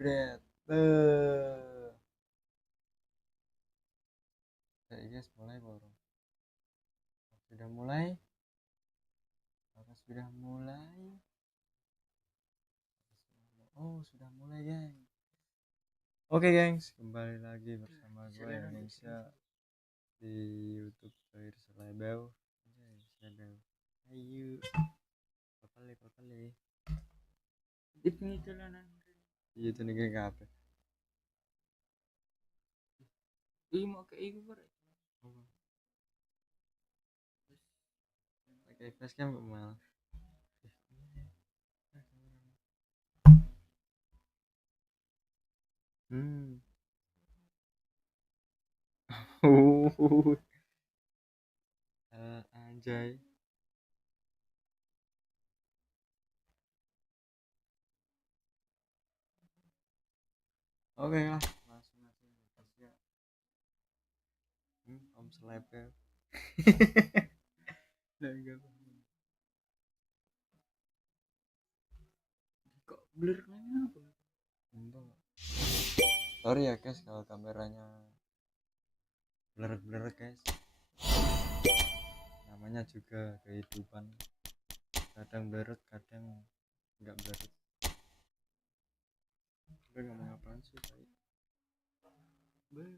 Jebret. Oke guys, mulai baru. Sudah mulai. Apakah sudah mulai? Oh, sudah mulai, geng. Oke, gengs, kembali lagi bersama gue Indonesia di YouTube choirslebew. Ayo. Papale. Di pengitulanan. Iya, itu nih apa? Mau ke ibu ber. Pakai facecam mal. Anjay. Oke lah, langsung aja. Om Slepe. Kok blurnya apa? Sorry ya guys kalau kameranya blur guys. Namanya juga kehidupan. Kadang blur, kadang enggak blur. Gue ngomong apaan sih tadi? Boy.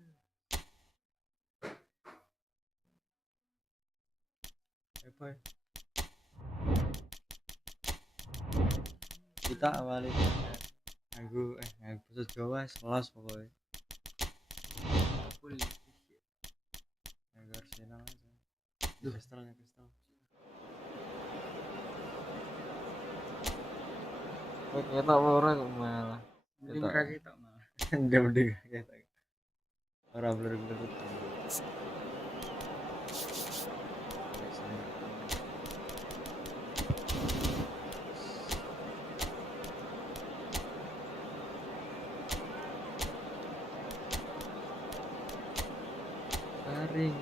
Kita awali nganggo bahasa Jawa selas pokoknya. Nganggo Arsenal aja. Kristal. Oke, kita orang malah. Kita malah. Udah kita. Orang blur. Garing.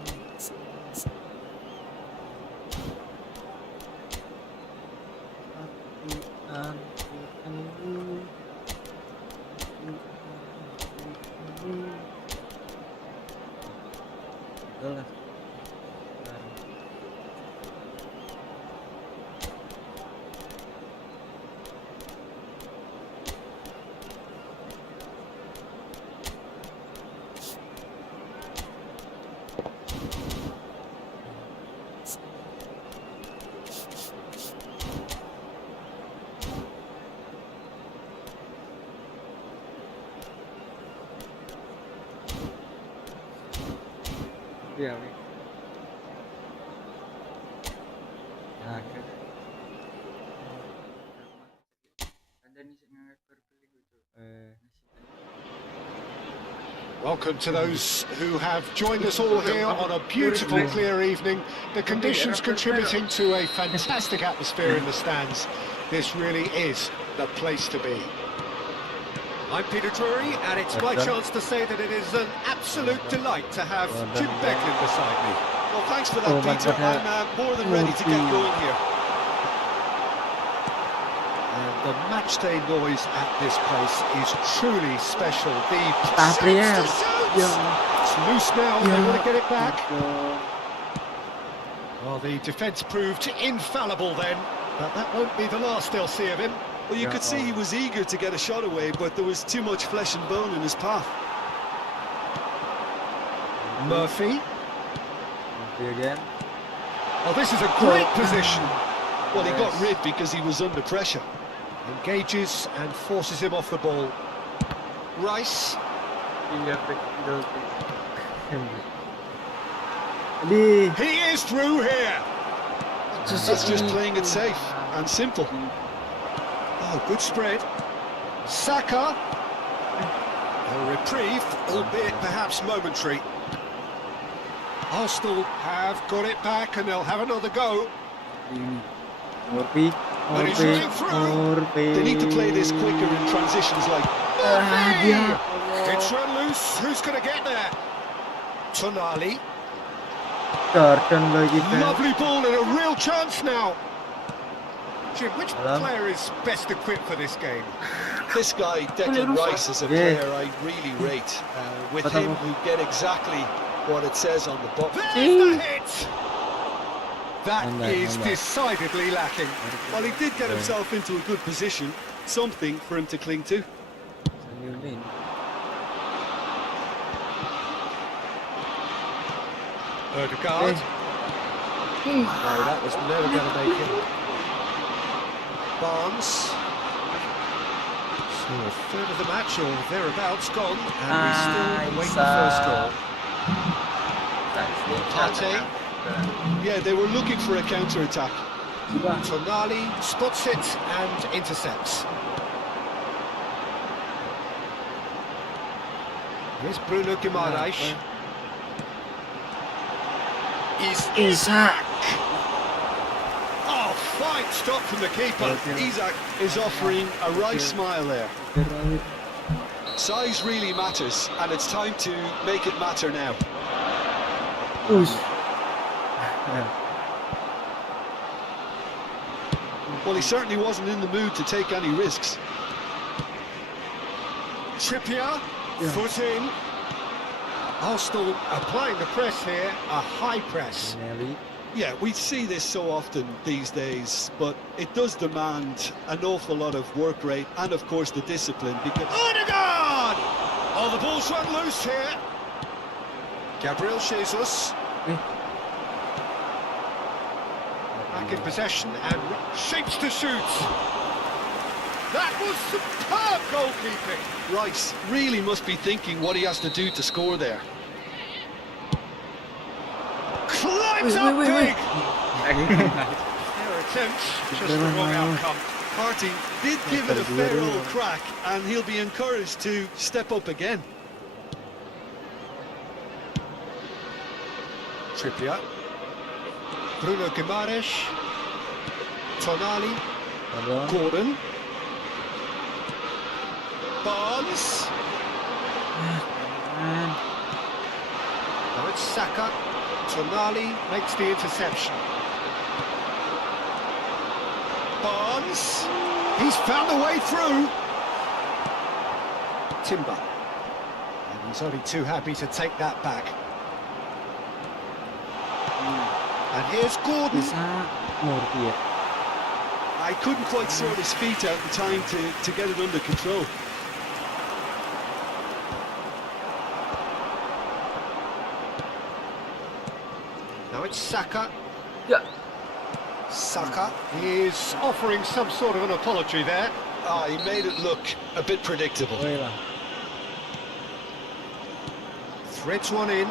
Itulah. Iya, Welcome to those who have joined us all here on a beautiful, clear evening. The conditions contributing to a fantastic atmosphere in the stands. This really is the place to be. I'm Peter Drury, and it's my chance to say that it is an absolute delight to have Jim Becklin beside me. Well, thanks for that, Peter. I'm more than ready to get going here. The matchday noise at this place is truly special. The it's loose now, they want to get it back. Well, the defence proved infallible then, but that won't be the last they'll see of him. Well, you could see he was eager to get a shot away, but there was too much flesh and bone in his path. Murphy. Again. Oh, this is a great position. Well, he got rid because he was under pressure. Engages and forces him off the ball. Rice. He is through here. That's just playing it safe and simple. Oh, good spread. Saka. A reprieve, albeit perhaps momentary. Arsenal have got it back and they'll have another go. But he's running through. They need to play this quicker in transitions like... It's run loose. Who's going to get there? Tonali. Lovely ball and a real chance now. Jim, which player is best equipped for this game? This guy, Declan Rice, is a player I really rate. With But him, you get exactly what it says on the box. There's the hit! That And that, is and that. decidedly lacking. Well, he did get himself into a good position, something for him to cling to. Senyumin. Erdegaard. No, that was never going to make it. Barnes. So a third of the match or thereabouts gone, and we still await the first goal. Partey. Yeah, they were looking for a counter-attack. Tonali spots it and intercepts. Here's Bruno Guimaraes. Isaac. Oh, fine stop from the keeper. Isaac is offering a right smile there. Size really matters, and it's time to make it matter now. Well, he certainly wasn't in the mood to take any risks. Trippier, foot in. Arsenal applying the press here, a high press. Nelly. Yeah, we see this so often these days, but it does demand an awful lot of work rate and, of course, the discipline. Because Odegaard! Oh, the ball's run loose here. Gabriel Jesus. Back in possession and shapes to shoot. That was superb goalkeeping. Rice really must be thinking what he has to do to score there. Climbs up big. Their attempt, just the wrong outcome. Partey did give it a fair old crack, and he'll be encouraged to step up again. Trippier. Bruno Guimaraes. Tonali. Gordon. Barnes. Now it's Saka. Tonali makes the interception. Barnes. He's found the way through. Timber. And he's only too happy to take that back. And here's Gordon. I couldn't quite sort his feet out in time to get it under control. Now it's Saka. Yeah. Saka is offering some sort of an apology there. Ah, he made it look a bit predictable. Threads one in.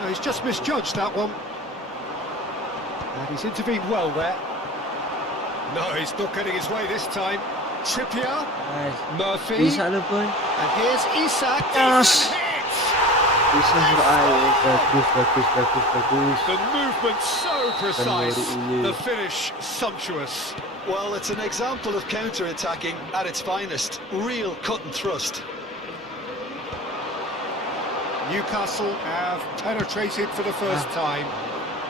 No, he's just misjudged that one. And he's intervened well there. No, he's not getting his way this time. Trippier. Murphy. And here's Isak. Yes. Hit! Bagus. The movement so precise. The finish sumptuous. Well, it's an example of counter-attacking at its finest. Real cut and thrust. Newcastle have penetrated for the first time.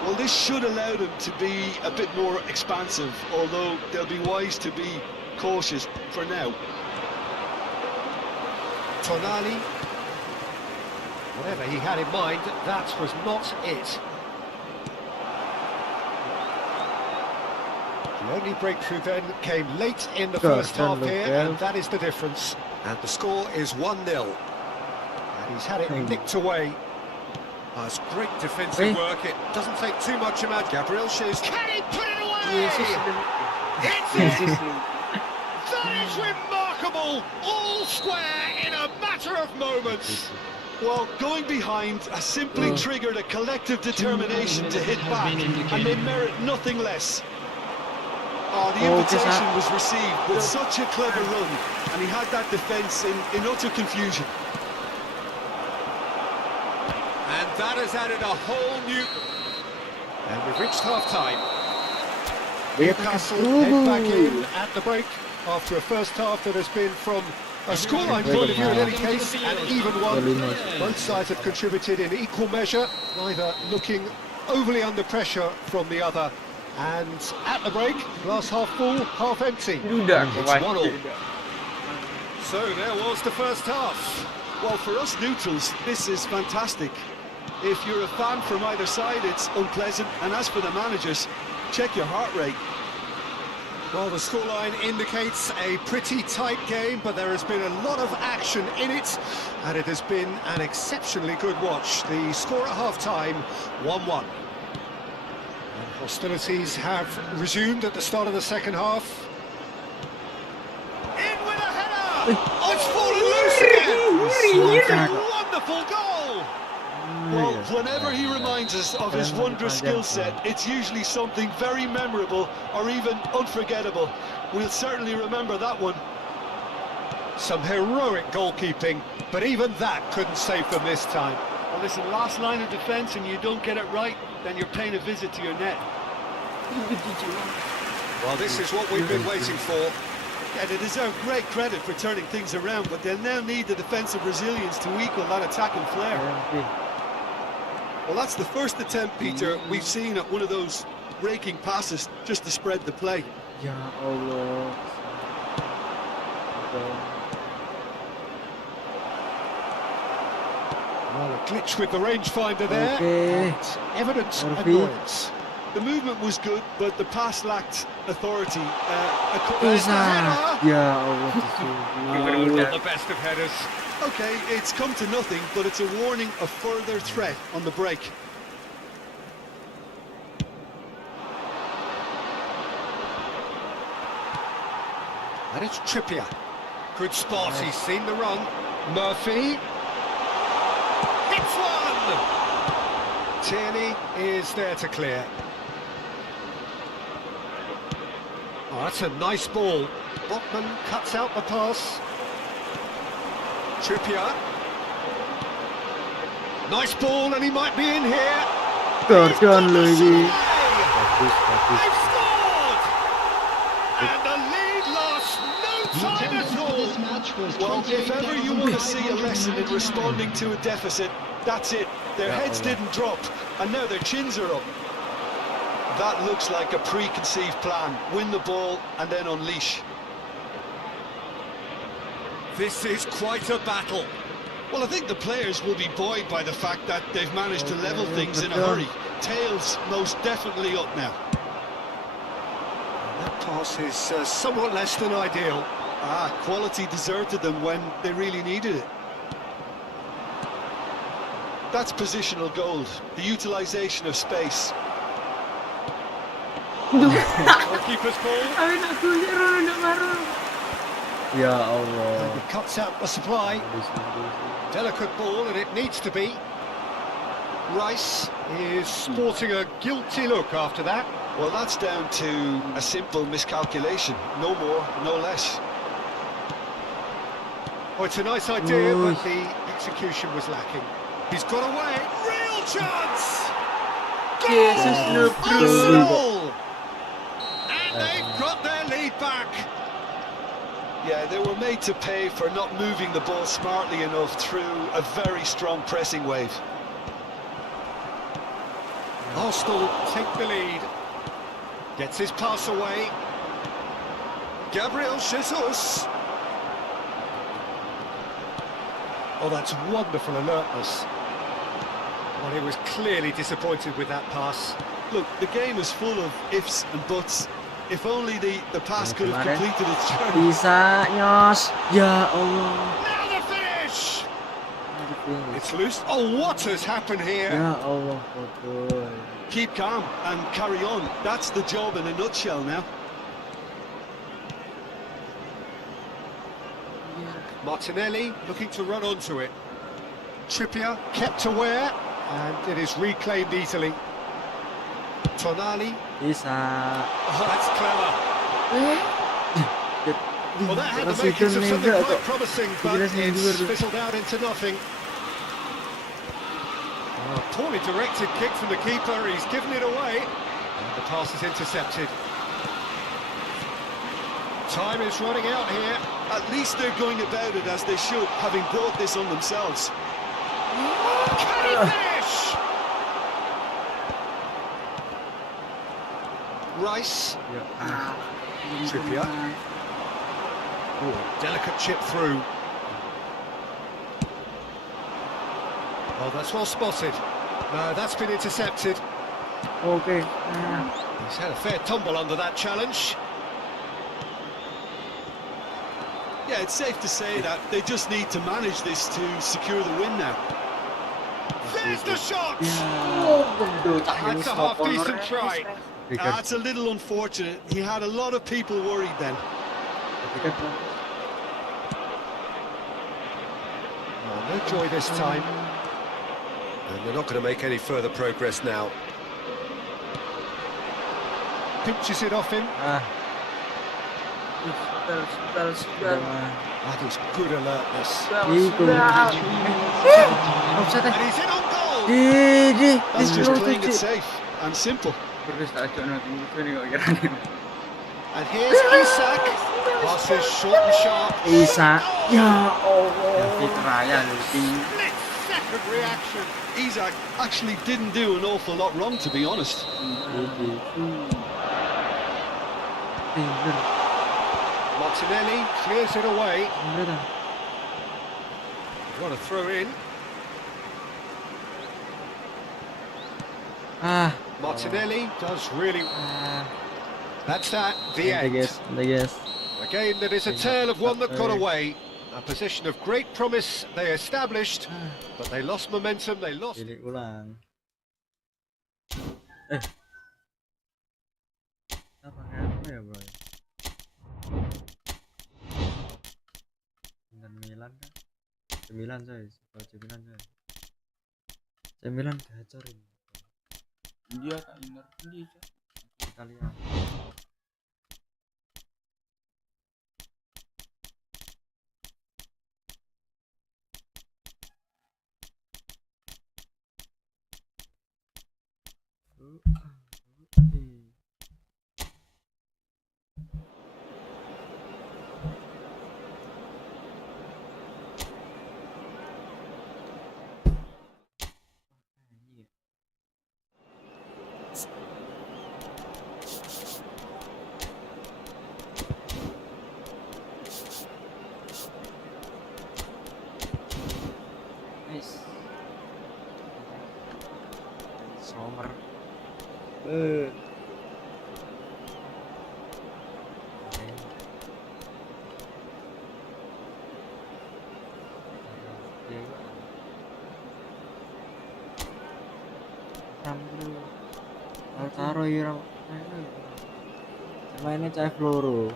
Well, this should allow them to be a bit more expansive, although they'll be wise to be cautious for now. Tonali. Whatever he had in mind, that was not it. The only breakthrough then came late in the first half here, and that is the difference. And the score is 1-0. And he's had it nicked away. That's great defensive work. It doesn't take too much about Gabriel Jesus. Can he put it away? It's it! That is remarkable! All square in a matter of moments. Well, going behind has simply triggered a collective determination to hit back, and they merit nothing less. Oh, the invitation was received with such a clever run, and he had that defence in utter confusion. And that has added a whole new... And we've reached half-time. Newcastle head back in at the break after a first half that has been, from a scoreline point of view in any case, an even one. Both sides have contributed in equal measure, neither looking overly under pressure from the other. And at the break, glass half full, half empty. It's 1-1. So there was the first half. Well, for us neutrals, this is fantastic. If you're a fan from either side, it's unpleasant. And as for the managers, check your heart rate. Well, the scoreline indicates a pretty tight game, but there has been a lot of action in it, and it has been an exceptionally good watch. The score at half-time, 1-1. And hostilities have resumed at the start of the second half. In with a header! Oh, it's fallen loose again! What a wonderful goal! Well, whenever he reminds us of his wondrous skill set, it's usually something very memorable or even unforgettable. We'll certainly remember that one. Some heroic goalkeeping, but even that couldn't save them this time. Well, listen, last line of defence and you don't get it right, then you're paying a visit to your net. Well, this is what we've been waiting for. Yeah, they deserve great credit for turning things around, but they'll now need the defensive resilience to equal that attacking flair. Well, that's the first attempt, Peter, we've seen at one of those raking passes just to spread the play. Ya Allah. Well, a glitch with the rangefinder there. Okay. And evident Orfi. annoyance. The movement was good, but the pass lacked authority. Bisa. Ya Allah. Not the best of headers. Okay, it's come to nothing, but it's a warning of further threat on the break. And it's Trippier. Good spot, he's seen the run. Murphy. Hits one! Tierney is there to clear. Oh, that's a nice ball. Botman cuts out the pass. Trippier. Nice ball, and he might be in here. Biarkan lagi. They've scored! And the lead lost no time at all. Well, if ever you want to see a lesson in responding to a deficit, that's it. Their heads didn't drop, and now their chins are up. That looks like a preconceived plan. Win the ball and then unleash. This is quite a battle. Well, I think the players will be buoyed by the fact that they've managed to level things in a hurry. Tails most definitely up now. That pass is somewhat less than ideal. Quality deserted them when they really needed it. That's positional gold, the utilisation of space. Goalkeeper's ball. Ya Allah. He cuts out the supply. Delicate ball, and it needs to be. Rice is sporting a guilty look after that. Well, that's down to a simple miscalculation. No more, no less. Oh, it's a nice idea, but the execution was lacking. He's got away. Real chance! Goal! Arsenal! And they've got their lead back. Yeah, they were made to pay for not moving the ball smartly enough through a very strong pressing wave. Arsenal take the lead. Gets his pass away. Gabriel Jesus. Oh, that's wonderful alertness. Well, he was clearly disappointed with that pass. Look, the game is full of ifs and buts. If only the pass could have completed its journey. Bisa nyos. Ya Allah. Now the finish! It's loose. Oh, what has happened here? Ya Allah. Betul. Keep calm and carry on. That's the job in a nutshell now. Martinelli looking to run onto it. Trippier kept aware, and it is reclaimed easily. Tonali. Bisa. Oh, that's clever. Well, that had the makings of something quite promising, but it's fizzled out into nothing. Oh, poorly directed kick from the keeper, he's given it away. And the pass is intercepted. Time is running out here. At least they're going about it as they should, having brought this on themselves. Can he finish? Rice. Trippier. Delicate chip through. Oh, that's well spotted. No, that's been intercepted. Oke. He's had a fair tumble under that challenge. Yeah, it's safe to say that they just need to manage this to secure the win now. There's the shot! Waduh, That's a half-decent try. That's a little unfortunate. He had a lot of people worried then. Oh, no joy this time. And they're not going to make any further progress now. Pinches it off him. That is good alertness. And he's in on goal! That's just playing it safe and simple. And here's Isak. Passes short and sharp. Isak. Ya Allah. Split-second reaction. Isak actually didn't do an awful lot wrong, to be honest. Martinelli clears it away. What a throw in. Martinelli does really. That's that. The end. A game that is a tale of one that got away. A position of great promise they established, but they lost momentum. They lost. Pilih ulang. Kita pakai apa ya, bro? Dan Milan kan? Milan coy, Milan coy. Milan gacorin. Dia tak ngerti dia. Kita lihat. Nice. Sommer. Taruh ya, mainnya cah peluru.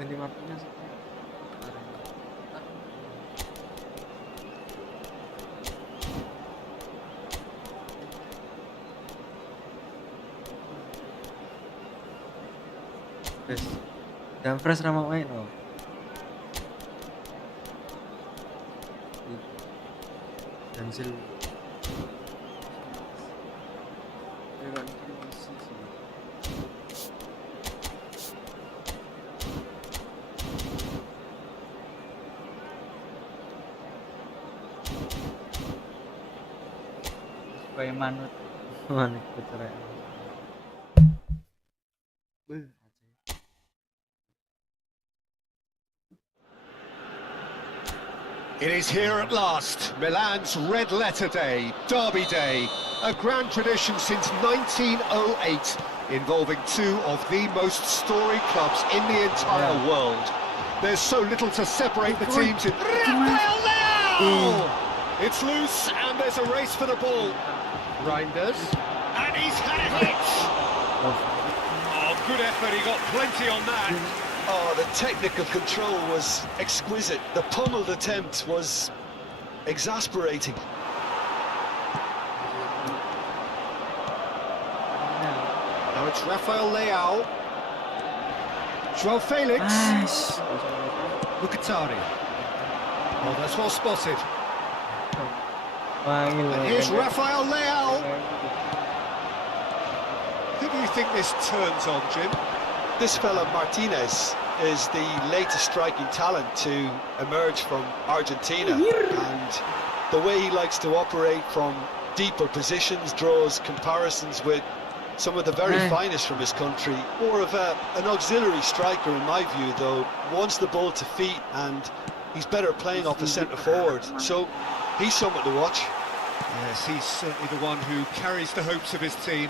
Ganti waktunya dan fresh ramah main oh. Cancel. Supaya manut. Manut putra. It is here at last, Milan's red letter day, Derby Day, a grand tradition since 1908, involving two of the most storied clubs in the entire world. There's so little to separate the teams in. Rafael Leao! It's loose and there's a race for the ball. Reinders, and he's had a hit! Oh, good effort, he got plenty on that. Oh, the technical control was exquisite. The pummeled attempt was exasperating. Now it's Rafael Leao. Joao Felix. Mkhitaryan. Oh, that's well spotted. Wangi loh. And here's Rafael Leao. Who do you think this turns on, Jim? This fella Martinez is the latest striking talent to emerge from Argentina, and the way he likes to operate from deeper positions draws comparisons with some of the very finest from his country. More of an auxiliary striker in my view, though. Wants the ball to feet, and he's better playing off the centre forward, so he's someone to watch. Yes, he's certainly the one who carries the hopes of his team.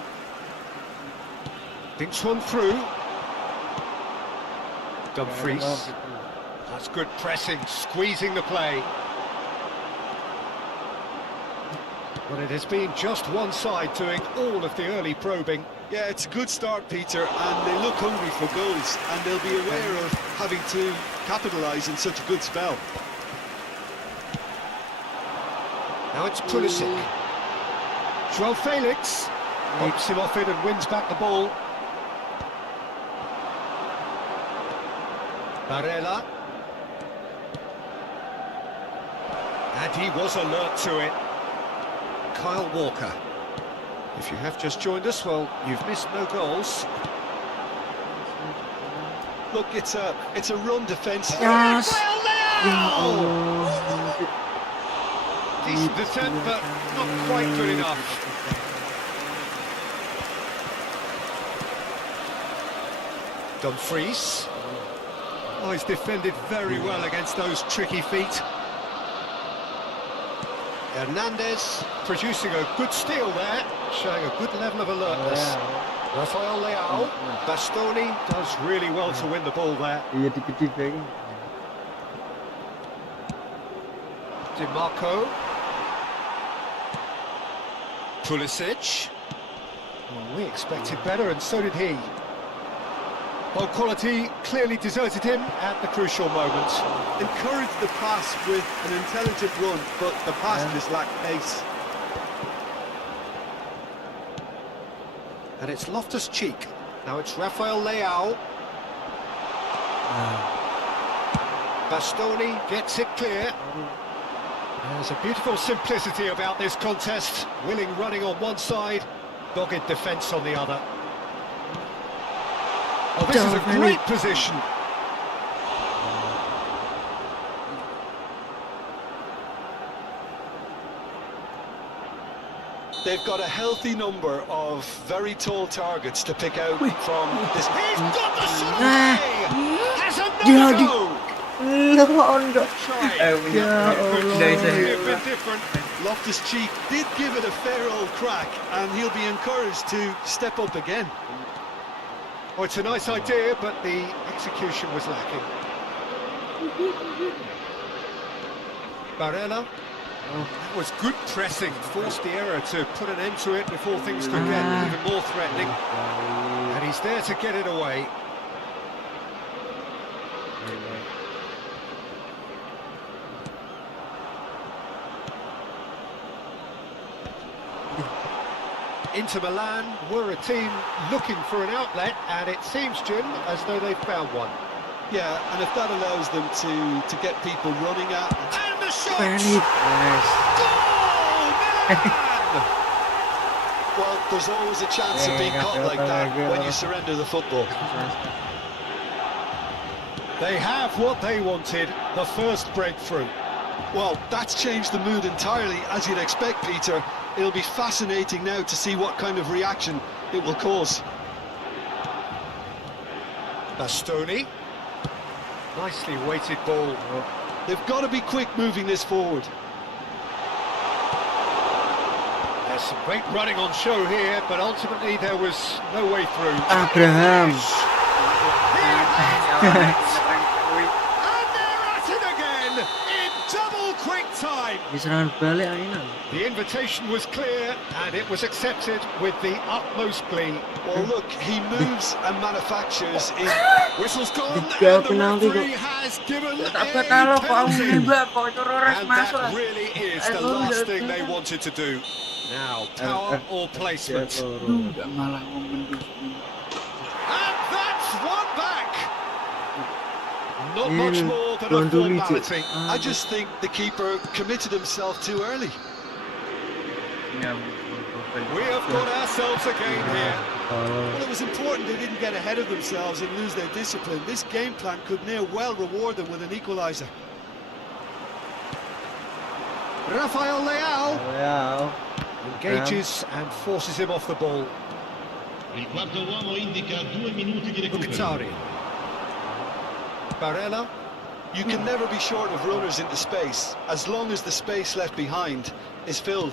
Thinks one through. Dumfries. That's good pressing, squeezing the play. Well, it has been just one side doing all of the early probing. Yeah, it's a good start, Peter, and they look hungry for goals, and they'll be aware of having to capitalise in such a good spell. Now it's Pulisic. Joao Felix bumps him off it and wins back the ball. Barella. And he was alert to it. Kyle Walker. If you have just joined us, well, you've missed no goals. Look, it's a run defence. Yes. Decent attempt, but not quite good enough. Dumfries. Oh, he's defended very well against those tricky feet. Hernandez producing a good steal there, showing a good level of alertness. Rafael Leao. Bastoni does really well to win the ball there. Iya dikit-dikit lagi. DiMarco. Pulisic. Well, we expected better, and so did he. Well, quality clearly deserted him at the crucial moment. Encouraged the pass with an intelligent run, but the pass just lacked pace. And it's Loftus-Cheek. Now it's Rafael Leao. Bastoni gets it clear. There's a beautiful simplicity about this contest. Willing running on one side, dogged defence on the other. Oh, this is a great position. They've got a healthy number of very tall targets to pick out from this. He's got the shot away! Has another goal! Different. Loftus-Cheek did give it a fair old crack, and he'll be encouraged to step up again. Oh, it's a nice idea, but the execution was lacking. Barella. Oh, that was good pressing, forced the error to put an end to it before things could get even more threatening. And he's there to get it away. Inter Milan were a team looking for an outlet, and it seems, Jim, as though they've found one. Yeah, and if that allows them to get people running at... And the shot! Goal! Well, there's always a chance of being caught like that when you surrender the football. They have what they wanted, the first breakthrough. Well, that's changed the mood entirely, as you'd expect, Peter. It'll be fascinating now to see what kind of reaction it will cause. Bastoni. Nicely weighted ball. They've got to be quick moving this forward. There's some great running on show here, but ultimately there was no way through. Abraham. And they're at it again in double quick time. Diserang balik Aina. The invitation was clear and it was accepted with the utmost glee. Well, look, he moves and manufactures in... Whistle's gone Tiga and the penalti, referee has given a Apa kalau kok penalty. tiba kok Torres And masuk? that really is the last thing they wanted to do. Now, power or placement. Udah malah ngomong And that's one back. Not much more than a Don't do it. formality. I just think the keeper committed himself too early. We have got ourselves a game here. Kalau Well, it was important they didn't get ahead of themselves and lose their discipline. This game plan could near well reward them with an equaliser. Rafael Leao Real engages and forces him off the ball. Il quarto uomo indica 2 minuti di recupero. Mkhitaryan. Barella. You can never be short of runners into space, as long as the space left behind is filled.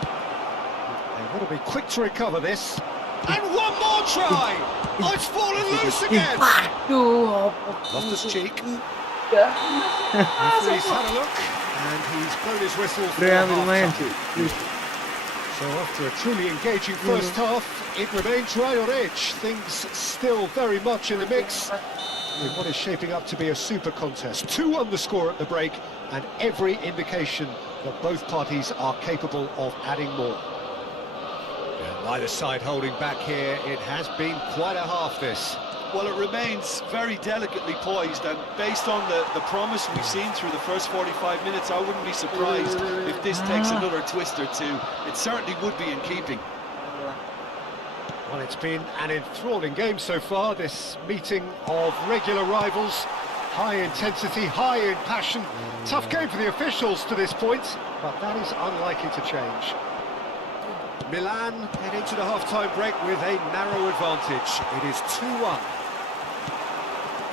They want to be quick to recover this. And one more try! Oh, it's fallen loose again! Aduh, Loftus-Cheek. ya. Referee's had a look, and he's blown his whistle for Real lumayan half-time. sih. So after a truly engaging first half, it remains right on edge. Things still very much in the mix, with what is shaping up to be a super contest. 2 on the score at the break, and every indication that both parties are capable of adding more. Neither side holding back here. It has been quite a half, this. Well, it remains very delicately poised, and based on the promise we've seen through the first 45 minutes, I wouldn't be surprised if this takes another twist or two. It certainly would be in keeping. Well, it's been an enthralling game so far, this meeting of regular rivals. High intensity, high in passion. Tough game for the officials to this point, but that is unlikely to change. Milan head into the half-time break with a narrow advantage. It is 2-1.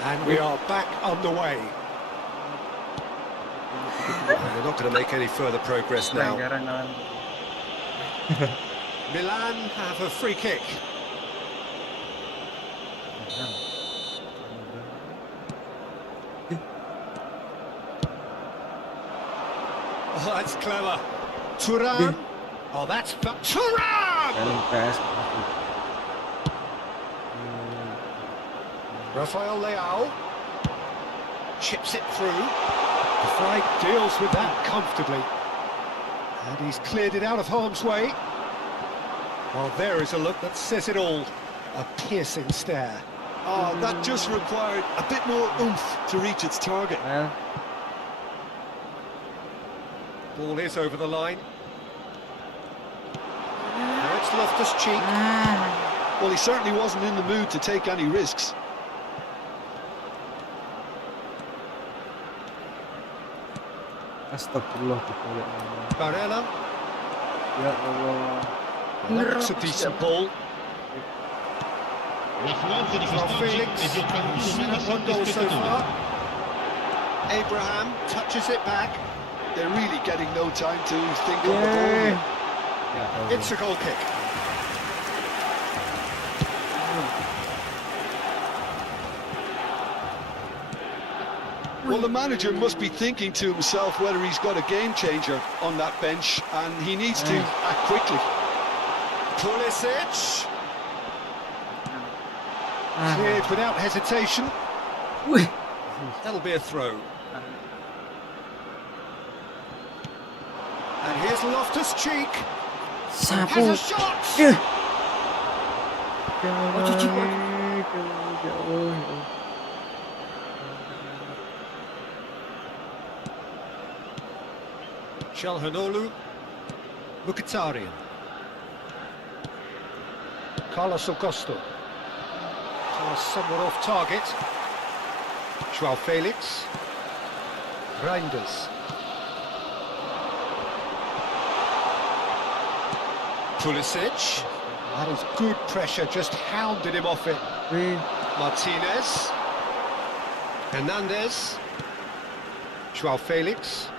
And we are back underway. They're not going to make any further progress now. Milan have a free kick. Oh, that's clever. Thuram. Oh, that's Thuram! Rafael Leao chips it through. The flag deals with that comfortably. And he's cleared it out of harm's way. Well, there is a look that says it all. A piercing stare. Oh, that just required a bit more oomph to reach its target. Ball is over the line. Now it's Loftus-Cheek. Well, he certainly wasn't in the mood to take any risks. Astagfirullah. Barella. Ya Allah. Well, that's a decent ball. L'affluenza di João quest'oggi Felix. è di 81 One goal so far. Abraham touches it back. They're really getting no time to think on the ball here. It's a goal kick. Well, the manager must be thinking to himself whether he's got a game changer on that bench, and he needs to act quickly. Pulisic. Cleared without hesitation. That'll be a throw. And here's Loftus-Cheek. Has a shot! Çalhanoğlu. Mkhitaryan. Carlos Augusto. Somewhat off target. João Felix. Reinders. Pulisic. That is good pressure, just hounded him off it. Martinez. Hernandez. João Felix.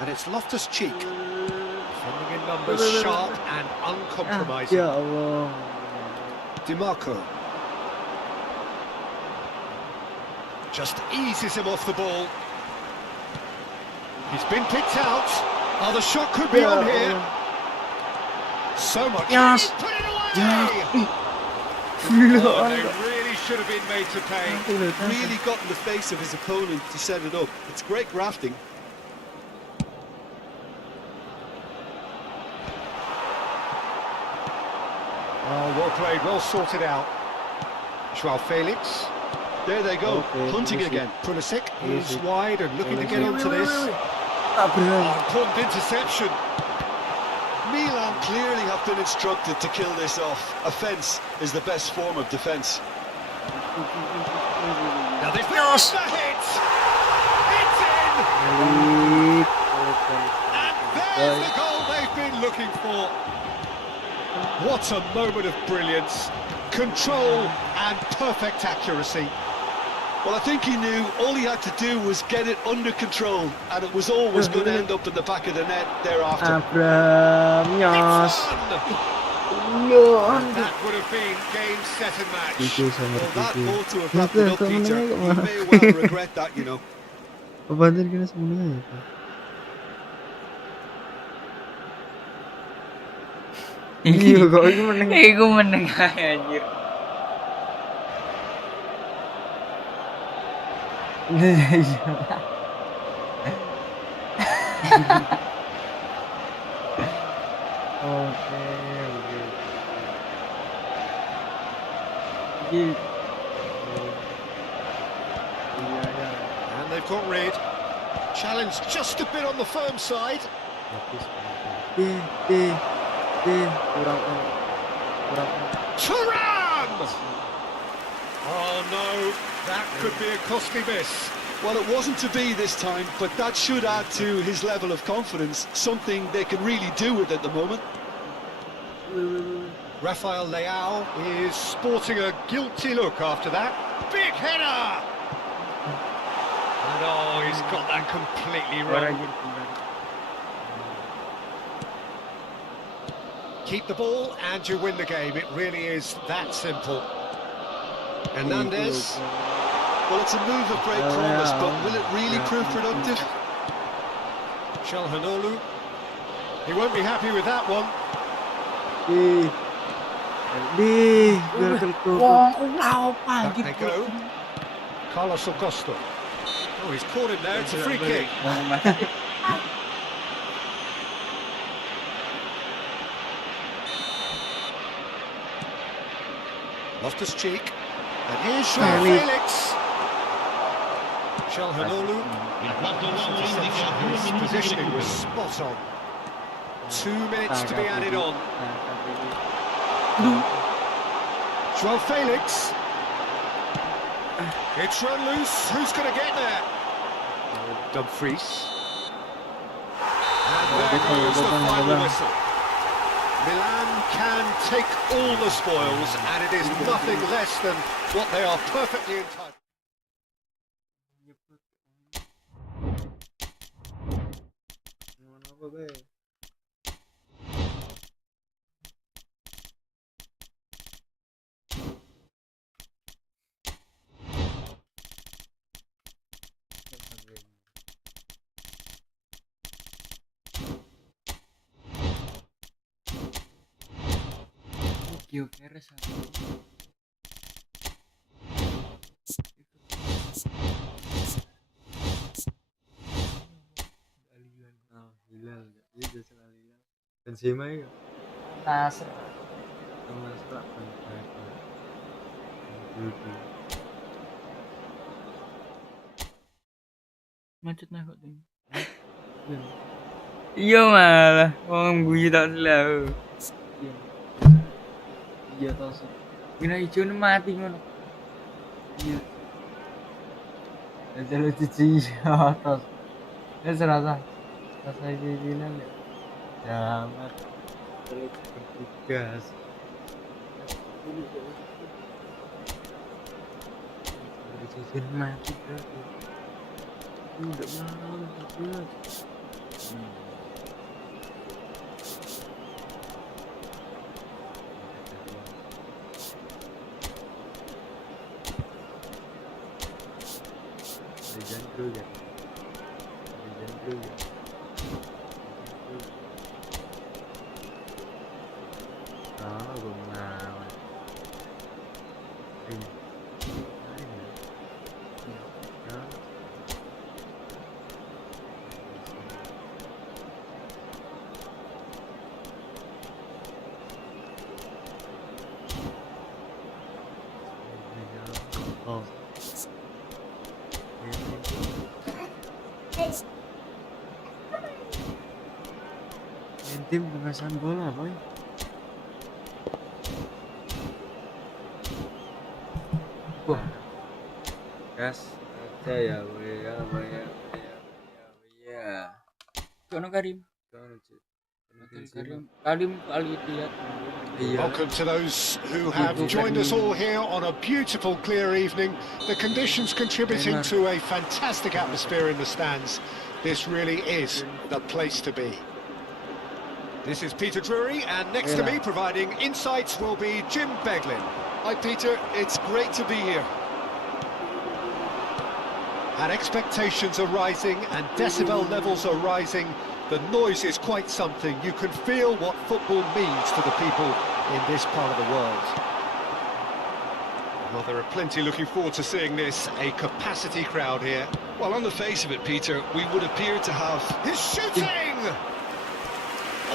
And it's Loftus-Cheek. Defending in numbers, sharp and uncompromising. Ya Allah. DiMarco. Just eases him off the ball. He's been picked out. Oh, the shot could be on here. So much. Yes. Put it away! Ya. Oh, they really should have been made to pay. Really got in the face of his opponent to set it up. It's great grafting. Oh, well played, well sorted out. João Felix. There they go, Okay, hunting Pulisic. again. Pulisic moves wide and looking to get Pulisic. onto this. Abraham. Oh, important interception. clearly have been instructed to kill this off. Offence is the best form of defence. Now this is the hit! It's in! And there's the goal they've been looking for. What a moment of brilliance. Control and perfect accuracy. Well, I think he knew all he had to do was get it under control, and it was always going to end up in the back of the net thereafter. Abram nyos. It's one! And that would have been game, set and match. Itu sama Well, that itu. ought to have wrapped it up, Kenapa Peter. menengah You kemana? may well regret that, you know. Pembantu kena semuanya itu. Iya kok ini menengah. Iku menengah anjir. Oke. Iya. And they've got rid. Challenge just a bit on the firm side. Kurang. Turan! Oh no, that could be a costly miss. Well, it wasn't to be this time, but that should add to his level of confidence, something they can really do with at the moment. Rafael Leao is sporting a guilty look after that. Big header! And oh, he's got that completely wrong. Keep the ball and you win the game. It really is that simple. Hernandez. Well, it's a move of great promise, but will it really prove productive? Çalhanoğlu. He won't be happy with that one. Wow, Back they go. Carlos Augusto. Oh, he's caught him there. It's a free kick. Loftus-Cheek. And here's João Felix. Çalhanoğlu. Il quarto uomo indica 2 His minuti di positioning was recupero. spot on. 2 minutes to be added on. João Felix. It's run loose. Who's going to get there? Dumfries. And there goes the final whistle. Milan can take all the spoils, and it is nothing less than what they are perfectly entitled. Oke, resah. Hilal, iya jasa Hilal. Benzema ya. Nasr. Sama Salah. Macet nah kok tuh. Iya malah, wong guyu tak selalu. Iya tos. Gina ijo mati ngono. Iya. Jadi cici tos. Ya serasa. Rasa ini ya. Ya amat. Terus bertugas. Cici mati berarti. Udah malam juga. Legend Kruger. Oh, gue ngelawan. Ini. Oh. Ente Tim pengasahan bola, boy. Wah, Gas aja ya, boy. Ya, boy. Ya. Kono Karim. Jangan lucu. Hotel Karim. Karim kali lihat. Iya. Welcome to those who have joined us all here on a beautiful clear evening. The conditions contributing to a fantastic atmosphere in the stands. This really is the place to be. This is Peter Drury, and next to me providing insights will be Jim Beglin. Hi, Peter. It's great to be here. And expectations are rising and decibel levels are rising. The noise is quite something. You can feel what football means to the people in this part of the world. Well, there are plenty looking forward to seeing this. A capacity crowd here. Well, on the face of it, Peter, we would appear to have... His shooting!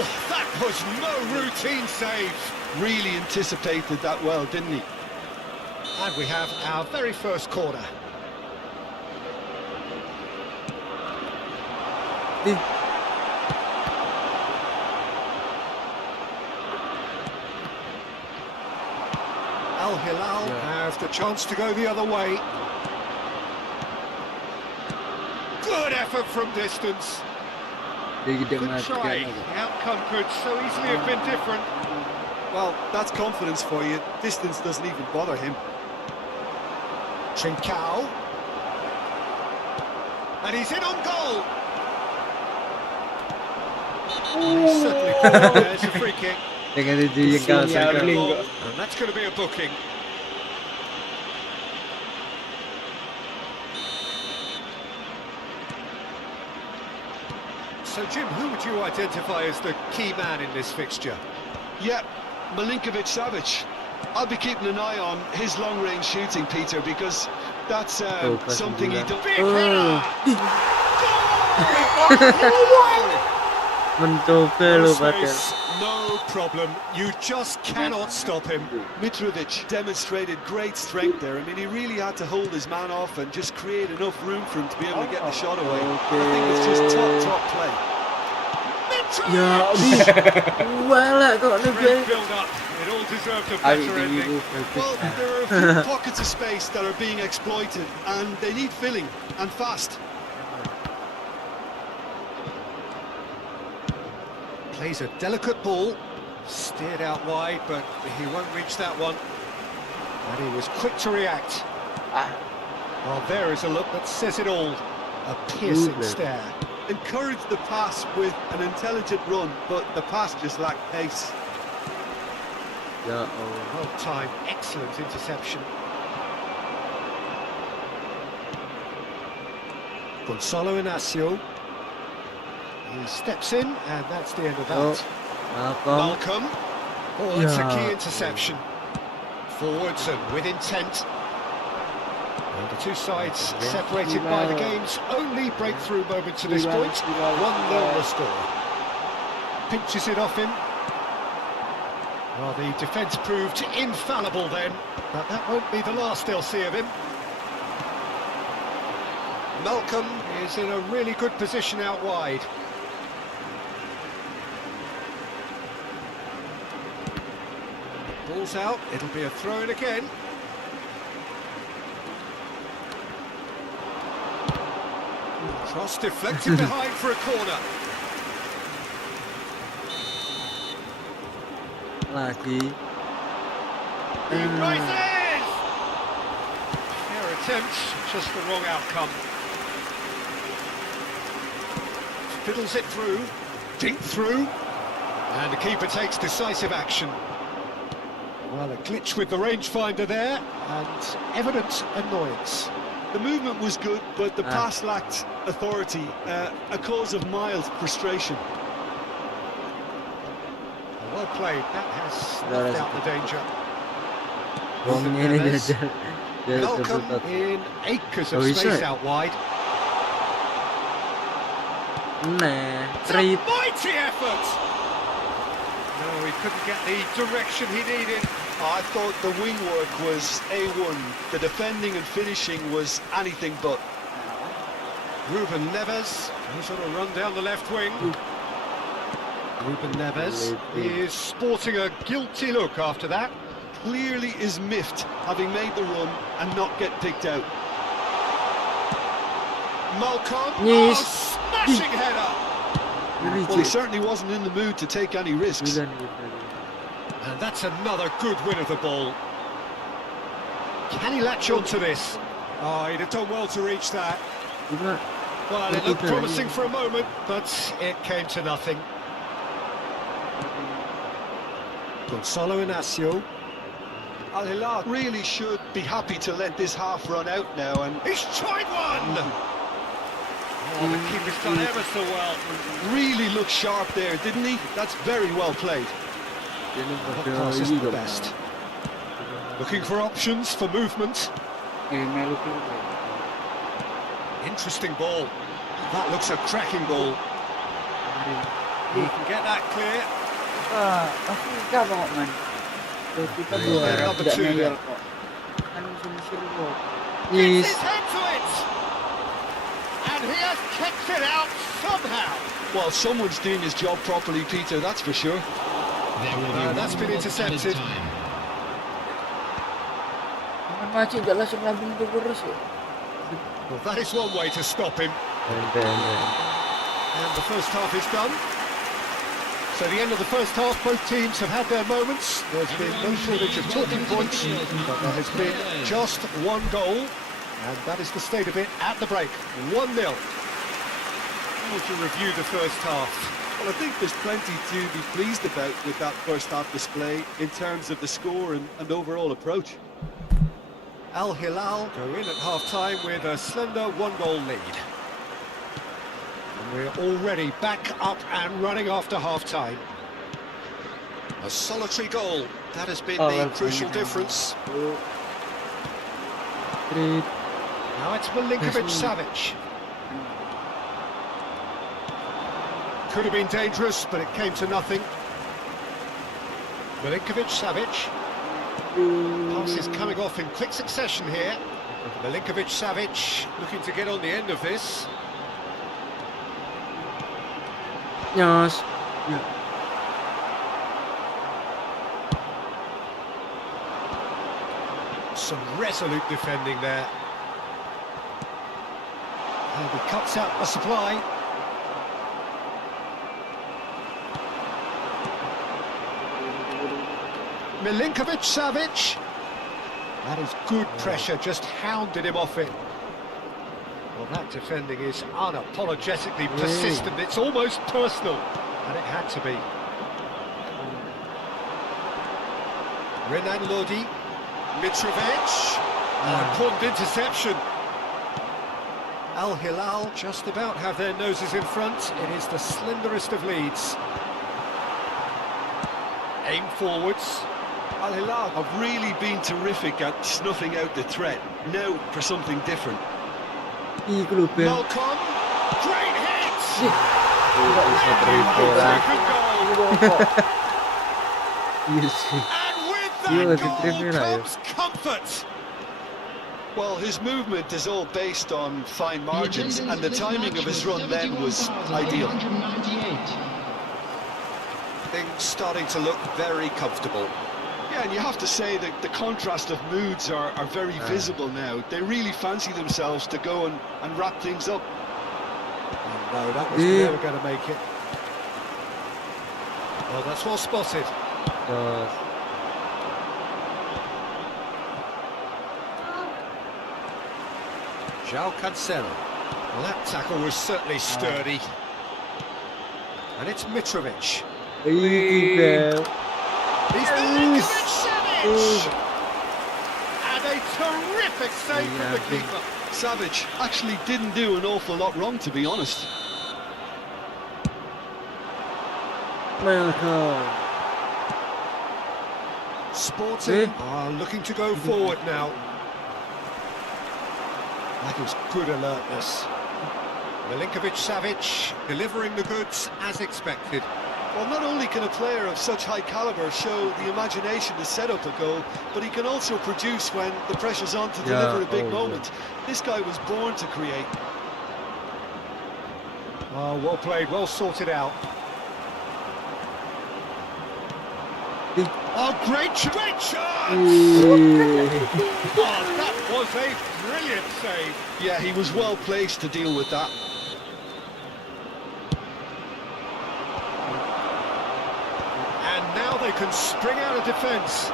Oh, that was no routine save. Really anticipated that well, didn't he? And we have our very first corner. Al Hilal have the chance to go the other way. Good effort from distance. Good try. The outcome could so easily have been different. Well, that's confidence for you. Distance doesn't even bother him. Trincao. And he's in on goal. He's certainly there's a free kick. Dengan dijengkal saya. And that's going to be a booking. So, Jim, who would you identify as the key man in this fixture? Yeah, Milinkovic-Savic. I'll be keeping an eye on his long-range shooting, Peter, because that's something he does. Big header! Mencoba No lo Patel. space, no problem. You just cannot stop him. Mitrovic demonstrated great strength there. I mean, he really had to hold his man off and just create enough room for him to be able to get the shot away. I think it's just top play. Ya, wala kok Great build-up. It all deserved a better ending. Well, there are a few pockets of space that are being exploited, and they need filling, and fast. Plays a delicate ball, steered out wide, but he won't reach that one. And he was quick to react. Well, there is a look that says it all. A piercing stare. Encouraged the pass with an intelligent run, but the pass just lacked pace. Ya Allah. Well timed, excellent interception. Gonzalo Inacio. He steps in, and that's the end of that. Malcolm. Malcolm. Oh, that's a Yeah. key interception. Forwards and with intent. And the two sides separated by the game's only breakthrough moment to this point. 1-0 the score. Pinches it off him. Well, the defence proved infallible then, but that won't be the last they'll see of him. Malcolm is in a really good position out wide. Ball's out, it'll be a throw-in again. Cross deflected behind for a corner. Lagi. He rises! Fair attempt, just the wrong outcome. Fiddles it through, dink through, and the keeper takes decisive action. Well, a glitch with the rangefinder there, and evident annoyance. The movement was good, but the pass lacked authority, a cause of mild frustration. Well played, that has snuffed out the danger. Wongnya ini jajal. Malcolm in acres of space out wide. Nah, It's a mighty effort! No, he couldn't get the direction he needed. I thought the wing work was A1. The defending and finishing was anything but. Ruben Neves goes on a run down the left wing. Ruben Neves is sporting a guilty look after that. Clearly is miffed, having made the run and not get picked out. Malcolm, Yes. smashing header. Well, he certainly wasn't in the mood to take any risks. And that's another good win of the ball. Can he latch on to this? Oh, he'd have done well to reach that. Well, it looked promising for a moment, but it came to nothing. Gonzalo Inacio. Al Hilal really should be happy to let this half run out now, and He's tried one! Oh, the keeper's done ever so well. really looked sharp there, didn't he? That's very well played. That pass isn't the best. Looking for options for movement. Interesting ball. That looks a cracking ball. He can get that clear. Aku enggak kok, man. Kita Yeah, number tidak two ngeyel then. kok. Kan musuh-musuh kok. Gets his head to it! And he has kicked it out somehow. Well, someone's doing his job properly, Peter, that's for sure. There will be That's been intercepted. Jangan macet enggak langsung lambung ke terus ya. Well, that is one way to stop him. And the first half is done. So the end of the first half, both teams have had their moments. There's been no shortage of talking points, but there has been just one goal, and that is the state of it at the break. 1-0. How would you review the first half? Well, I think there's plenty to be pleased about with that first half display in terms of the score and overall approach. Al Hilal go in at half-time with a slender one-goal lead. And we're already back up and running after half-time. A solitary goal. That has been the crucial difference. Now it's Milinkovic-Savic. Could have been dangerous, but it came to nothing. Milinkovic-Savic. Passes coming off in quick succession here. Milinkovic-Savic looking to get on the end of this. Nyos. Some resolute defending there. And he cuts out the supply. Milinkovic-Savic. That is good pressure, just hounded him off it. Well, that defending is unapologetically persistent. It's almost personal, and it had to be. Renan Lodi, Mitrovic, important interception. Al Hilal just about have their noses in front. It is the slenderest of leads. Aim forwards. Al Hilal have really been terrific at snuffing out the threat. Now for something different. Malcolm, great hit! And with that goal comes comfort. Well, his movement is all based on fine margins, and the timing of his run then was ideal. Things starting to look very comfortable. Yeah, and you have to say that the contrast of moods are very visible now. They really fancy themselves to go and wrap things up. Oh, no, that was never going to make it. Well, that's well spotted. João Cancelo. Well, that tackle was certainly sturdy. And it's Mitrovic. He's Milinkovic-Savic! And a terrific save from the keeper. Savic actually didn't do an awful lot wrong, to be honest. Sporting are looking to go forward now. That was good alertness. Milinkovic-Savic delivering the goods as expected. Well, not only can a player of such high calibre show the imagination to set up a goal, but he can also produce when the pressure's on to deliver a big moment. This guy was born to create. Oh, well played, well sorted out. Oh, great chance! Oh, that was a brilliant save. Yeah, he was well placed to deal with that. And now they can spring out of defence.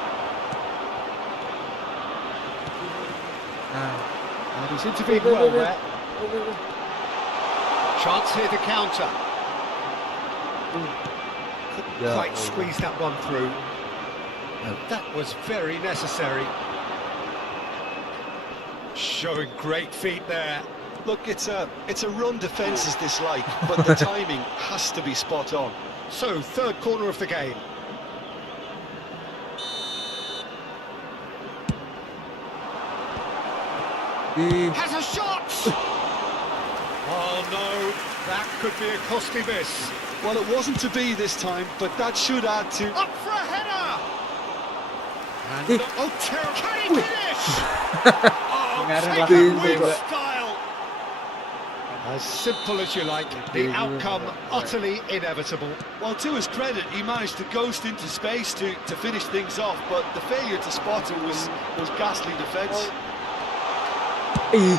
And he's intervened well there. Chance here to counter. Couldn't quite squeeze that one through. That was very necessary. Showing great feet there. Look, it's a run defence is dislike, but the timing has to be spot on. So, third corner of the game. Has a shot! Oh no, that could be a costly miss. Well, it wasn't to be this time, but that should add to... Up for a header! And oh, terrible! Can he finish? Oh, taken with style! As simple as you like, the outcome utterly inevitable. Well, to his credit, he managed to ghost into space to finish things off, but the failure to spot it was ghastly defence. And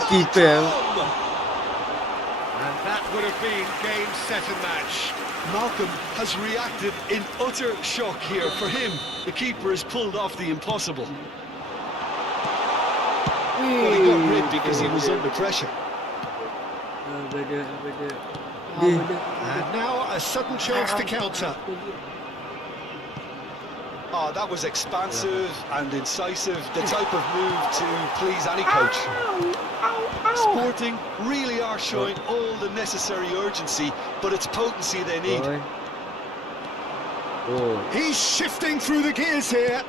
that would have been game, set and match. Malcolm has reacted in utter shock here. For him, the keeper has pulled off the impossible. Well, he got rid because he was under pressure. And now a sudden chance to counter. Oh, that was expansive and incisive, the type of move to please any coach. Sporting really are showing all the necessary urgency, but it's potency they need. He's shifting through the gears here.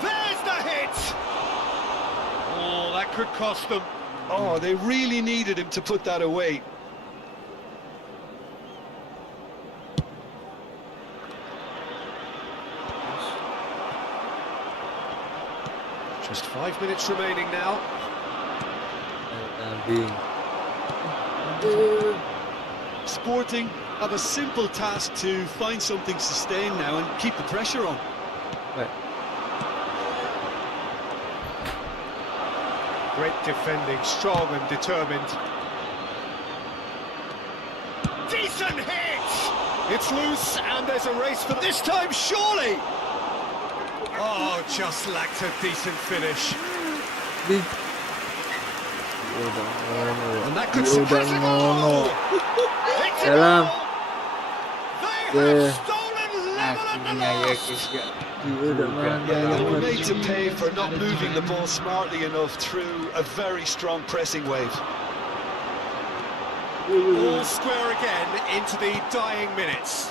There's the hit! Oh, that could cost them. Oh, they really needed him to put that away. Just 5 minutes remaining now. Sporting have a simple task to find something sustained now and keep the pressure on. Great defending, strong and determined. Decent hit! It's loose and there's a race for this time, surely! Oh, just lacked a decent finish. And that could surprise him all! It's a goal! They have stolen level at the They were made to pay for not moving the ball smartly enough through a very strong pressing wave. all square again into the dying minutes.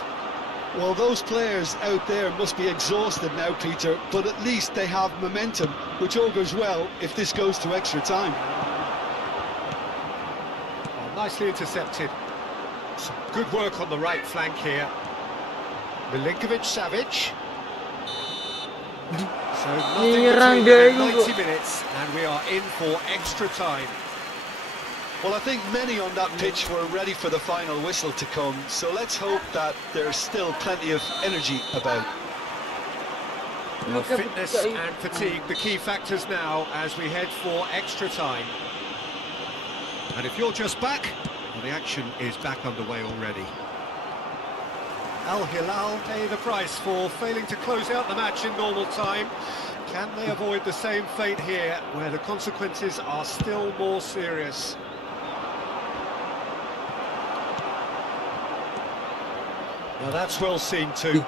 Well, those players out there must be exhausted now, Peter, but at least they have momentum, which augurs well if this goes to extra time. Oh, nicely intercepted. Some good work on the right flank here. Milinkovic-Savic. So nothing between them, 90 minutes, and we are in for extra time. Well, I think many on that pitch were ready for the final whistle to come, so let's hope that there's still plenty of energy about. Well, fitness and fatigue, the key factors now as we head for extra time. And if you're just back, well, the action is back underway already. Al Hilal pay the price for failing to close out the match in normal time. Can they avoid the same fate here, where the consequences are still more serious? Now that's well seen too.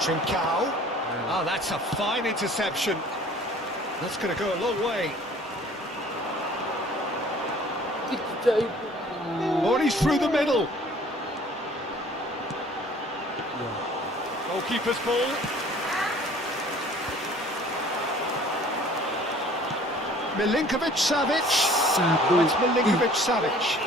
Trincao. Oh, that's a fine interception. That's going to go a long way. Oh, he's through the middle. Goalkeeper's ball. Milinkovic-Savic. Oh, it's Milinkovic-Savic.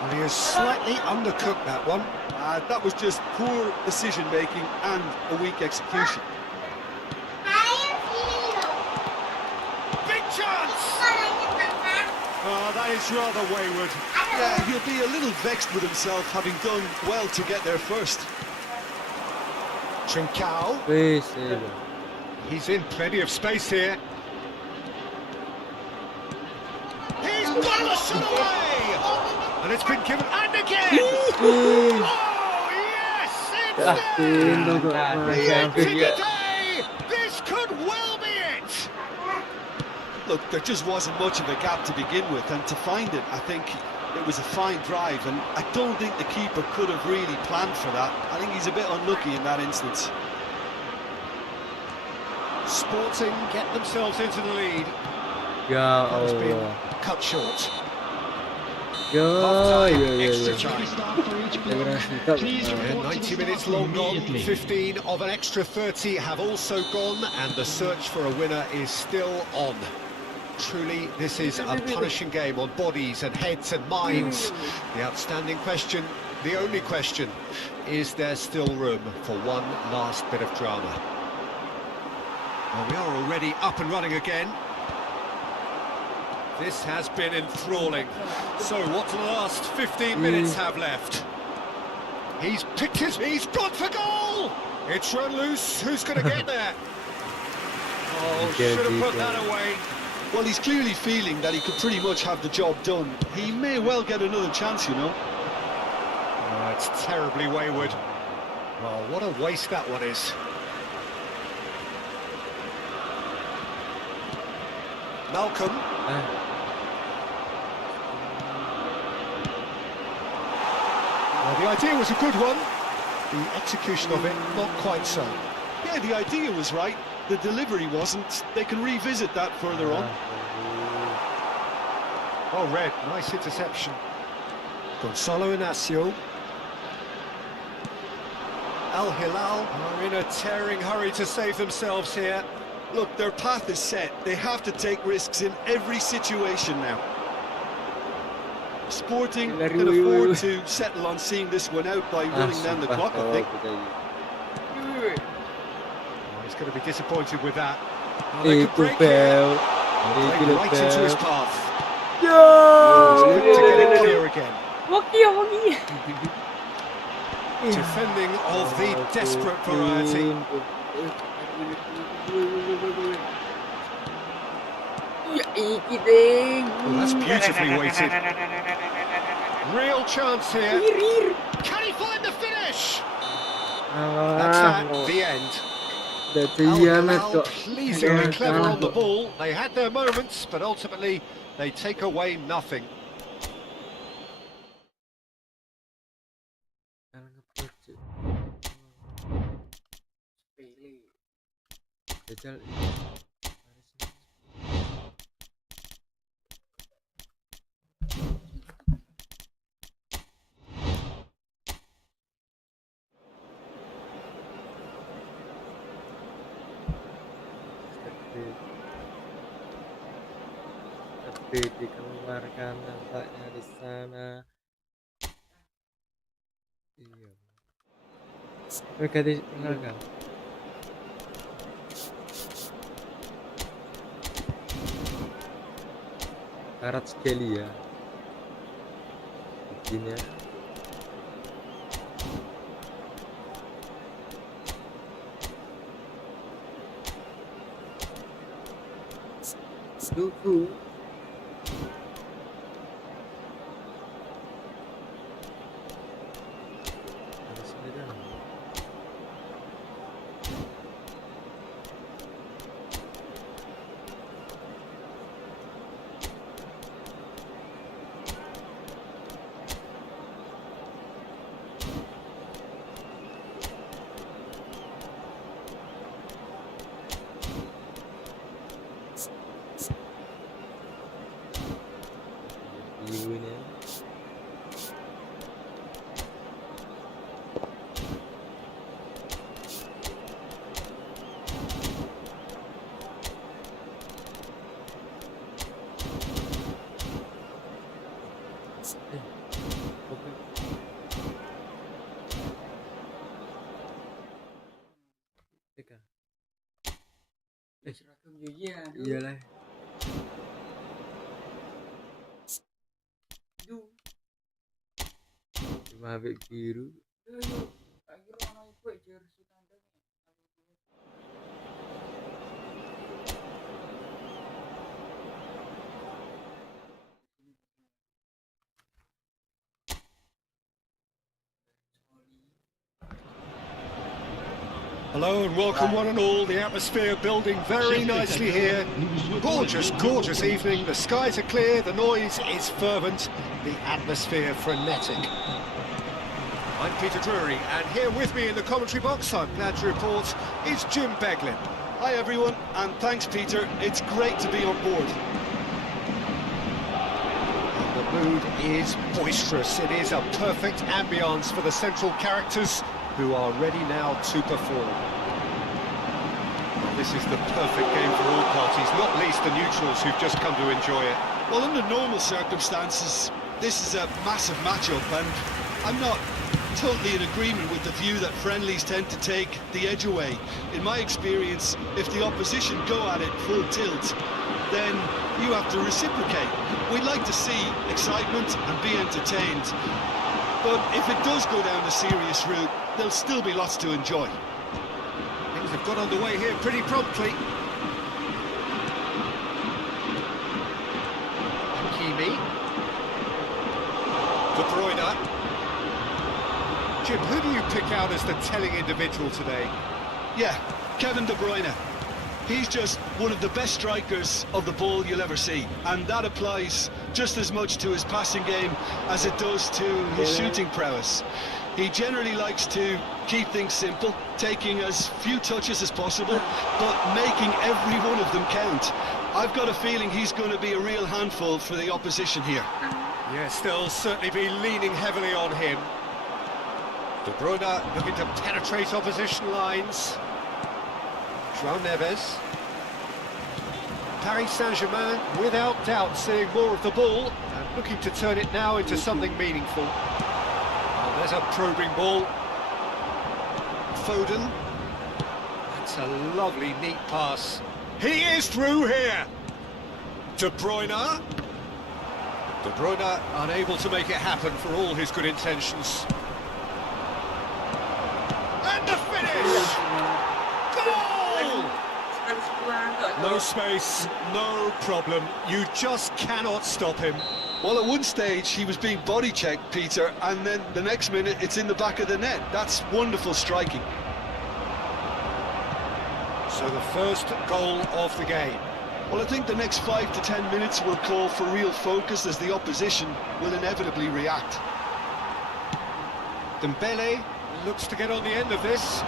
Well, he is slightly undercooked, that one. That was just poor decision-making and a weak execution. Big chance! Well, that is rather wayward. Yeah, he'll be a little vexed with himself, having done well to get there first. Trincao. Wih, sih. He's in plenty of space here. He's got the shot away! And it's been given, and again! Oh, yes! It's there! The end to the day! This could well be it! Look, there just wasn't much of a gap to begin with, and to find it, I think it was a fine drive, and I don't think the keeper could have really planned for that. I think he's a bit unlucky in that instance. Sporting get themselves into the lead. Ya That has been Allah. cut short. Ya, Half-time, extra ya. time. Yeah, 90 minutes long gone, 15 of an extra 30 have also gone, and the search for a winner is still on. Truly, this is a punishing game on bodies and heads and minds. The outstanding question, the only question, is there still room for one last bit of drama? Well, we are already up and running again. This has been enthralling. So what do the last 15 minutes have left? He's picked he's gone for goal! It's run loose, who's going to get there? Oh, should have put that away. Well, he's clearly feeling that he could pretty much have the job done. He may well get another chance, you know. Oh, it's terribly wayward. Well, what a waste that one is. Malcolm. Well, the idea was a good one. The execution of it, not quite so. Yeah, the idea was right. The delivery wasn't. They can revisit that further on. Oh, Red, nice interception. Gonzalo Inacio. Al Hilal are in a tearing hurry to save themselves here. Look, their path is set. They have to take risks in every situation now. Sporting can afford to settle on seeing this one out by running down the clock, I think. Oh, he's going to be disappointed with that. Oh, they could break here. Played right into his path. Yo! Quick to get it clear again. Defending of the desperate variety. Oh, that's beautifully weighted. Real chance here. Can he find the finish? That's at the end. Al Hilal pleasingly clever on the ball. They had their moments, but ultimately they take away nothing. Tapi dikeluarkan nampaknya di sana. Iya. Mereka dikeluarkan. Karat sekali ya. Bikinnya. Duku. Ibunya. Iyalah. Duel. Cuma habis biru. Akhirnya orang itu jersey kandang. Hello and welcome one and all. The atmosphere building very nicely here. Gorgeous, gorgeous evening. The skies are clear, the noise is fervent, the atmosphere frenetic. I'm Peter Drury, and here with me in the commentary box, I'm glad to report, is Jim Beglin. Hi everyone, and thanks Peter. It's great to be on board. The mood is boisterous. It is a perfect ambience for the central characters who are ready now to perform. Well, this is the perfect game for all parties, not least the neutrals who've just come to enjoy it. Well, under normal circumstances, this is a massive matchup, and I'm not totally in agreement with the view that friendlies tend to take the edge away. In my experience, if the opposition go at it full tilt, then you have to reciprocate. We'd like to see excitement and be entertained, but if it does go down the serious route, there'll still be lots to enjoy. Things have got underway here pretty promptly. Hakimi. De Bruyne. Jim, who do you pick out as the telling individual today? Yeah, Kevin De Bruyne. He's just one of the best strikers of the ball you'll ever see, and that applies just as much to his passing game as it does to his shooting prowess. He generally likes to keep things simple, taking as few touches as possible, but making every one of them count. I've got a feeling he's going to be a real handful for the opposition here. Yes, they'll certainly be leaning heavily on him. De Bruyne looking to penetrate opposition lines. João Neves. Paris Saint-Germain, without doubt, seeing more of the ball and looking to turn it now into something meaningful. Oh, there's a probing ball. Foden. That's a lovely, neat pass. He is through here. De Bruyne. De Bruyne unable to make it happen for all his good intentions. And the finish! Goal! No space, no problem. You just cannot stop him. Well, at one stage he was being body checked, Peter, and then the next minute it's in the back of the net. That's wonderful striking. So the first goal of the game. Well, I think the next 5 to 10 minutes will call for real focus as the opposition will inevitably react. Dembele looks to get on the end of this.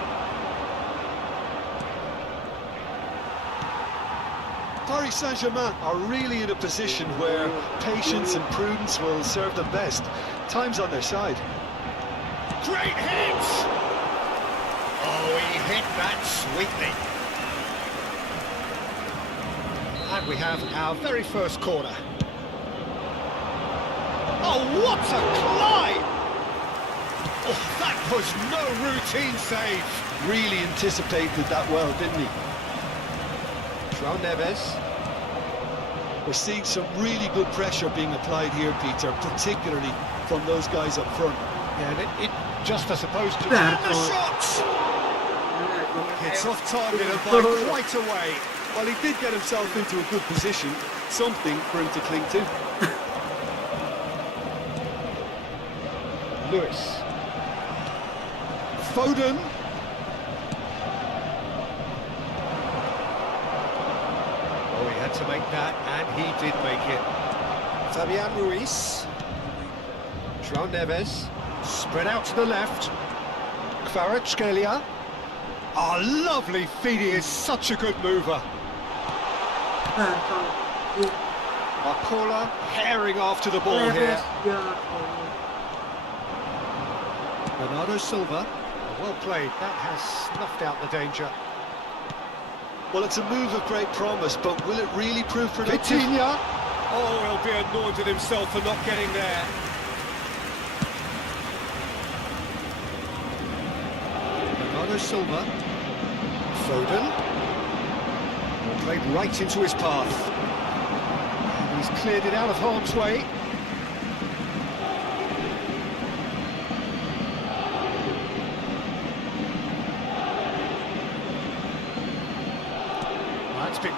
Paris Saint-Germain are really in a position where patience and prudence will serve them best. Time's on their side. Great hit! Oh, he hit that sweetly. And we have our very first corner. Oh, what a climb! Oh, that was no routine save. Really anticipated that well, didn't he? João Neves. We're seeing some really good pressure being applied here, Peter, particularly from those guys up front. Yeah, and it just, I suppose, to the shots! It's off target and by quite a way. Well, he did get himself into a good position, something for him to cling to. Lewis. Foden. Oh, he had to make that, and he did make it. Fabian Ruiz. João Neves. Spread out to the left. Kvaratskhelia. Oh, lovely feed, he is such a good mover. Marcola herring after the ball here. Bernardo Silva. Well played, that has snuffed out the danger. Well, it's a move of great promise, but will it really prove productive? Vitinha. Oh, he'll be annoyed with himself for not getting there. Bernardo Silva. Foden. Well played right into his path. And he's cleared it out of harm's way.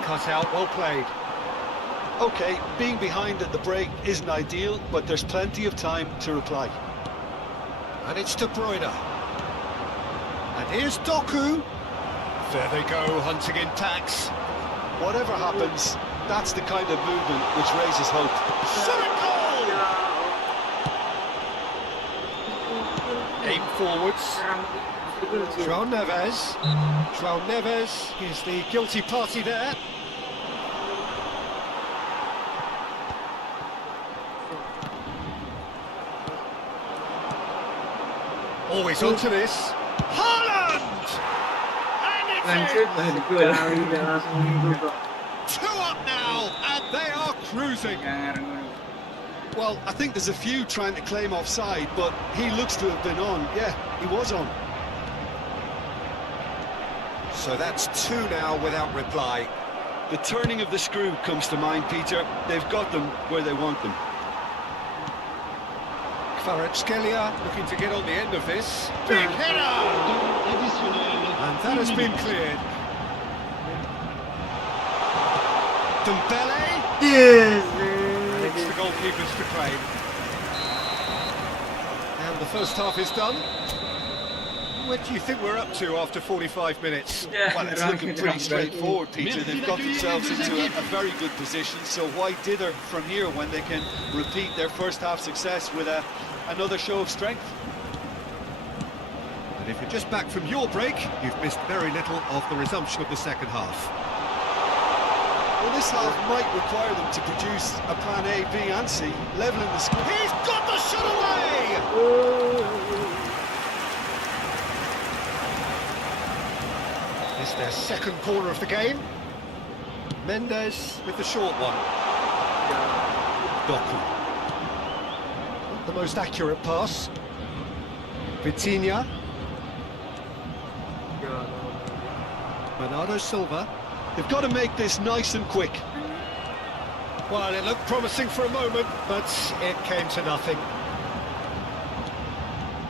cut out, well played. Okay, being behind at the break isn't ideal, but there's plenty of time to reply. And it's De Bruyne. And here's Doku. There they go, hunting in tacks. Whatever happens, that's the kind of movement which raises hope. Shot at goal! Aim forwards. João Neves. João Neves is the guilty party there. Always onto this. Haaland! And it's in. 2 up now, and they are cruising. Well, I think there's a few trying to claim offside, but he looks to have been on. Yeah, he was on. So that's 2 now without reply. The turning of the screw comes to mind, Peter. They've got them where they want them. Kvaratskhelia looking to get on the end of this. Big header! And that has been cleared. Dembele. And it's the goalkeepers to claim. And the first half is done. What do you think we're up to after 45 minutes? Well, it's looking pretty straightforward, Peter. They've got themselves into a very good position, so why dither from here when they can repeat their first half success with another show of strength? And if you're just back from your break, you've missed very little of the resumption of the second half. Well, this half might require them to produce a plan A, B and C, levelling the score. He's got the shot away! It's their second corner of the game. Mendes with the short one. Doku. Not the most accurate pass. Vitinha. Bernardo Silva. They've got to make this nice and quick. Well, it looked promising for a moment, but it came to nothing.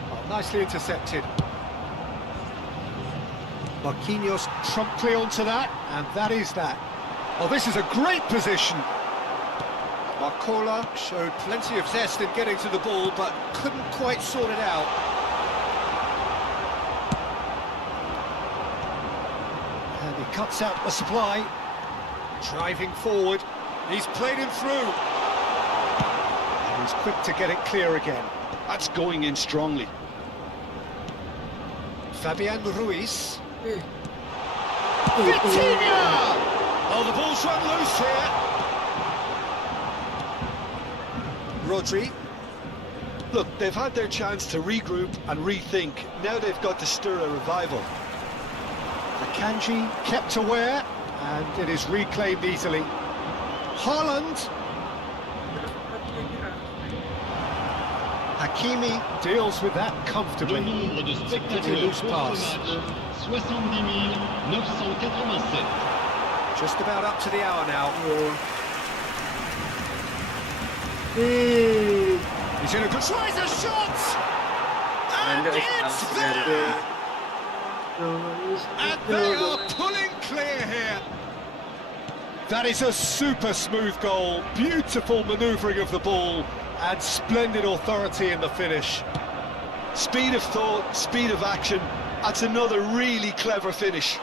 Oh, nicely intercepted. Marquinhos promptly onto that, and that is that. Oh, this is a great position. Marcola showed plenty of zest in getting to the ball, but couldn't quite sort it out. And he cuts out the supply. Driving forward. He's played him through. And he's quick to get it clear again. That's going in strongly. Fabian Ruiz. Vitinha! Oh, the ball's run loose here. Rodri. Look, they've had their chance to regroup and rethink. Now they've got to stir a revival. Akanji kept aware, and it is reclaimed easily. Haaland. Hakimi deals with that comfortably. Le nombre de spectateurs Loose pour pass. ce match, 70 987. Just about up to the hour now. He's in a good tries a shot! And it's there! And they are pulling clear here. That is a super smooth goal, beautiful manoeuvring of the ball, and splendid authority in the finish. Speed of thought, speed of action. That's another really clever finish.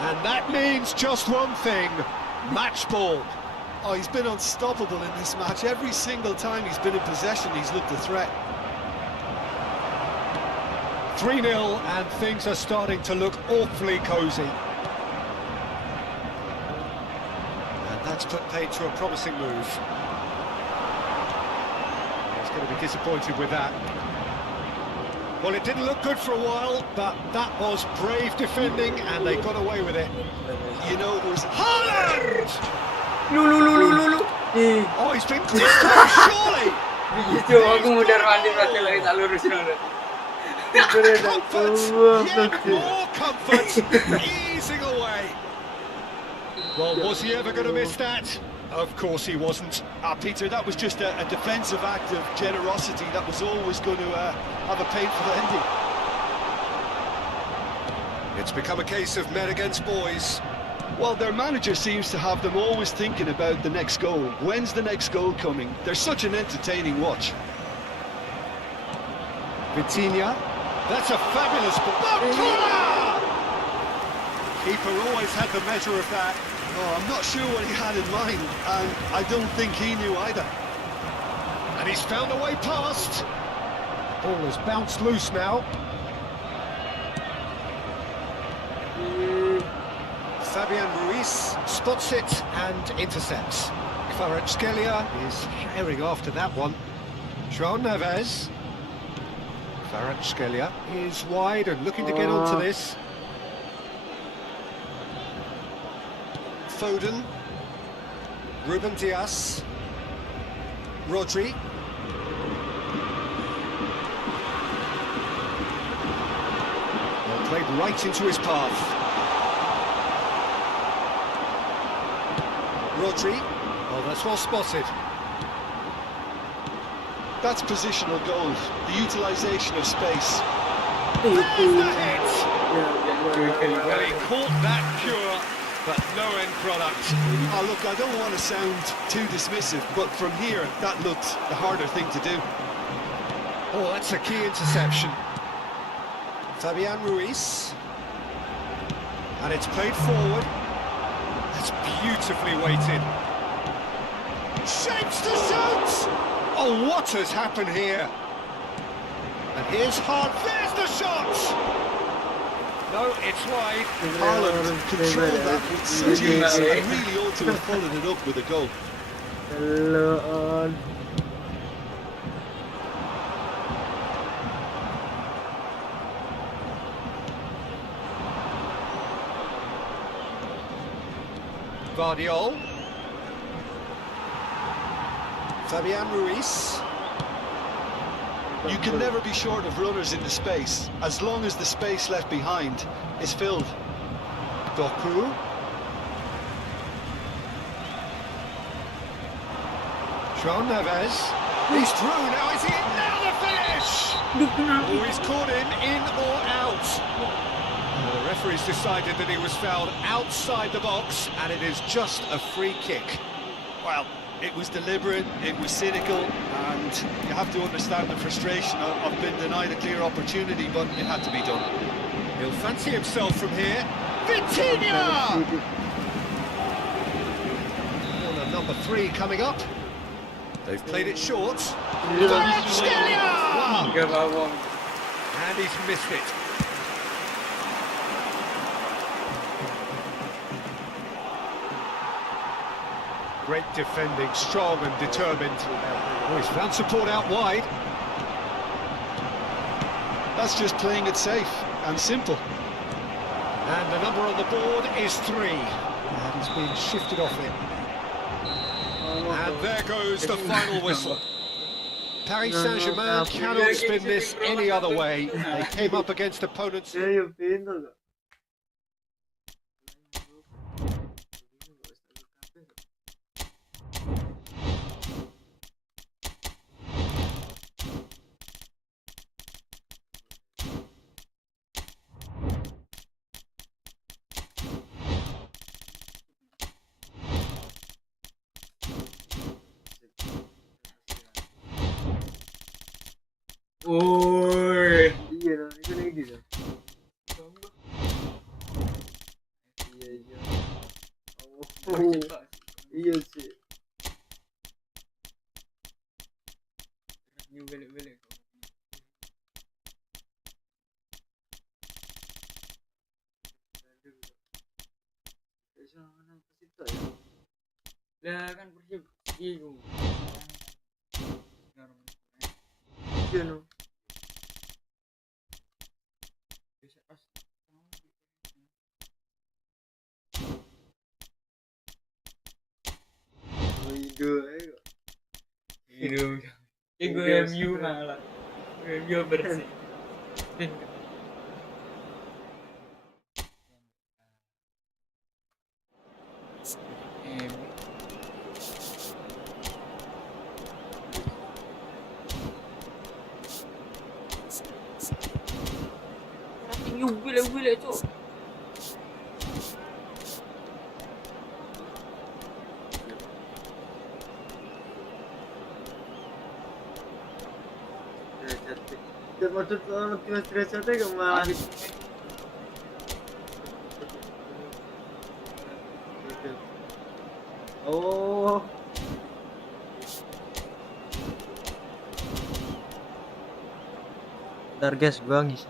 And that means just one thing, match ball. Oh, he's been unstoppable in this match. Every single time he's been in possession, he's looked a threat. 3-0, and things are starting to look awfully cosy. And that's put paid to a promising move. He's going to be disappointed with that. Well, it didn't look good for a while, but that was brave defending, and they got away with it. You know, it was Haaland! Oh, he's been cleared, surely! Begitu aku mudar mandi pakai lagi tak lurus dulu. Comfort, yet more comfort, easing away. Well, was he ever going to miss that? Of course he wasn't. Peter, that was just a defensive act of generosity that was always going to have a painful ending. It's become a case of men against boys. Well, their manager seems to have them always thinking about the next goal. When's the next goal coming? They're such an entertaining watch. Vitinha. That's a fabulous ball. Keeper always had the measure of that. Oh, I'm not sure what he had in mind, and I don't think he knew either. And he's found a way past. Ball has bounced loose now. Fabian Ruiz spots it and intercepts. Kvaratskhelia is herring after that one. João Neves. Kvaratskhelia is wide and looking to get onto this. Foden. Ruben Dias. Rodri. Well, played right into his path. Rodri. Oh, that's well spotted. That's positional goal, the utilisation of space. There's the hit! Well, he caught that pure, but no end product. Oh, look, I don't want to sound too dismissive, but from here, that looked the harder thing to do. Oh, that's a key interception. Fabian Ruiz. And it's played forward. That's beautifully weighted. Shapes to shoot! Oh, what has happened here? And here's Hart. There's the shot! No, it's wide. Haaland controlled that with such ease and really ought to have followed it up with a goal. Guardiol. Fabian Ruiz. You can never be short of runners into space, as long as the space left behind is filled. Doku. João Neves. He's through, now is he in? Now the finish! Oh, he's caught him in or out. The referee's decided that he was fouled outside the box, and it is just a free kick. Well, it was deliberate, it was cynical, and you have to understand the frustration of being denied a clear opportunity, but it had to be done. He'll fancy himself from here. Vitinha! Corner number 3 coming up. They've played it short. Wow. And he's missed it. Great defending, strong and determined. Oh, he's found support out wide. That's just playing it safe and simple. And the number on the board is 3. And he's been shifted off it. And there goes the final whistle. Paris Saint-Germain cannot spin this any other way. They came up against opponents. Oi. Iya no, itu lagi dah. Iya. Oh. Iya sih. New balik-balik. Jangan apa situ ya. Lah kan Persib itu. Iya no. Hidup gue MU malah MU bersih Tapi gue cok Maksud Mas derajatnya kok malah gitu. Oh, bentar guys, gua ngisi.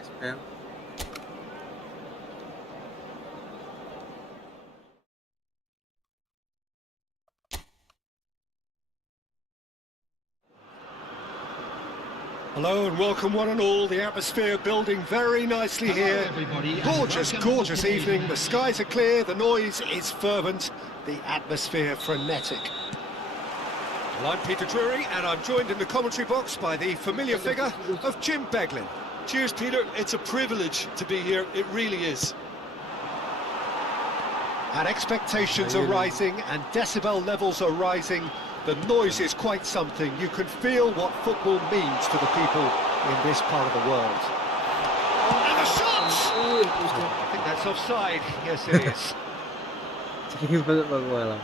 SPM. Hello and welcome one and all. The atmosphere building very nicely here. Gorgeous, gorgeous evening. The skies are clear, the noise is fervent, the atmosphere frenetic. Well, I'm Peter Drury and I'm joined in the commentary box by the familiar figure of Jim Beglin. Cheers, Peter. It's a privilege to be here. It really is. And expectations are rising and decibel levels are rising. The noise is quite something. You can feel what football means to the people in this part of the world. And the shot! I think that's offside. Yes, it is. Sedikit banget Bang Malang.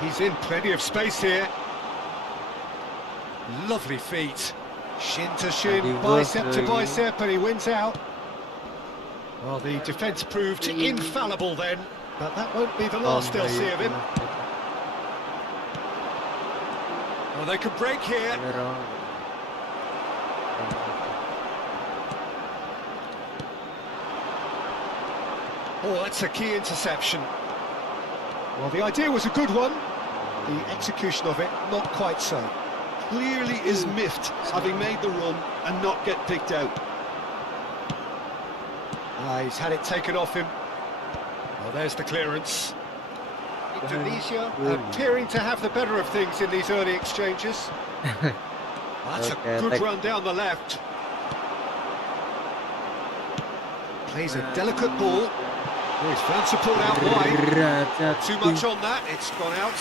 He's in plenty of space here. Lovely feet. Shin to shin, bicep to bicep, and he wins out. Well, the defence proved infallible then, but that won't be the last they'll see of him. Well, they could break here. Oh, that's a key interception. Well, the idea was a good one. The execution of it, not quite so. Clearly is miffed, having made the run and not get picked out. He's had it taken off him. Well, there's the clearance. Indonesia appearing to have the better of things in these early exchanges. That's a good run down the left. Plays a delicate ball. He's found support out wide. Too much on that, it's gone out.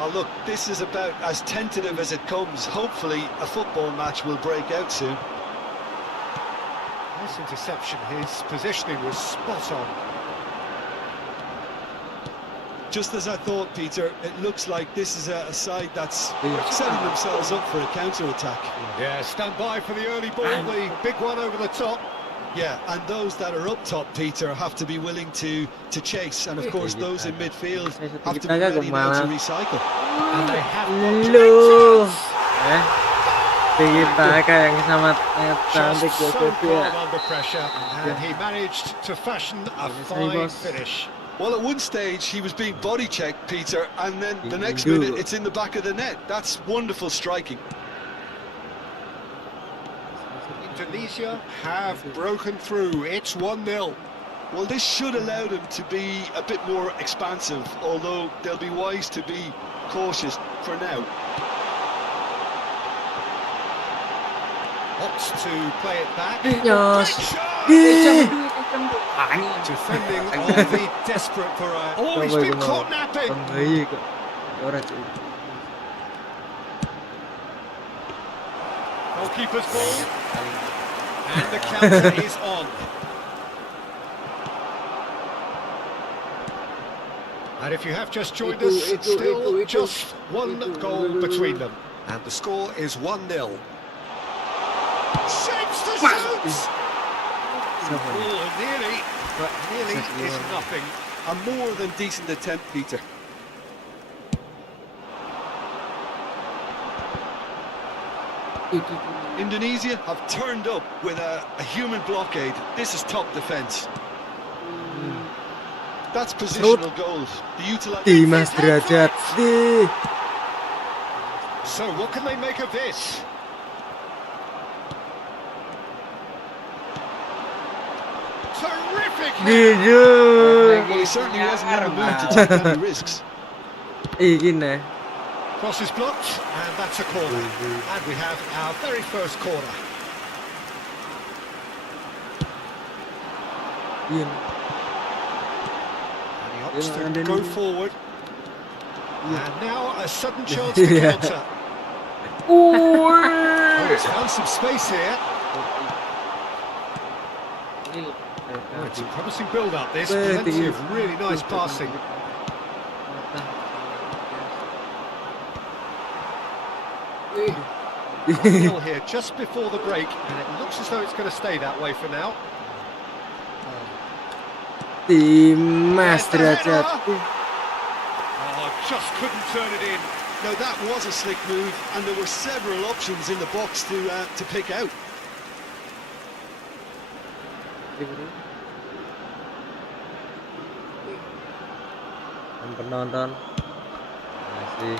Oh look, this is about as tentative as it comes. Hopefully a football match will break out soon. Nice interception, his positioning was spot on. Just as I thought, Peter, it looks like this is a side that's setting themselves up for a counter-attack. Yeah, stand by for the early ball, the big one over the top. Yeah, and those that are up top, Peter, have to be willing to chase, and of course those in midfield have to be ready now to recycle. And they have got Tiki-taka yang sangat cantik just so ya. calm under pressure, and he managed to fashion a fine finish. Well, at one stage he was being body checked, Peter, and then the next minute it's in the back of the net. That's wonderful striking. Indonesia have broken through. It's 1-0. Well, this should allow them to be a bit more expansive, although they'll be wise to be cautious for now. Opts to play it back. Yes. Defending all the desperate variety. Oh, he's been caught napping. Goalkeeper's ball. And the counter is on. And if you have just joined us, still just one goal between them. And the score is 1-0. Shapes the shoots! Oh, nearly, but nearly is nothing. A more than decent attempt, Peter. Indonesia have turned up with a human blockade. This is top defence. That's positional goals. The Dimas Derajat. So what can they make of this? Terrific! Well, he certainly wasn't in the mood to take any risks. Gini. Cross is blocked, and that's a corner. And we have our very first corner. Ian. And he opts to go forward. And now a sudden chance to counter. Oh, he's found some space here. Oh, it's a promising build-up, this. Plenty of really nice passing. Hill here just before the break, and it looks as though it's going to stay that way for now. Dimas Derajat. Oh, just couldn't turn it in. Now that was a slick move, and there were several options in the box to pick out. Penonton masih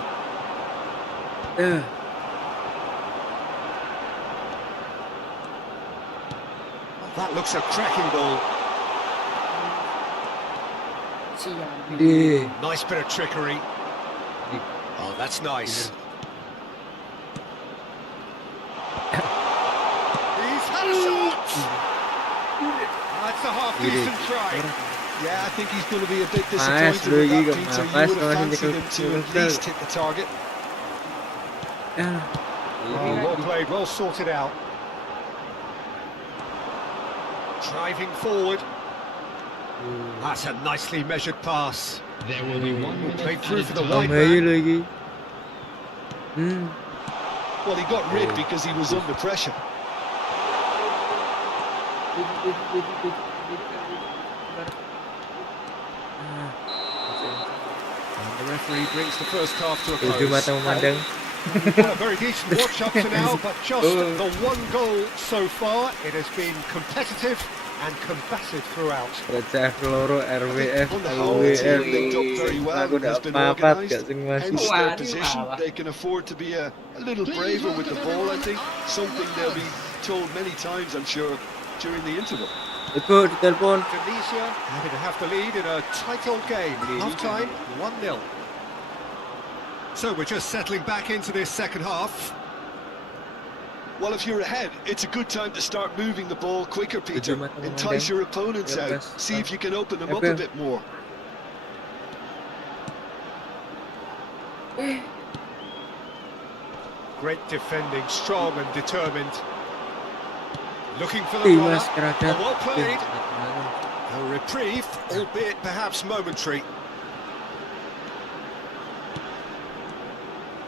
That looks a cracking ball. Nice bit of trickery. Oh, that's nice. He's had a shot! That's a half-decent try. Yeah, I think he's going to be a bit disappointed with that, Peter. You would have fancied him to at least hit the target. Oh, well played, well sorted out. Driving forward. That's a nicely measured pass. There will be 1 minute Played through for the added wide time. man. Well, he got rid because he was under pressure. And the referee brings the first half to a Tujuh mata close. memandang. Well, a very decent watch up to now, but just the one goal so far. It has been competitive and combative throughout. Receh loro RWF On the whole, the team linked up very well aku and has udah been papat organised. gak sing masih. Hence their position. They can afford to be a little braver with the ball, I think. Something they'll be told many times, I'm sure, during the interval. Ibu ditelepon. Indonesia happy to have the lead in a tight old game. Half-time, 1-0. So we're just settling back into this second half. Well, if you're ahead, it's a good time to start moving the ball quicker, Peter. Entice your opponents out. See if you can open them up a bit more. Great defending, strong and determined. Looking for the runner. Well played. A reprieve, albeit perhaps momentary.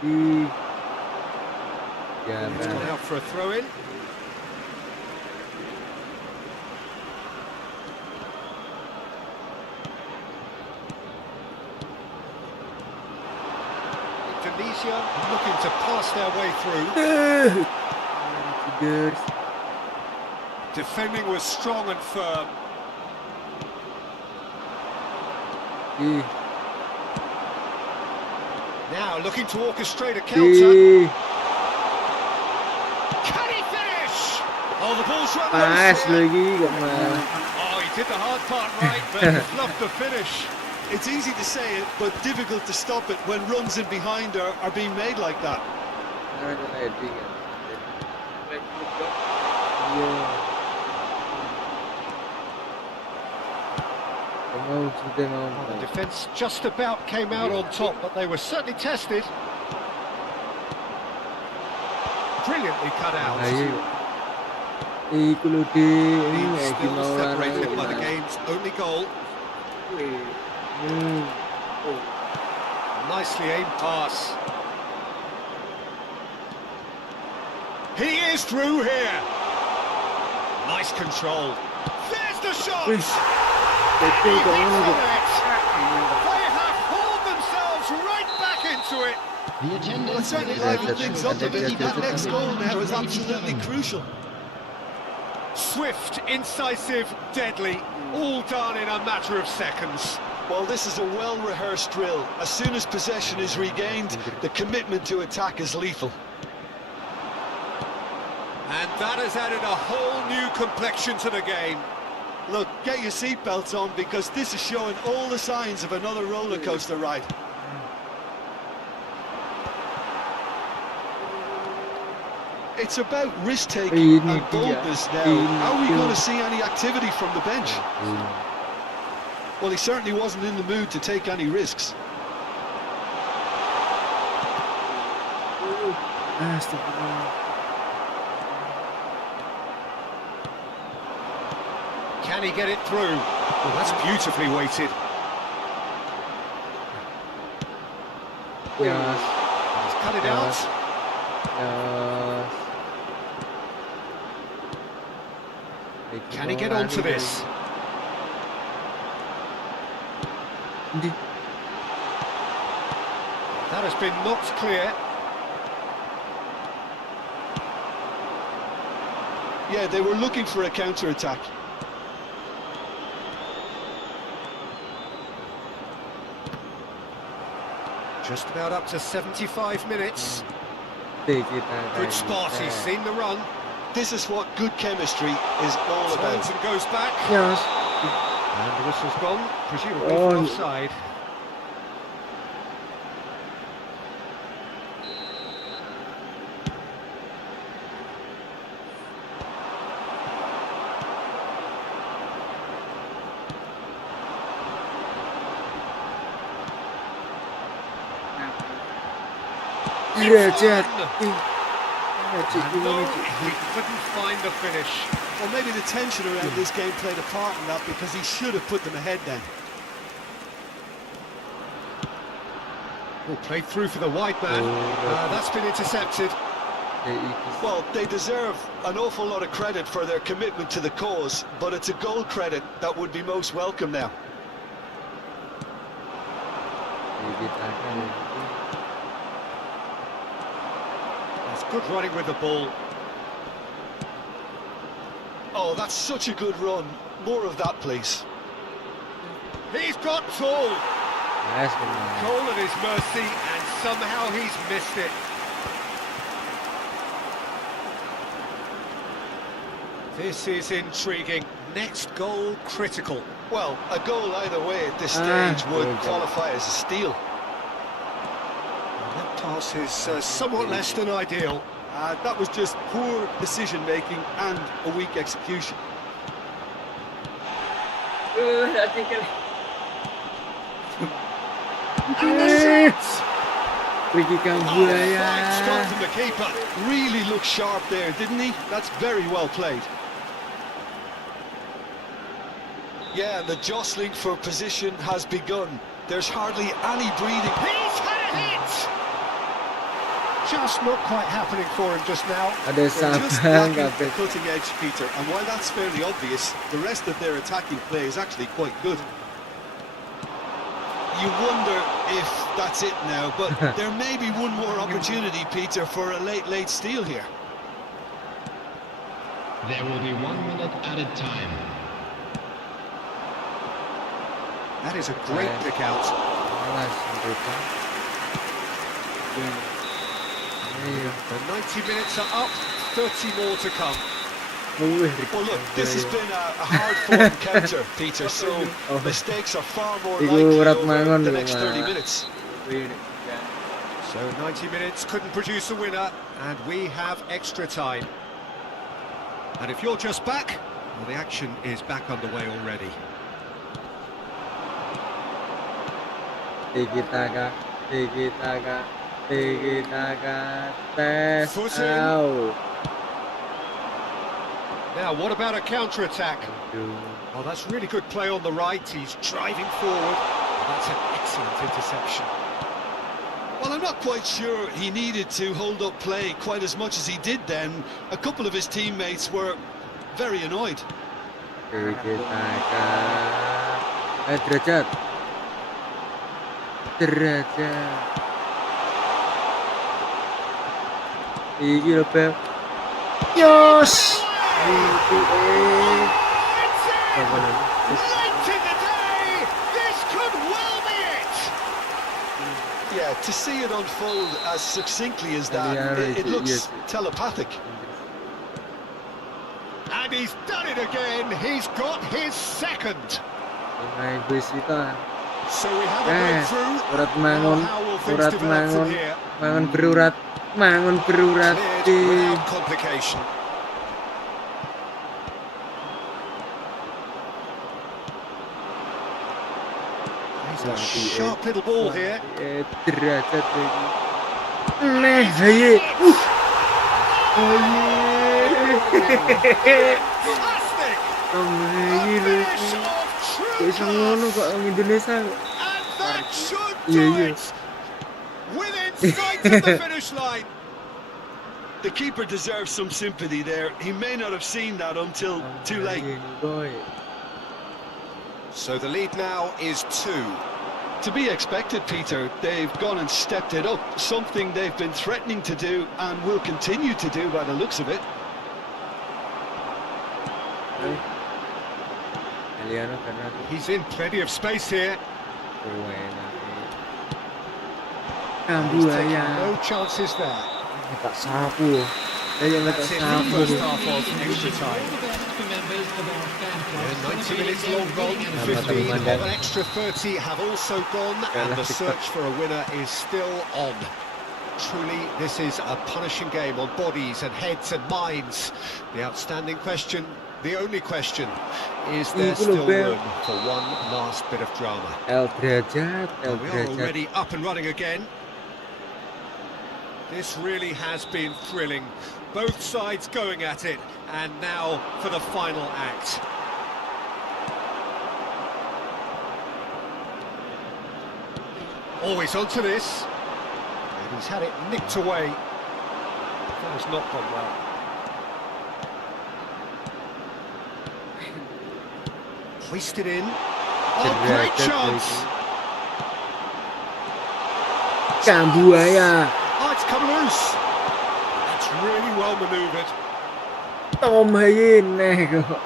It's gone out for a throw-in. Indonesia looking to pass their way through. Defending was strong and firm. Now looking to orchestrate a counter. Can he finish? Oh, the ball's run loose here. Oh, he did the hard part right, but he fluffed the finish. It's easy to say it, but difficult to stop it when runs in behind are being made like that. Well, the defence just about came out on top, but they were certainly tested. Brilliantly cut out. Still separated by the game's only goal. Nicely aimed pass. He is through here. Nice control. There's the shot. They have hauled themselves right back into it. Well, it certainly livened things up a bit. That next goal now is absolutely crucial. Swift, incisive, deadly, all done in a matter of seconds. Well, this is a well-rehearsed drill. As soon as possession is regained, the commitment to attack is lethal. And that has added a whole new complexion to the game. Look, get your seatbelts on because this is showing all the signs of another roller coaster ride. It's about risk-taking and boldness now. Are we going to see any activity from the bench? Well, he certainly wasn't in the mood to take any risks. Can he get it through? Well, that's beautifully weighted. He's cut it out. Can he get onto this? That has been knocked clear. Yeah, they were looking for a counter-attack. Just about up to 75 minutes. Good spot, he's seen the run. This is what good chemistry is all about. Turns and goes back. And the whistle's gone, presumably for offside. No, he couldn't find the finish. Well, maybe the tension around this game played a part in that because he should have put them ahead then. Oh, played through for the wide man. That's been intercepted. Well, they deserve an awful lot of credit for their commitment to the cause, but it's a goal credit that would be most welcome now. It's good running with the ball. Oh, that's such a good run. More of that, please. He's got tall. Nice one. Goal at his mercy, and somehow he's missed it. This is intriguing. Next goal critical. Well, a goal either way at this stage would qualify as a steal. That pass is somewhat less than ideal. That was just poor decision-making and a weak execution. And the shot! Ricky Oh, fine Kambuaya. stop from the keeper. Really looked sharp there, didn't he? That's very well played. Yeah, the jostling for position has begun. There's hardly any breathing. He's had a hit! Just not quite happening for him just now. Ada They're just Sabang lacking the kabeh. cutting edge, Peter, and while that's fairly obvious, the rest of their attacking play is actually quite good. You wonder if that's it now, but there may be one more opportunity, Peter, for a late steal here. There will be 1 minute added time. That is a great pick out. Malas mereka. Iya. The 90 minutes are up, 30 more to come. Well, look, this has been a hard-fought encounter, Peter, so mistakes are far more Iku likely urat over mangon the lho, next Mas. 30 minutes. So 90 minutes couldn't produce a winner, and we have extra time. And if you're just back, well, the action is back underway already. Tiki taka, tiki taka, tiki taka, tes. Foot in. Au. Now, what about a counter-attack? Aduh. Oh, that's really good play on the right. He's driving forward. That's an excellent interception. Well, I'm not quite sure he needed to hold up play quite as much as he did then. A couple of his teammates were very annoyed. Tiki taka. Derajat. Derajat. Iki lho, Beb. Yos. Late in the day! This could well be it! Yeah, to see it unfold as successfully as that, it looks telepathic. And he's done it again. He's got his second. Main bisita. So we have a breakthrough. Urat Now, mangun, how will things urat develop mangun, from here? mangun berurat, mangun berurat. Cleared without complication. He's a sharp little ball here. Derajat lagi. Neh, haye. Fantastic! Haye A lagi. finish of true Kok iso ngono class. kok orang Indonesia. And that should Yeah, do yeah. it. Within sight of the finish line. The keeper deserves some sympathy there. He may not have seen that until too late. Boy. So the lead now is 2. To be expected, Peter. They've gone and stepped it up, something they've been threatening to do and will continue to do by the looks of it. Eliano karena He's in plenty of space here. Kambu He's taking ayah. no chances there. Tak sapu. Saya nak tak That's it, the sapu. first half of extra time. Yeah, 90 minutes long gone, 15 of an extra 30 have also gone, and the search for a winner is still on. Truly, this is a punishing game on bodies and heads and minds. The outstanding question, the only question, is there still room for one last bit of drama? El derajat, El We are derajat. already up and running again. This really has been thrilling. Both sides going at it, and now for the final act. Always onto this. And he's had it nicked away. That has not gone well. Hoisted in. Oh, great chance! Kambu ayah. Oh, it's come loose. That's really well manoeuvred. Tom Hayin nè kìa.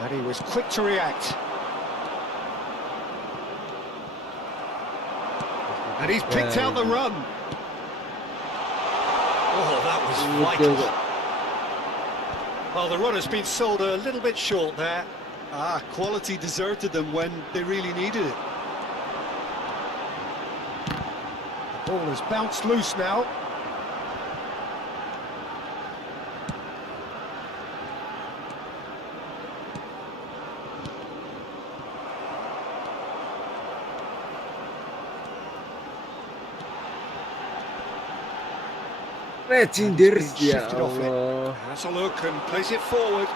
And he was quick to react. And he's picked out the run. Oh, that was vital. Well, the run has been sold a little bit short there. Quality deserted them when they really needed it. The ball has bounced loose now. Rejinders ya Shifted off it. Allah. Has a look and plays it forward.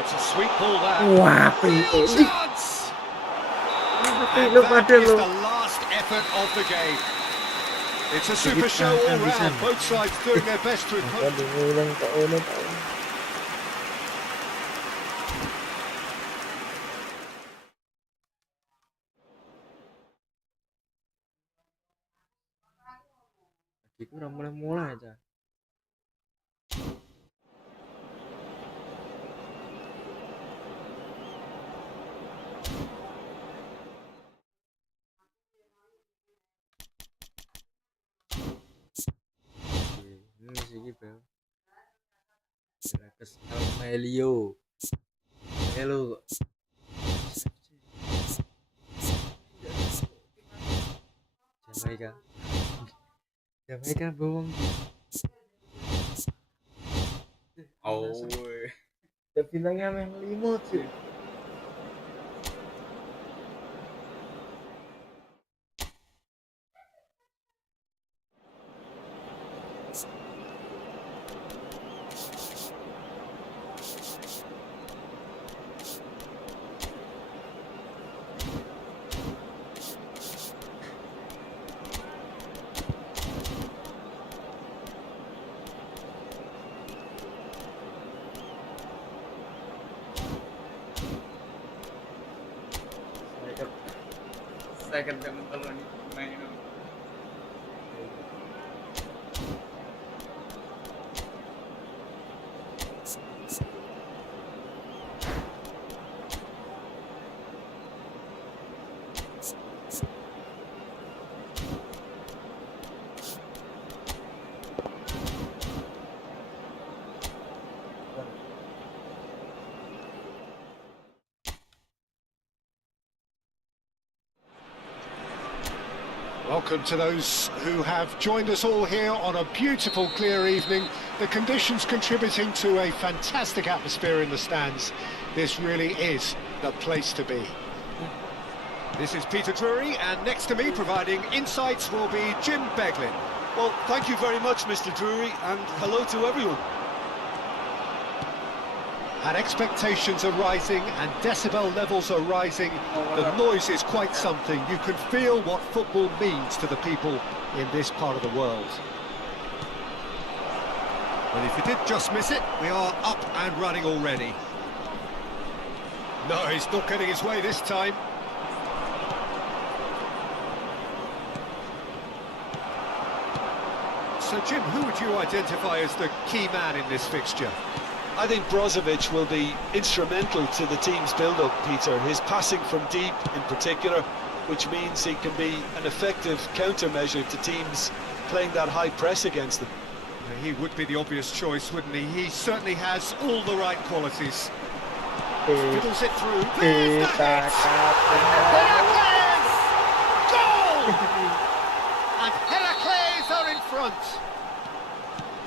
It's a sweet ball there. Wah, Real pintu. chance! And Lu that pada is lu. the last effort of the game. It's a super show all round. Both sides doing their best to impose. Ulang tahun. Itu udah mulai aja. Ini sih gitu. Kesal Melio. Hello. Jamaica. Jamaica bohong. Oh. Udah bilangnya main limut sih. Saya kerja mentelur nih main. Welcome to those who have joined us all here on a beautiful clear evening. The conditions contributing to a fantastic atmosphere in the stands. This really is the place to be. This is Peter Drury, and next to me providing insights will be Jim Beglin. Well, thank you very much, Mr. Drury, and hello to everyone. And expectations are rising and decibel levels are rising. The noise is quite something. You can feel what football means to the people in this part of the world. But if you did just miss it, we are up and running already. No, he's not getting his way this time. So, Jim, who would you identify as the key man in this fixture? I think Brozovic will be instrumental to the team's build-up, Peter. His passing from deep in particular, which means he can be an effective countermeasure to teams playing that high press against them. He would be the obvious choice, wouldn't he? He certainly has all the right qualities. Fiddles it through. There's the hit! Heracles! Goal! And Heracles are in front.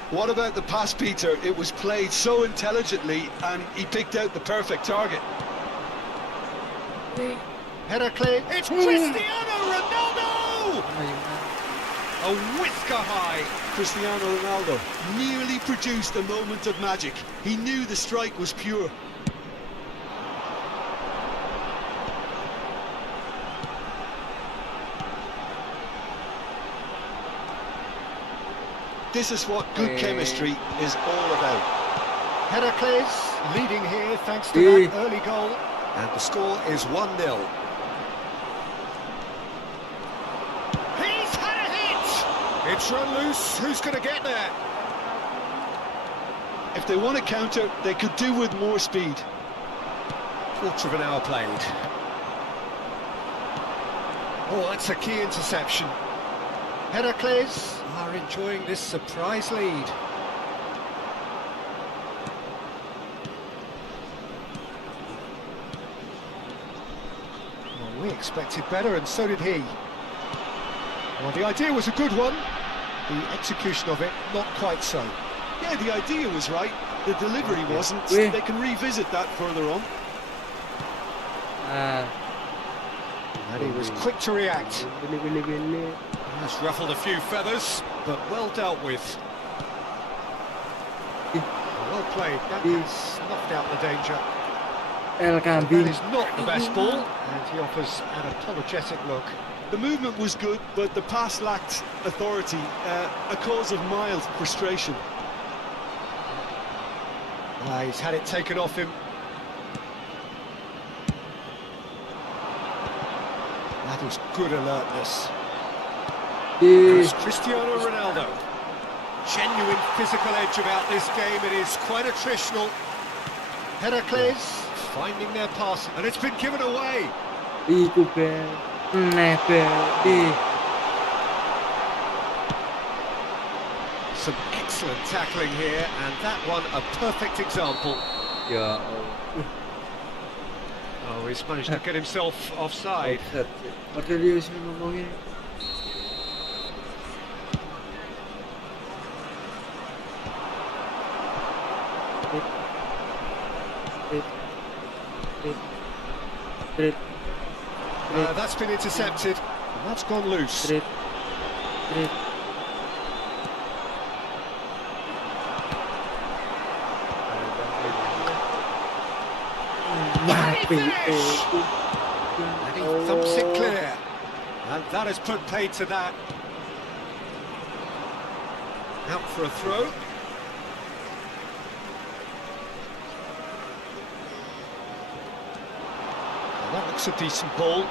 What about the pass, Peter? It was played so intelligently and he picked out the perfect target. Heracles, it's Cristiano Ronaldo! A whisker high. Cristiano Ronaldo nearly produced a moment of magic. He knew the strike was pure. This is what good chemistry is all about. Heracles leading here thanks to that early goal. And the score is 1-0. It's run loose. Who's going to get there? If they want to counter, they could do with more speed. Quarter of an hour played. Oh, that's a key interception. Heracles are enjoying this surprise lead. Well, we expected better, and so did he. Well, the idea was a good one. The execution of it, not quite so. Yeah, the idea was right. The delivery wasn't. They can revisit that further on. And he was quick to react. Has ruffled a few feathers, but well dealt with. Well played. That snuffed out the danger. That is not the best ball, and he offers an apologetic look. The movement was good, but the pass lacked authority, a cause of mild frustration. He's had it taken off him. That is good alertness. It's Cristiano Ronaldo. Genuine physical edge about this game. It is quite attritional. Heracles finding their pass, and it's been given away. Some excellent tackling here, and that one a perfect example. Oh, he's managed to get himself offside. That's been intercepted, and that's gone loose. And he thumps it clear, and that has put paid to that. Out for a throw. Well, that looks a decent ball.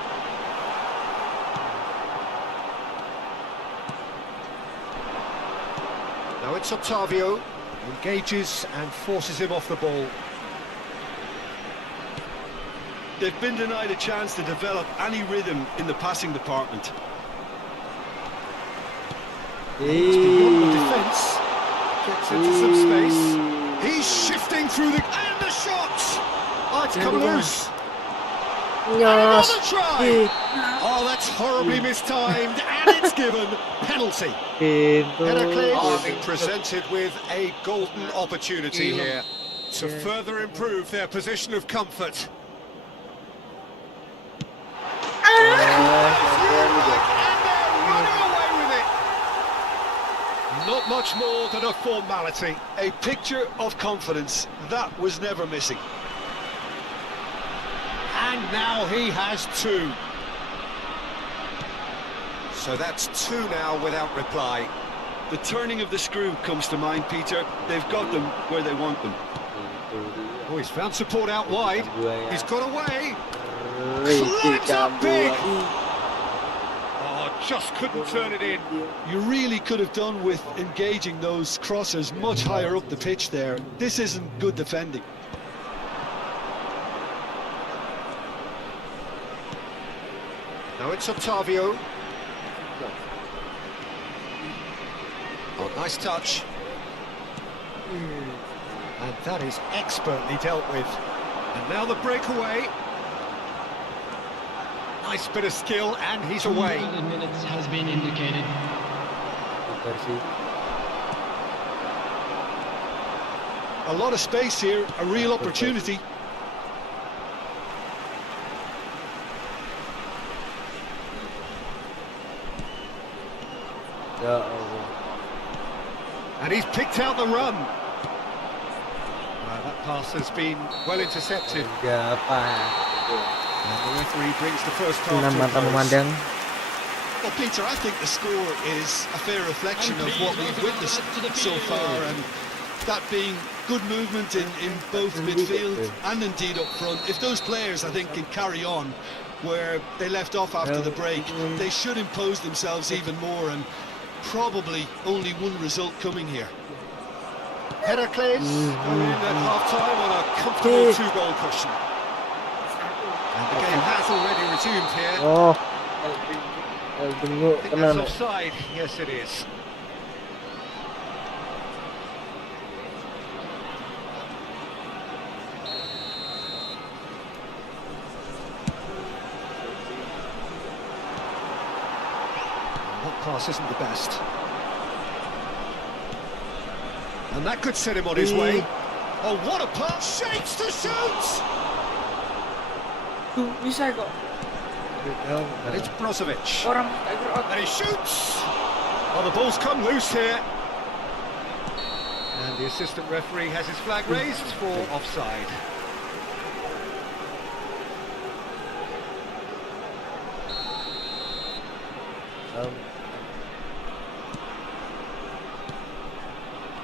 Now it's Octavio, engages and forces him off the ball. They've been denied a chance to develop any rhythm in the passing department. It's beyond the defence. Gets into some space. He's shifting through the... And the shot! Oh, it's come loose. Another try! Oh, that's horribly mistimed, and it's given. Penalty. Heracles are being presented with a golden opportunity here to further improve their position of comfort. Not much more than a formality. A picture of confidence that was never missing. And now he has two. So that's two now without reply. The turning of the screw comes to mind, Peter. They've got them where they want them. Oh, he's found support out wide. He's got away. Climbs up big. Oh, just couldn't turn it in. You really could have done with engaging those crossers much higher up the pitch there. This isn't good defending. Now it's Octavio. Oh, nice touch. And that is expertly dealt with. And now the breakaway. Nice bit of skill, and he's away. 200 minutes has been indicated. A lot of space here, a real opportunity. And he's picked out the run. That pass has been well intercepted. And the referee brings the first half to a close. Well, Peter, I think the score is a fair reflection of what we've witnessed so far, and that being good movement in both midfield and indeed up front. If those players, I think, can carry on where they left off after the break, they should impose themselves even more and probably only one result coming here. Heracles go in at half-time on a comfortable 2-goal cushion. And the game has already resumed here. Oh, I tunggu, think tenang. that's offside. Yes, it is. That pass isn't the best. And that could set him on his way. Oh, what a pass! Shakes to shoot! Tuh, bisa kok. And it's Brozovic. Orang tak gerak. And he shoots! Oh, the ball's come loose here. And the assistant referee has his flag raised for offside.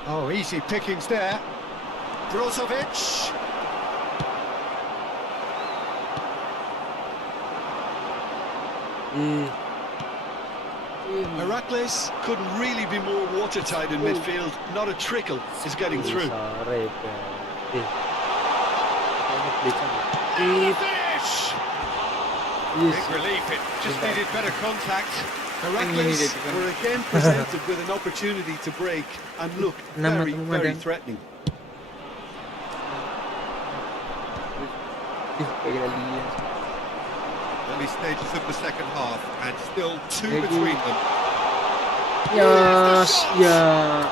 Oh, easy pickings there. Brozovic. Heracles couldn't really be more watertight in midfield. Not a trickle is getting through. Finish! Big relief, it just needed better contact. Heracles were again presented with an opportunity to break and look very, very threatening. Early stages of the second half, and still 2 between them. Yes, yeah.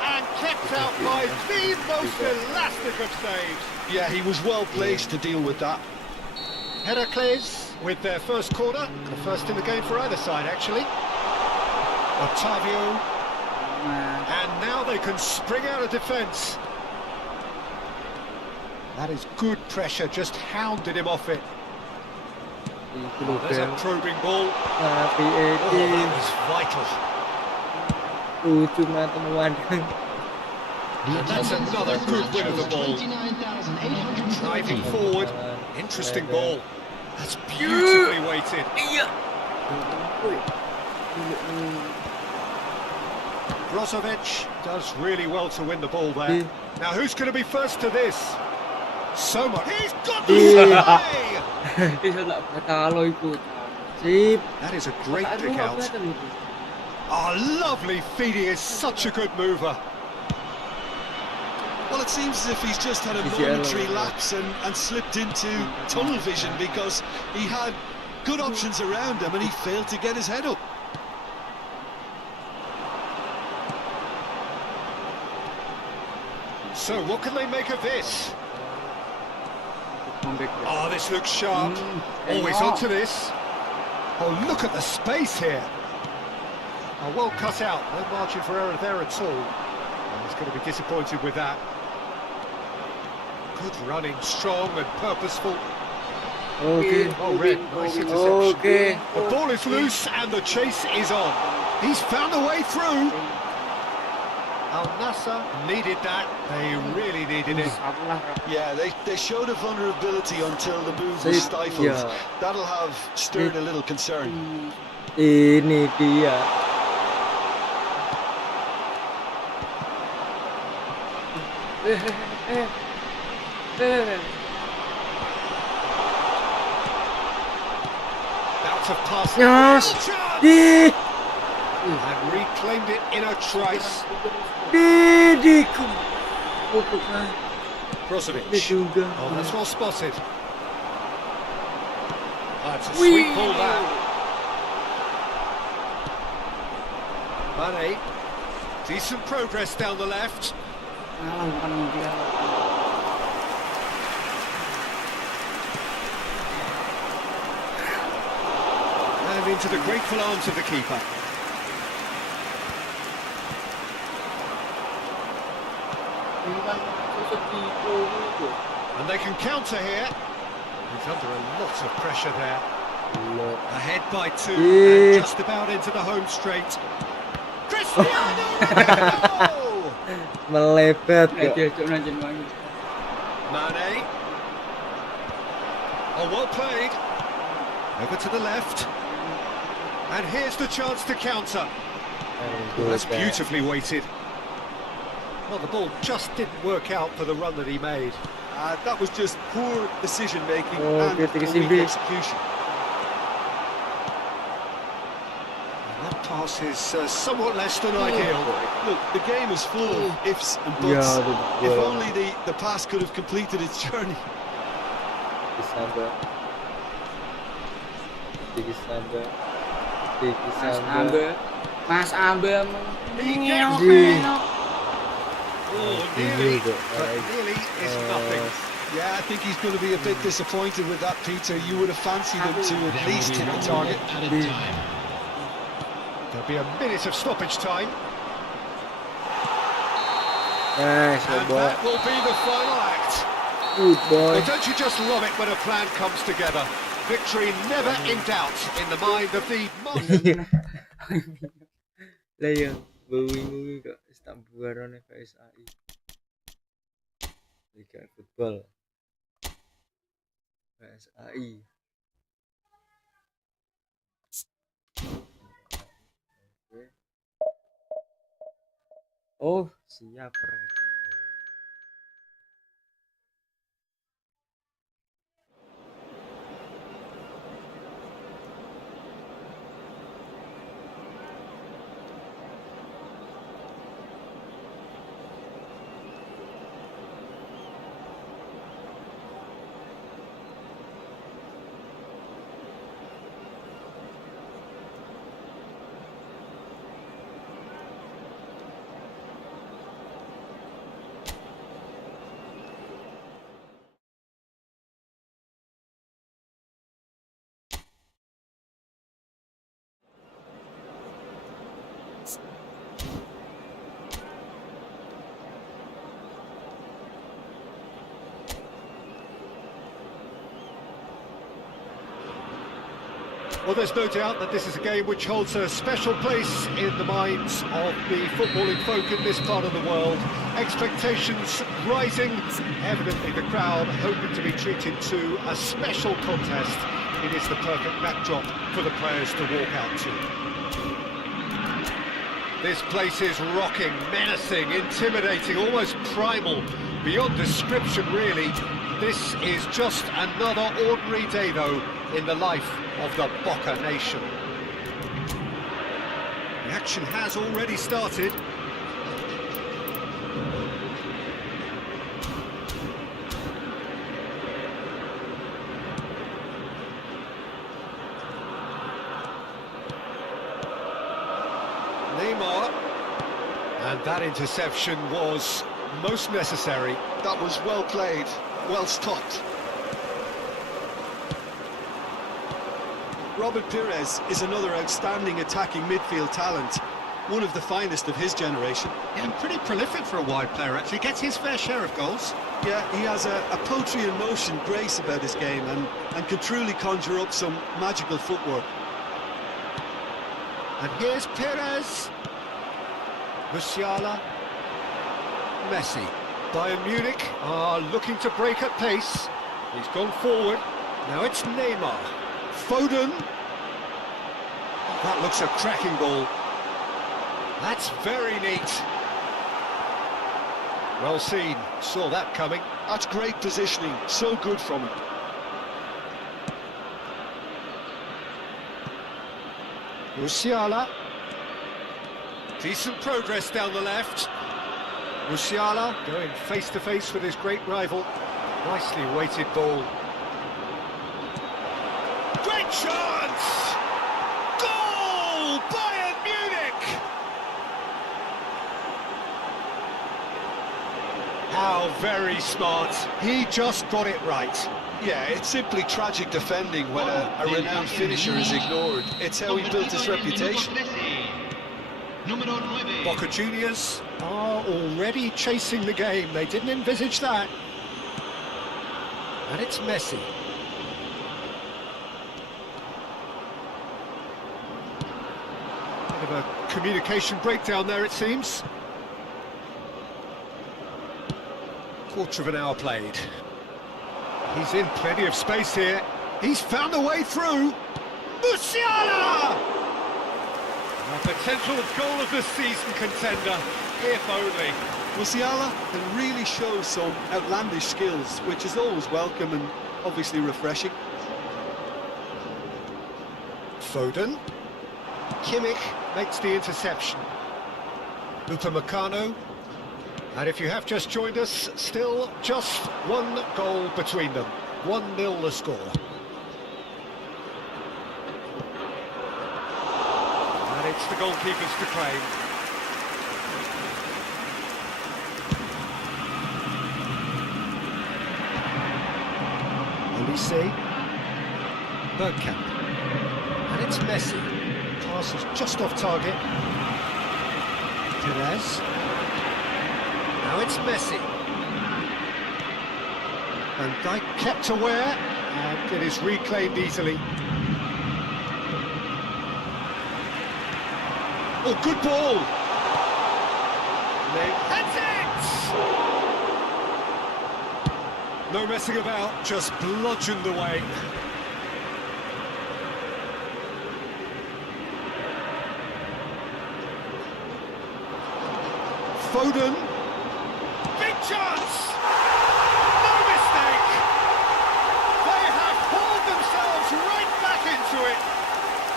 And kept out by the most elastic of saves. Yeah, he was well placed to deal with that. Heracles with their first corner, the first in the game for either side actually. Otavio, and now they can spring out of defence. That is good pressure, just hounded him off it. There's a probing ball. Oh, that was vital. Cuma temuan. And that's another good win of the ball. Driving forward, interesting ball. That's beautifully weighted. Brozovic does really well to win the ball there. Now who's going to be first to this? So much. He's got the play! That is a great pick out. Oh, lovely feed. He is such a good mover. Well, it seems as if he's just had a momentary lapse and slipped into tunnel vision because he had good options around him and he failed to get his head up. So what can they make of this? Oh, this looks sharp. Always onto this. Oh, look at the space here. Oh, well cut out. No margin for error there at all. Oh, he's going to be disappointed with that. Good running, strong and purposeful. Okay. Oh, red, nice interception. Okay. The ball is loose and the chase is on. He's found a way through. Al Nassr needed that. They really needed it. Yeah, they showed a vulnerability until the move was stifled. That'll have stirred a little concern. Ini dia. Bout of passing. Yes. Chance. And reclaimed it in a trice. Brozovic. Oh, that's well spotted. Oh, it's a sweet ball that. Mane. Decent progress down the left. And into the grateful arms of the keeper. And they can counter here. He's under a lot of pressure there. Ahead by 2 and just about into the home straight. Cristiano Ronaldo! Melepet ya. Mane. Oh, well played. Over to the left. And here's the chance to counter. Good That's guy. beautifully weighted. Well, the ball just didn't work out for the run that he made. That was just poor decision making Oh, and good a weak Ekshibisi. execution. And that pass is somewhat less than ideal. Look, the game is full of ifs and buts. Yeah, If only the pass could have completed its journey. Kisamba. Kisamba. Mas Ambe. Mas Ambe Ngelok. ngelok. Oh, nearly, but nearly is nothing. Yeah, I think he's going to be a bit disappointed with that, Peter. You would have fancied him to at least hit the target. Added time. There'll be a minute of stoppage time, Nice, and boy. that will be the final act. Good boy. Well, don't you just love it when a plan comes together? Victory never in doubt in the mind of the master. Lah ya, bingung kok tak buarone KSAI. Liga Efootball. KSAI. Oke. Oh, siap ready. Well, there's no doubt that this is a game which holds a special place in the minds of the footballing folk in this part of the world. Expectations rising, evidently the crowd hoping to be treated to a special contest. It is the perfect backdrop for the players to walk out to. This place is rocking, menacing, intimidating, almost primal, beyond description really. This is just another ordinary day though in the life of the Boca nation. The action has already started. Neymar, and that interception was most necessary. That was well played, well stopped. Robert Pires is another outstanding attacking midfield talent, one of the finest of his generation. Yeah, and pretty prolific for a wide player, actually. Gets his fair share of goals. Yeah, he has a poetry in motion grace about his game and can truly conjure up some magical footwork. And here's Perez. Musiala. Messi. Bayern Munich are looking to break at pace. He's gone forward. Now it's Neymar. Foden. Oh, that looks a cracking ball. That's very neat. Well seen. Saw that coming. That's great positioning, so good from him. Musiala. Decent progress down the left. Musiala going face to face with his great rival. Nicely weighted ball. Great chance! Goal! Bayern Munich! How very smart. He just got it right. Yeah, it's simply tragic defending when a renowned finisher is ignored. It's how he built his reputation. Boca Juniors are already chasing the game. They didn't envisage that. And it's Messi. Bit of a communication breakdown there, it seems. Quarter of an hour played. He's in plenty of space here. He's found a way through. Musiala! A potential goal of the season contender, if only. Musiala can really show some outlandish skills, which is always welcome and obviously refreshing. Foden. Kimmich makes the interception. Upamecano. And if you have just joined us, still just one goal between them. 1-0 the score. And it's the goalkeepers to claim. Olise. Bergkamp. And it's Messi. Pass is just off target. Perez. Now it's Messi. And Dijk kept aware, and it is reclaimed easily. Oh, good ball! That's it! No messing about, just bludgeoned away. Foden. Big chance! No mistake! They have hauled themselves right back into it.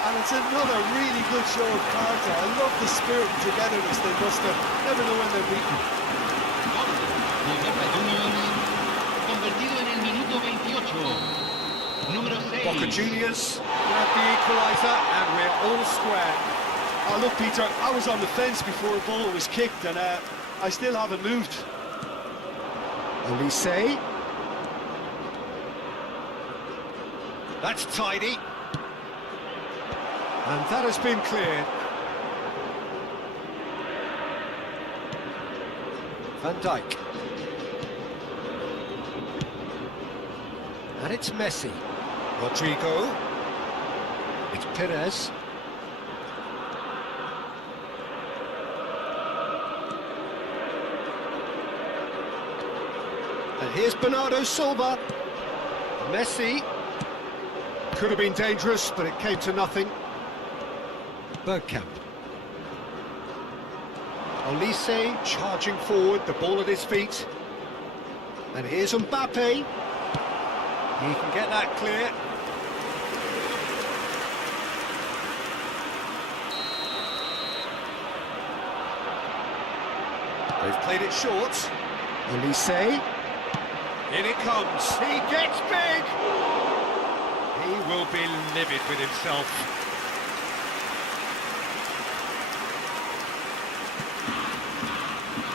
And it's another really good show of character. I love the spirit and togetherness they muster. Never know when they're beaten. Convertido en el minuto 28. Número 6. Boca Juniors grab the equaliser, and we're all square. Oh, look, Peter, I was on the fence before a ball was kicked, and I still haven't moved. Olise. That's tidy. And that has been cleared. Van Dijk. And it's Messi. Rodrigo. It's Perez. And here's Bernardo Silva. Messi. Could have been dangerous, but it came to nothing. Bergkamp. Olise charging forward, the ball at his feet. And here's Mbappe. He can get that clear. They've played it short. Olise. In it comes. He gets big. He will be livid with himself.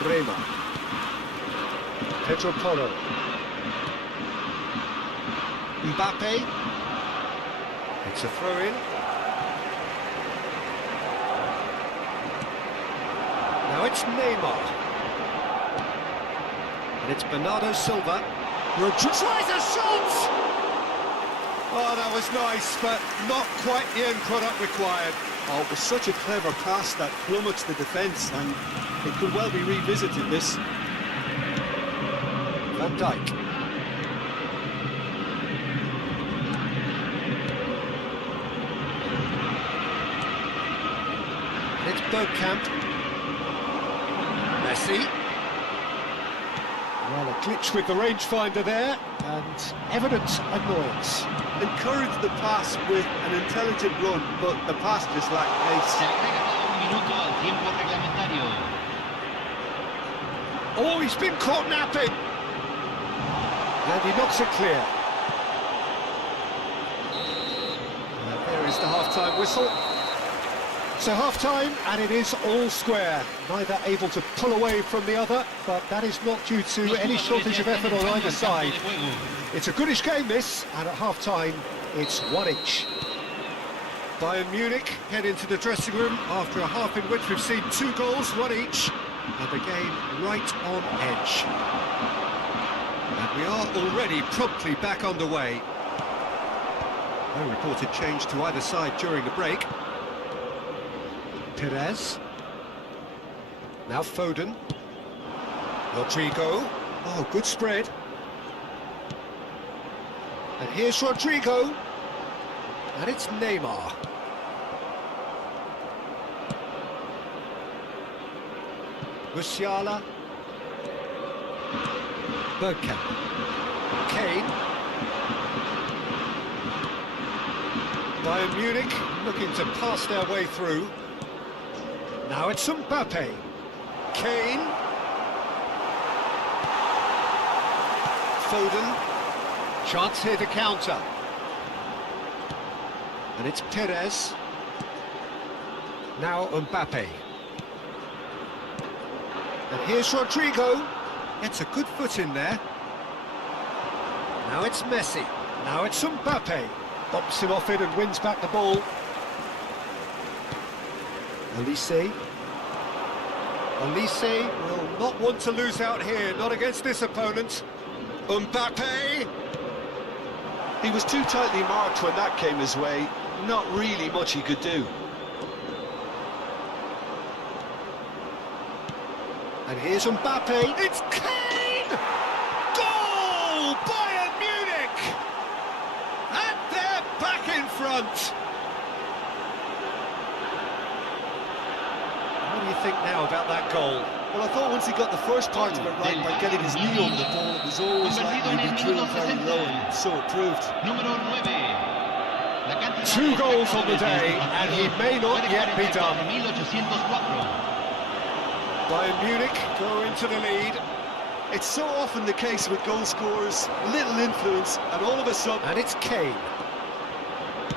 Bremer. Pedro Porro. Mbappe. It's a throw-in. Now it's Neymar. And it's Bernardo Silva. Tries a shot! Oh, that was nice, but not quite the end product required. Oh, it was such a clever pass that plummets the defence, and it could well be revisited, this. Van Dijk. It's Bergkamp. Messi. Well, a glitch with the rangefinder there, and evident annoyance. Encouraged the pass with an intelligent run, but the pass just lacked pace. Se agrega un minuto al tiempo reglamentario. Oh, he's been caught napping! And he knocks it clear. And there is the half-time whistle. So half-time, and it is all square. Neither able to pull away from the other, but that is not due to any shortage of effort on either side. It's a goodish game, this, and at half-time, it's one each. Bayern Munich head into the dressing room after a half in which we've seen 2 goals, one each, and the game right on edge. And we are already promptly back underway. No reported change to either side during the break. Perez. Now Foden. Rodrigo. Oh, good spread. And here's Rodrigo. And it's Neymar. Musiala. Bergkamp. Kane. Bayern Munich looking to pass their way through. Now it's Mbappe. Kane. Foden. Chance here to counter. And it's Perez. Now Mbappe. And here's Rodrigo. Gets a good foot in there. Now it's Messi. Now it's Mbappe. Bumps him off it and wins back the ball. Elise. Elise will not want to lose out here, not against this opponent. Mbappe! He was too tightly marked when that came his way. Not really much he could do. And here's Mbappe. It's Kane! Goal! Bayern Munich! And they're back in front. What do you think now about that goal? Well, I thought once he got the first part of it right by getting his knee over the ball, it was always likely to be drilled very low, and so it proved. Número 9. 2 goals on the day, and he may not yet be done. 1804. Bayern Munich go into the lead. It's so often the case with goal scorers, little influence, and all of a sudden... And it's Kane.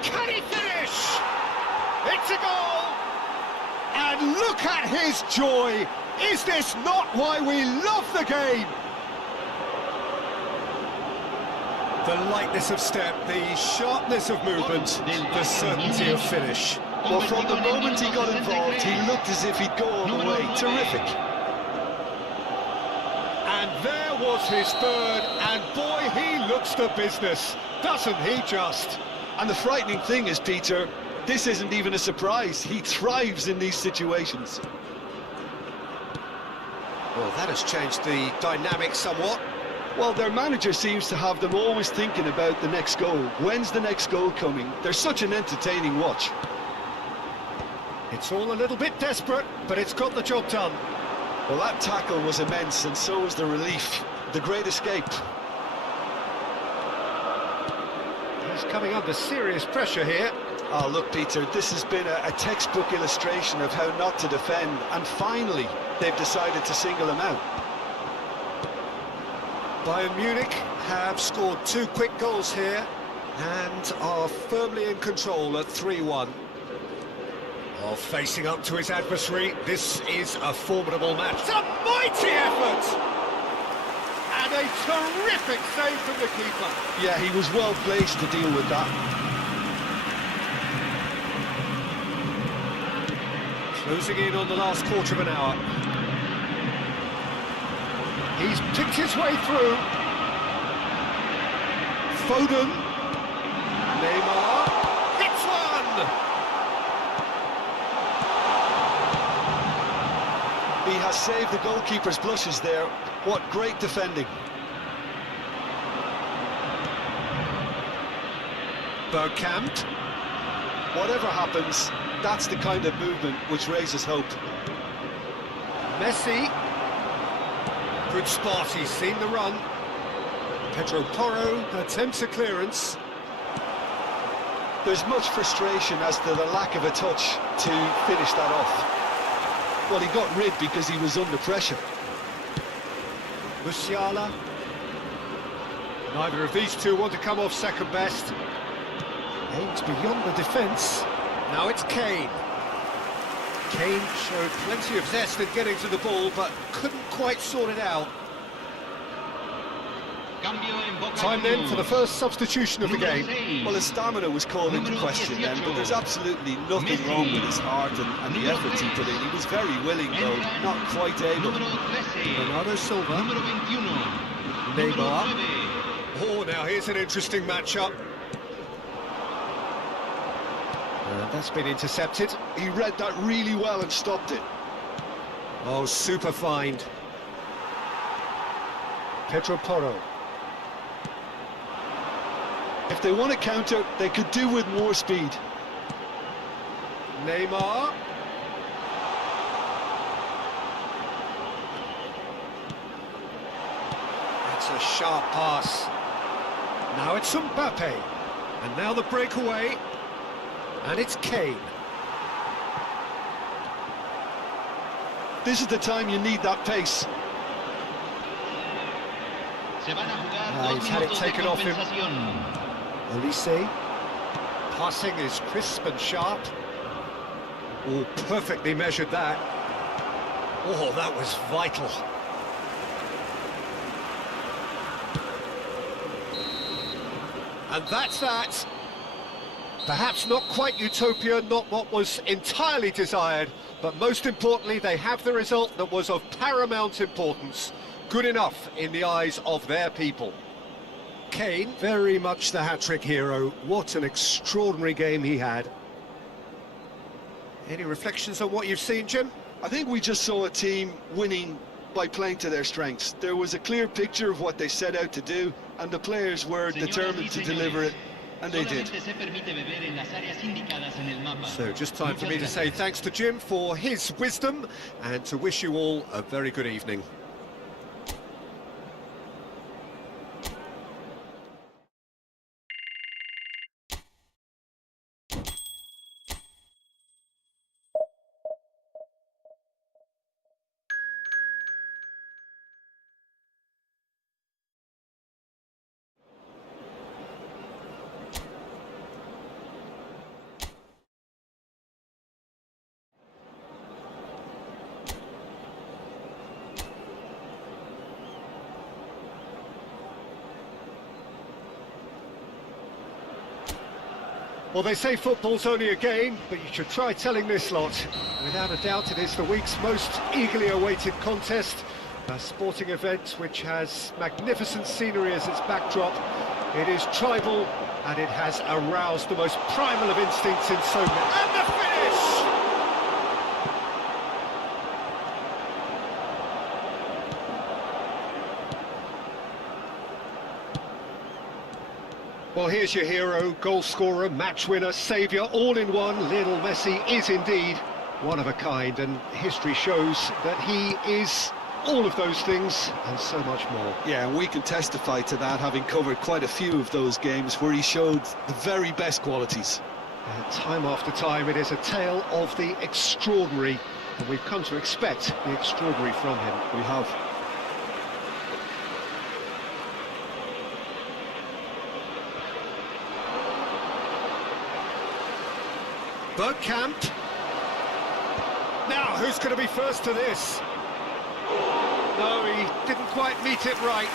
Can he finish? It's a goal! And look at his joy! Is this not why we love the game? The lightness of step, the sharpness of movement, the certainty of finish. Well, from the moment he got involved, he looked as if he'd go all the way. Terrific. And there was his third, and boy, he looks the business, doesn't he just? And the frightening thing is, Peter, this isn't even a surprise. He thrives in these situations. Well, that has changed the dynamic somewhat. Well, their manager seems to have them always thinking about the next goal. When's the next goal coming? They're such an entertaining watch. It's all a little bit desperate, but it's got the job done. Well, that tackle was immense, and so was the relief. The great escape. He's coming under serious pressure here. Oh, look, Peter, this has been a textbook illustration of how not to defend, and finally, they've decided to single him out. Bayern Munich have scored 2 quick goals here and are firmly in control at 3-1. Oh, facing up to his adversary, this is a formidable match. It's a mighty effort! And a terrific save from the keeper. Yeah, he was well placed to deal with that. Closing in on the last quarter of an hour. He's picked his way through. Foden. Neymar. Hits one! He has saved the goalkeeper's blushes there. What great defending. Bergkamp. Whatever happens, that's the kind of movement which raises hope. Messi. Good spot, he's seen the run. Pedro Porro attempts a clearance. There's much frustration as to the lack of a touch to finish that off. Well, he got rid because he was under pressure. Musiala. Neither of these two want to come off second best. Aims beyond the defence. Now it's Kane. Kane showed plenty of zest in getting to the ball, but couldn't quite sort it out. Time then for the first substitution of the game. Well, his stamina was called into question then, but there's absolutely nothing wrong with his heart and the efforts he put in. He was very willing, though, not quite able. Bernardo Silva. Neymar. Oh, now here's an interesting matchup. That's been intercepted. He read that really well and stopped it. Oh, super find. Pedro Porro. If they want to counter, they could do with more speed. Neymar. sharp pass. Now it's Mbappe. And now the breakaway. And it's Kane. This is the time you need that pace. Se van a jugar He's had it taken off him. compensación. Elise. Passing is crisp and sharp. Oh, perfectly measured that. Oh, that was vital. And that's that. Perhaps not quite utopia, not what was entirely desired, but most importantly, they have the result that was of paramount importance. Good enough in the eyes of their people. Kane, very much the hat-trick hero. What an extraordinary game he had. Any reflections on what you've seen, Jim? I think we just saw a team winning by playing to their strengths. There was a clear picture of what they set out to do, and the players were determined to deliver it, and they did. Solamente se permite beber en las áreas indicadas en el mapa. So just time for me to Muchas say gracias. thanks to Jim for his wisdom and to wish you all a very good evening. Well, they say football's only a game, but you should try telling this lot. Without a doubt, it is the week's most eagerly awaited contest. A sporting event which has magnificent scenery as its backdrop. It is tribal, and it has aroused the most primal of instincts in so many. And the finish! Well, here's your hero, goal scorer, match winner, saviour, all in one. Lionel Messi is indeed one of a kind, and history shows that he is all of those things and so much more. Yeah, and we can testify to that, having covered quite a few of those games where he showed the very best qualities. Time after time, it is a tale of the extraordinary, and we've come to expect the extraordinary from him. We have. Bergkamp. Now, who's going to be first to this? No, he didn't quite meet it right.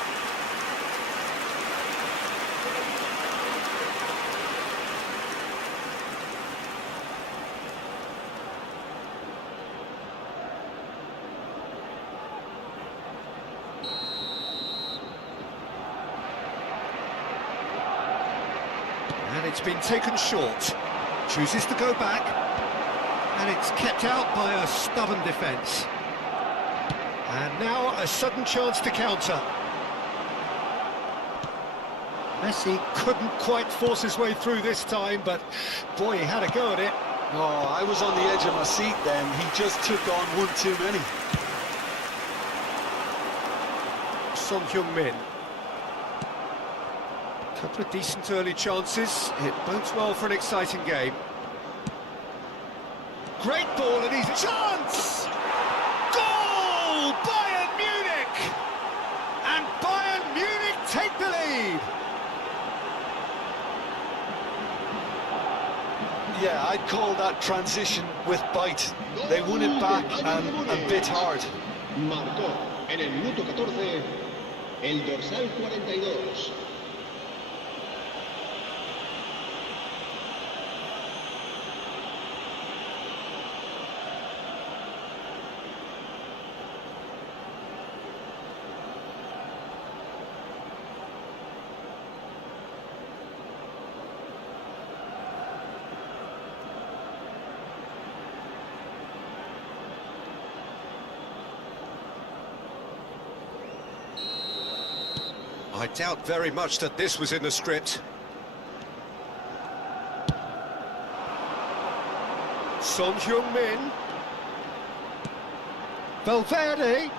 And it's been taken short. Chooses to go back, and it's kept out by a stubborn defence. And now a sudden chance to counter. Messi couldn't quite force his way through this time, but boy, he had a go at it. Oh, I was on the edge of my seat then. He just took on one too many. Son Heung-min. Couple of decent early chances. It bodes well for an exciting game. Great ball, and he's a chance! Goal! Bayern Munich! And Bayern Munich take the lead! Yeah, I'd call that transition with bite. They won it back and bit hard. Marcó en el minuto 14 el dorsal 42. I doubt very much that this was in the script. Son Heung-min. Valverde.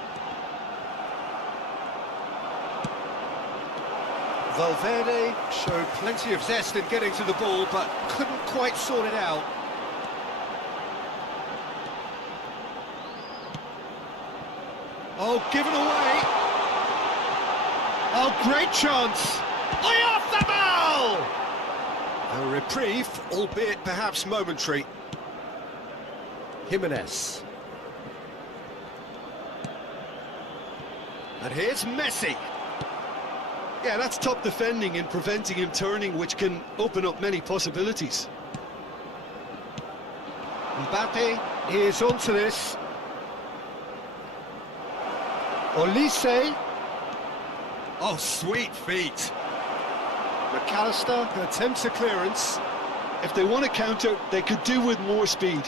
Valverde showed plenty of zest in getting to the ball, but couldn't quite sort it out. Oh, given away. Oh, great chance. Way off the ball! A reprieve, albeit perhaps momentary. Jimenez. And here's Messi. Yeah, that's top defending and preventing him turning, which can open up many possibilities. Mbappe is onto this. Olise. Oh, sweet feet. McAllister attempts a clearance. If they want to counter, they could do with more speed.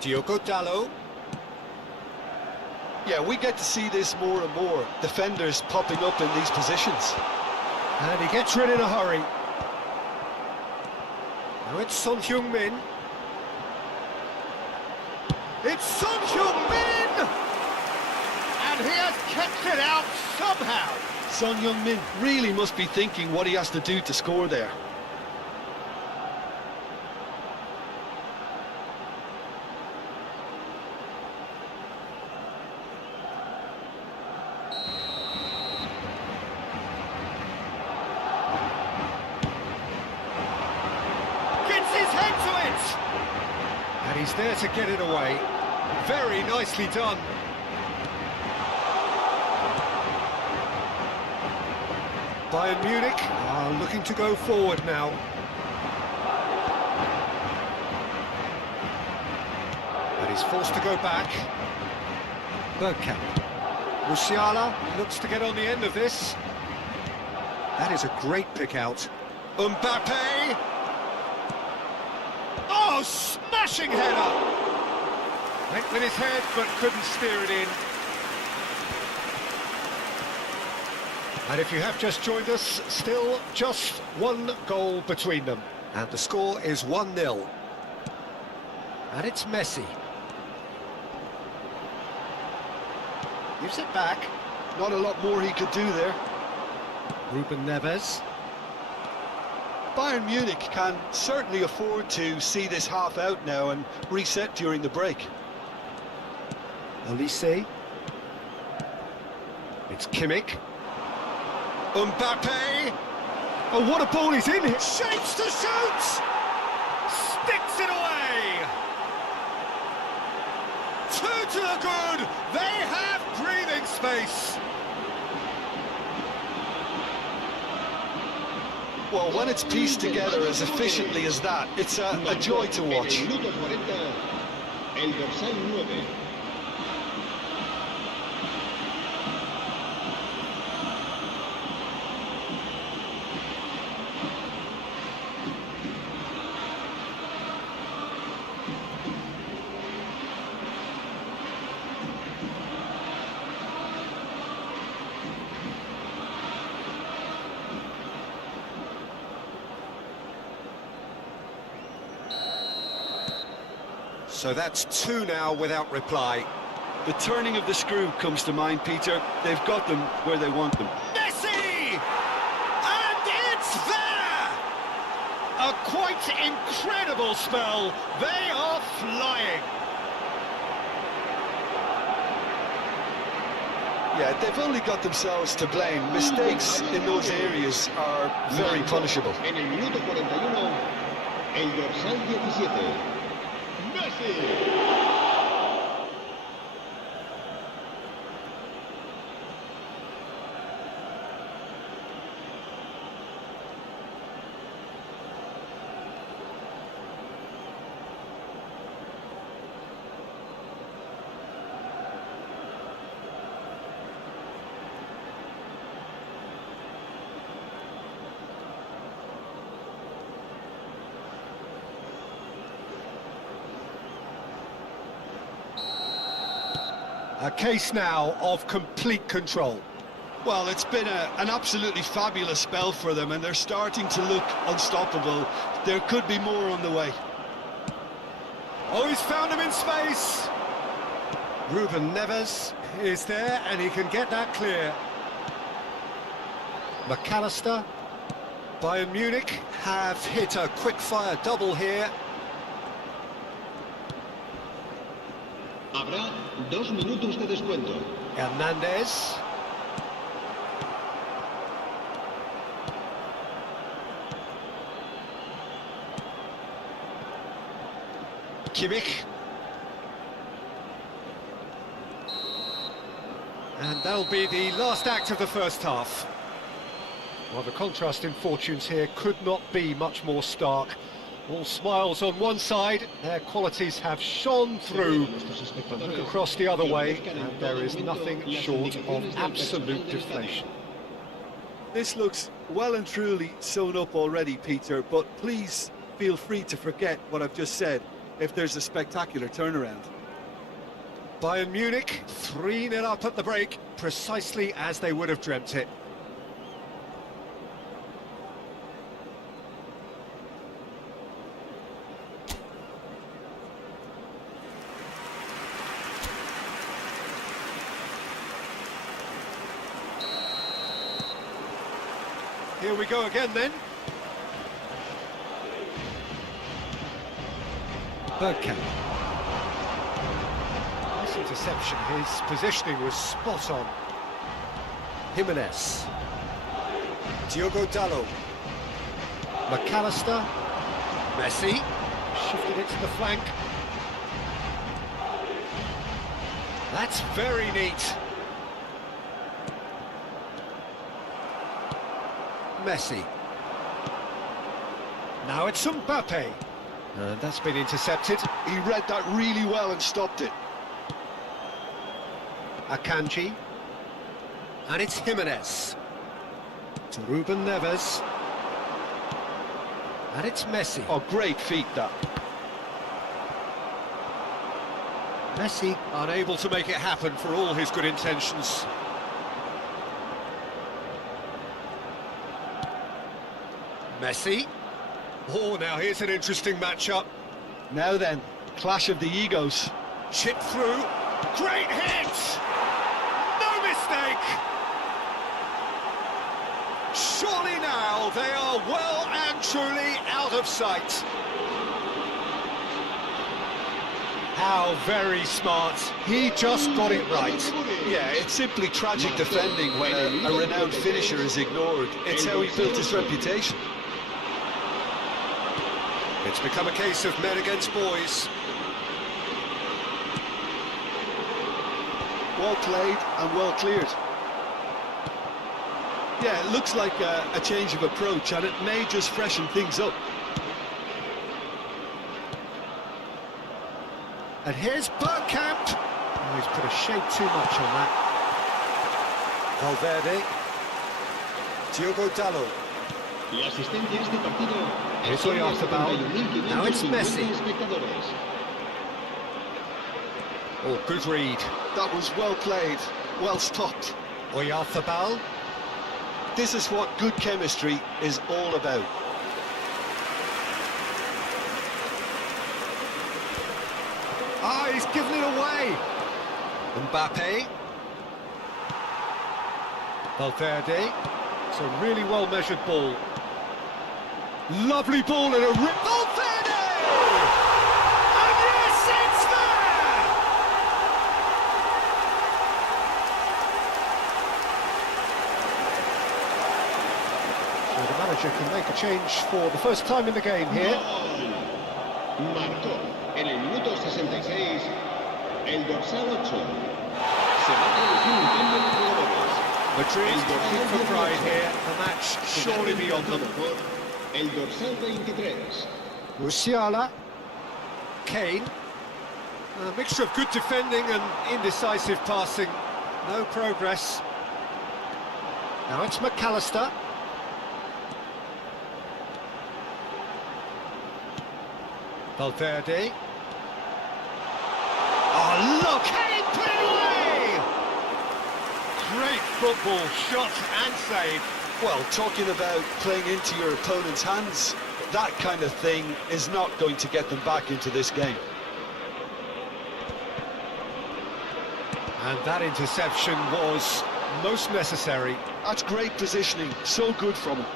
Diogo Dalot. Yeah, we get to see this more and more. Defenders popping up in these positions. And he gets rid in a hurry. Now it's Son Heung-min. It's Son Heung-min! And he has kept it out somehow. Son Heung-min really must be thinking what he has to do to score there. Gets his head to it! And he's there to get it away. Very nicely done. Bayern Munich are looking to go forward now. And he's forced to go back. Bergkamp. Musiala looks to get on the end of this. That is a great pick out. Mbappe! Oh, smashing header! Went with his head, but couldn't steer it in. And if you have just joined us, still just one goal between them. And the score is 1-0. And it's Messi. Gives it back. Not a lot more he could do there. Ruben Neves. Bayern Munich can certainly afford to see this half out now and reset during the break. Olise. It's Kimmich. Mbappe. Oh, what a ball he's in here. Shapes to shoot! Sticks it away! Two to the good! They have breathing space! Well, when it's pieced together as efficiently as that, it's a joy to watch. En el minuto 40, el dorsal 9. So that's two now without reply. The turning of the screw comes to mind, Peter. They've got them where they want them. Messi! And it's there! A quite incredible spell. They are flying. Yeah, they've only got themselves to blame. Mistakes in those areas are very punishable. En el minuto 41, el dorsal 17. Messi. A case now of complete control. Well, it's been an absolutely fabulous spell for them, and they're starting to look unstoppable. There could be more on the way. Oh, he's found him in space. Ruben Neves is there, and he can get that clear. McAllister. Bayern Munich have hit a quick-fire double here. Habrá 2 minutos de descuento. Hernandez. Kimmich. And that'll be the last act of the first half. Well, the contrast in fortunes here could not be much more stark. All smiles on one side, their qualities have shone through. But look across the other way, and there is nothing short of absolute deflation. This looks well and truly sewn up already, Peter, but please feel free to forget what I've just said if there's a spectacular turnaround. Bayern Munich 3-0 up at the break, precisely as they would have dreamt it. Here we go again then. Bergkamp. Nice interception, his positioning was spot on. Jimenez. Diogo Dalot. McAllister. Messi. Shifted it to the flank. That's very neat. Messi. Now it's Mbappe. That's been intercepted. He read that really well and stopped it. Akanji. And it's Jimenez. To Ruben Neves. And it's Messi. Oh, great feat, that. Messi unable to make it happen for all his good intentions. Messi. Oh, now here's an interesting matchup. Now then, clash of the egos. Chip through. Great hit! No mistake! Surely now they are well and truly out of sight. How very smart. He just got it right. Yeah, it's simply tragic defending when a renowned finisher is ignored. It's how he built his reputation. It's become a case of men against boys. Well played and well cleared. Yeah, it looks like a change of approach, and it may just freshen things up. And here's Bergkamp. Oh, he's put a shade too much on that. Valverde. Diogo Dalot. La asistencia a este partido. Here's Oyarzabal. Now it's Messi. Oh, good read. That was well played, well stopped. Oyarzabal. This is what good chemistry is all about. Ah, he's given it away. Mbappe. Valverde. It's a really well-measured ball. Lovely ball and a rip. Valverde! And yes, it's there! So the manager can make a change for the first time in the game here. Marcó en el minuto 66 el dorsal 8. Se va a producir un cambio de jugadores. Madrid looking for pride here. The match surely beyond them. El dorsal 23. Musiala. Kane. A mixture of good defending and indecisive passing. No progress. Now it's McAllister. Valverde. Oh, look! Can he put it away? Great football, shot and save. Well, talking about playing into your opponent's hands, that kind of thing is not going to get them back into this game. And that interception was most necessary. That's great positioning, so good from him.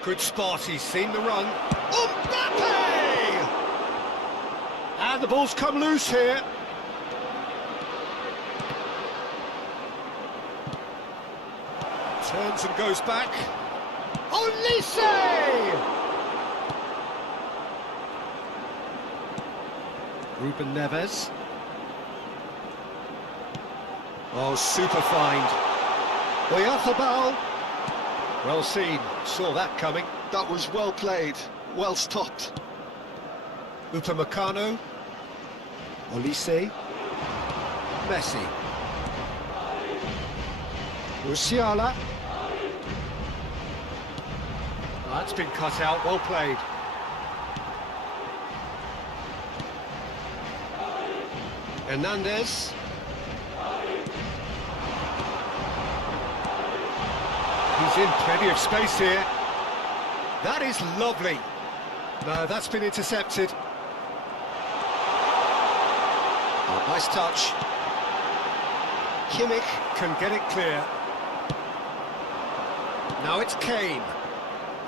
Good spot, he's seen the run. Mbappe! And the ball's come loose here. Turns and goes back. Olise! Ruben Neves. Oh, super find. Efootball. Well seen, saw that coming. That was well played, well stopped. Upamecano. Olise. Messi. Musiala. That's been cut out, well played. Hernandez. He's in plenty of space here. That is lovely. No, that's been intercepted. Oh, nice touch. Kimmich can get it clear. Now it's Kane.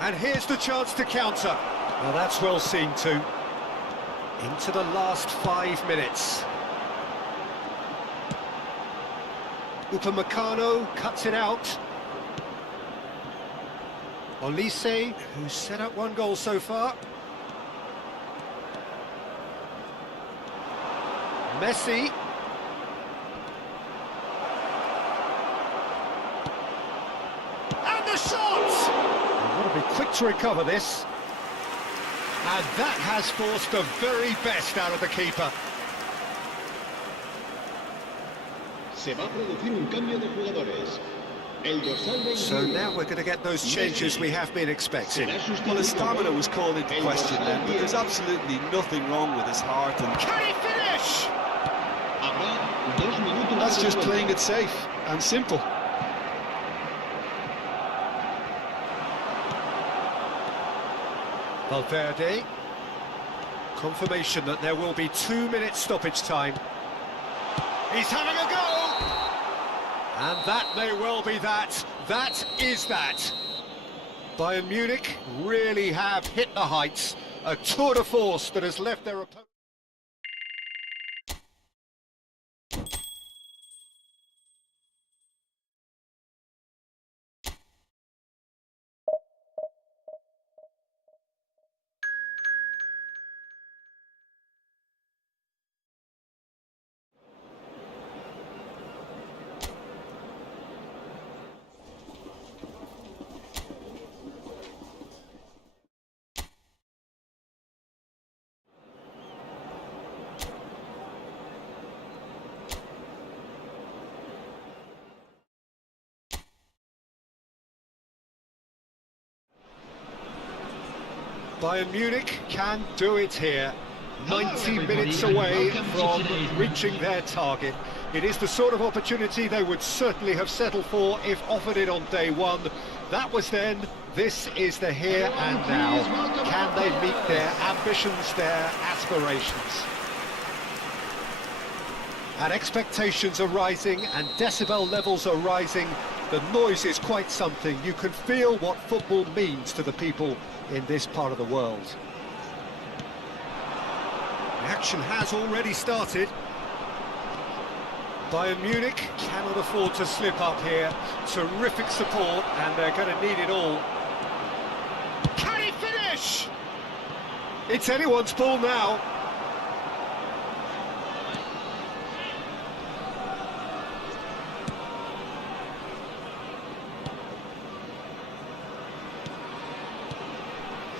And here's the chance to counter. Now that's well seen too. Into the last 5 minutes. Upamecano cuts it out. Olise, who's set up 1 goal so far. Messi. And the shot! You've got to be quick to recover this. And that has forced the very best out of the keeper. Se va a producir un cambio de jugadores. El dorsal 21. So now we're going to get those changes we have been expecting. Well, his stamina was called into question then, but there's absolutely nothing wrong with his heart, and Can he finish? Habrá 2 minutos. that's de just descuento. playing it safe and simple. Valverde. Confirmation that there will be 2 minutes stoppage time. He's having a go! And that may well be that. That is that. Bayern Munich really have hit the heights. A tour de force that has left their opponent. Bayern Munich can do it here. 90 minutes away from reaching their target. It is the sort of opportunity they would certainly have settled for if offered it on day one. That was then, this is the here and now. Can they meet their ambitions, their aspirations? And expectations are rising and decibel levels are rising. The noise is quite something. You can feel what football means to the people in this part of the world. The action has already started. Bayern Munich cannot afford to slip up here. Terrific support, and they're going to need it all. Can he finish? It's anyone's ball now.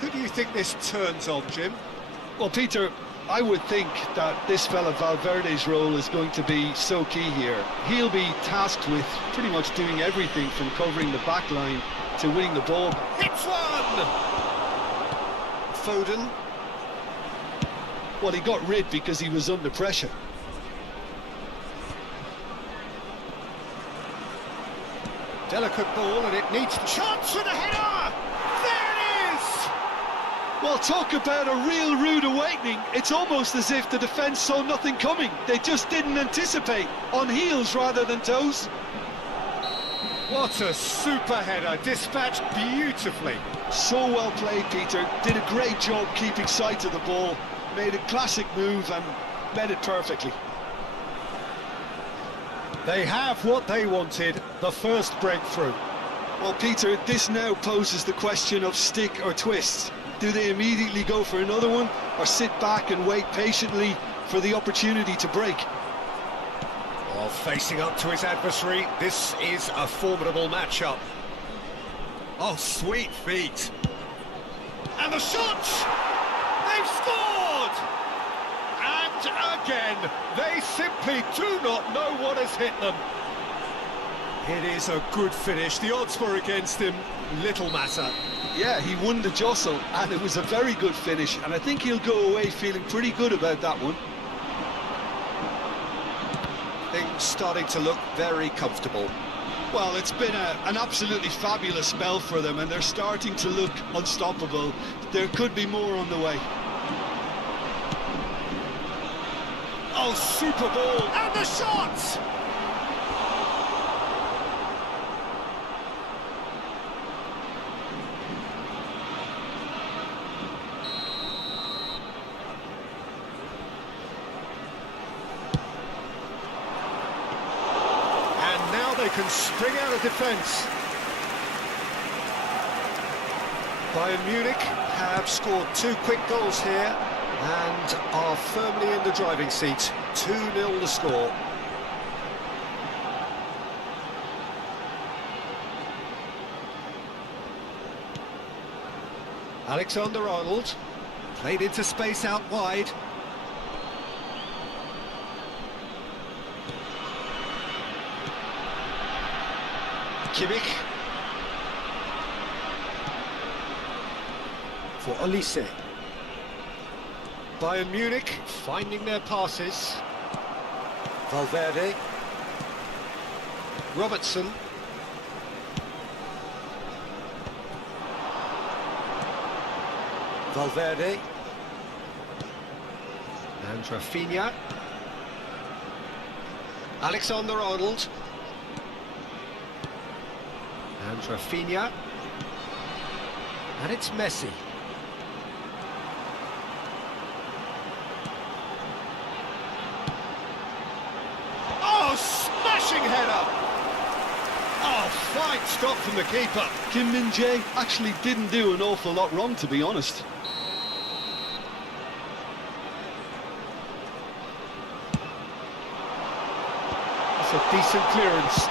Who do you think this turns on, Jim? Well, Peter, I would think that this fella Valverde's role is going to be so key here. He'll be tasked with pretty much doing everything from covering the back line to winning the ball. Hits one! Foden. Well, he got rid because he was under pressure. Delicate ball, and it needs chance for the header! There it is! Well, talk about a real rude awakening. It's almost as if the defence saw nothing coming. They just didn't anticipate. On heels rather than toes. What a super header, dispatched beautifully. So well played, Peter. Did a great job keeping sight of the ball. Made a classic move and met it perfectly. They have what they wanted, the first breakthrough. Well, Peter, this now poses the question of stick or twist. Do they immediately go for another one, or sit back and wait patiently for the opportunity to break? While facing up to his adversary, this is a formidable matchup. Oh, sweet feet. And the shot! They've scored! And again, they simply do not know what has hit them. It is a good finish. The odds were against him. Little matter. Yeah, he won the jostle, and it was a very good finish, and I think he'll go away feeling pretty good about that one. Things starting to look very comfortable. Well, it's been an absolutely fabulous spell for them, and they're starting to look unstoppable. There could be more on the way. Oh, super ball! And the shot! They can spring out of defence. Bayern Munich have scored 2 quick goals here and are firmly in the driving seat. 2-0 the score. Alexander-Arnold played into space out wide. Kimmich for Olise. Bayern Munich finding their passes. Valverde. Robertson. Valverde. And Rafinha. Alexander-Arnold. And Rafinha. And it's Messi. Oh, smashing header! Oh, fine stop from the keeper. Kim Min-jae actually didn't do an awful lot wrong, to be honest. That's a decent clearance.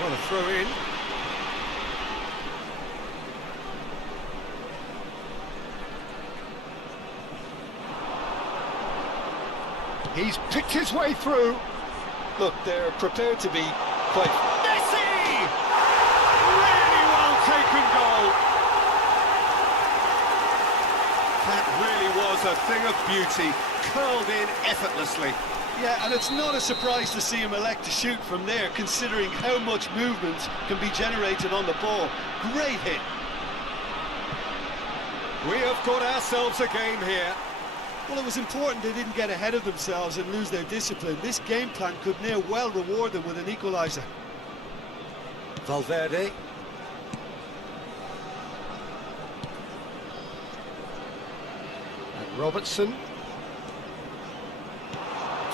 What a throw in. He's picked his way through. Look, they're prepared to be quite... Messi! Really well taken goal. That really was a thing of beauty, curled in effortlessly. Yeah, and it's not a surprise to see him elect to shoot from there, considering how much movement can be generated on the ball. Great hit. We have got ourselves a game here. Well, it was important they didn't get ahead of themselves and lose their discipline. This game plan could now well reward them with an equaliser. Valverde. And Robertson.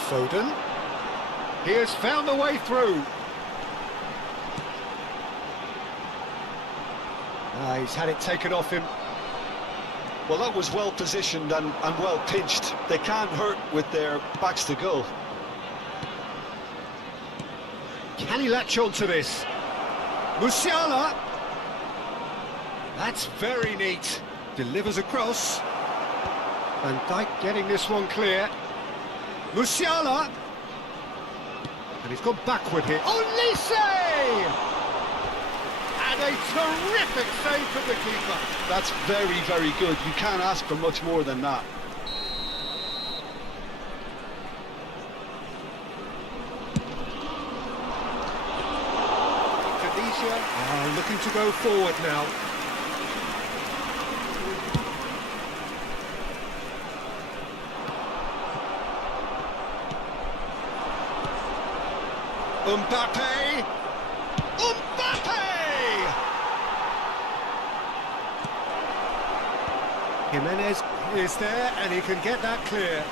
Foden. He has found the way through. He's had it taken off him. Well, that was well positioned and well pinched. They can't hurt with their backs to goal. Can he latch on to this? Musiala. That's very neat. Delivers across. Van Dijk getting this one clear. Musiala. And he's gone backward here. Olise! And a terrific save from the keeper. That's very, very good. You can't ask for much more than that. Tunisia are looking to go forward now. Mbappe! Mbappe! Jimenez is there and he can get that clear.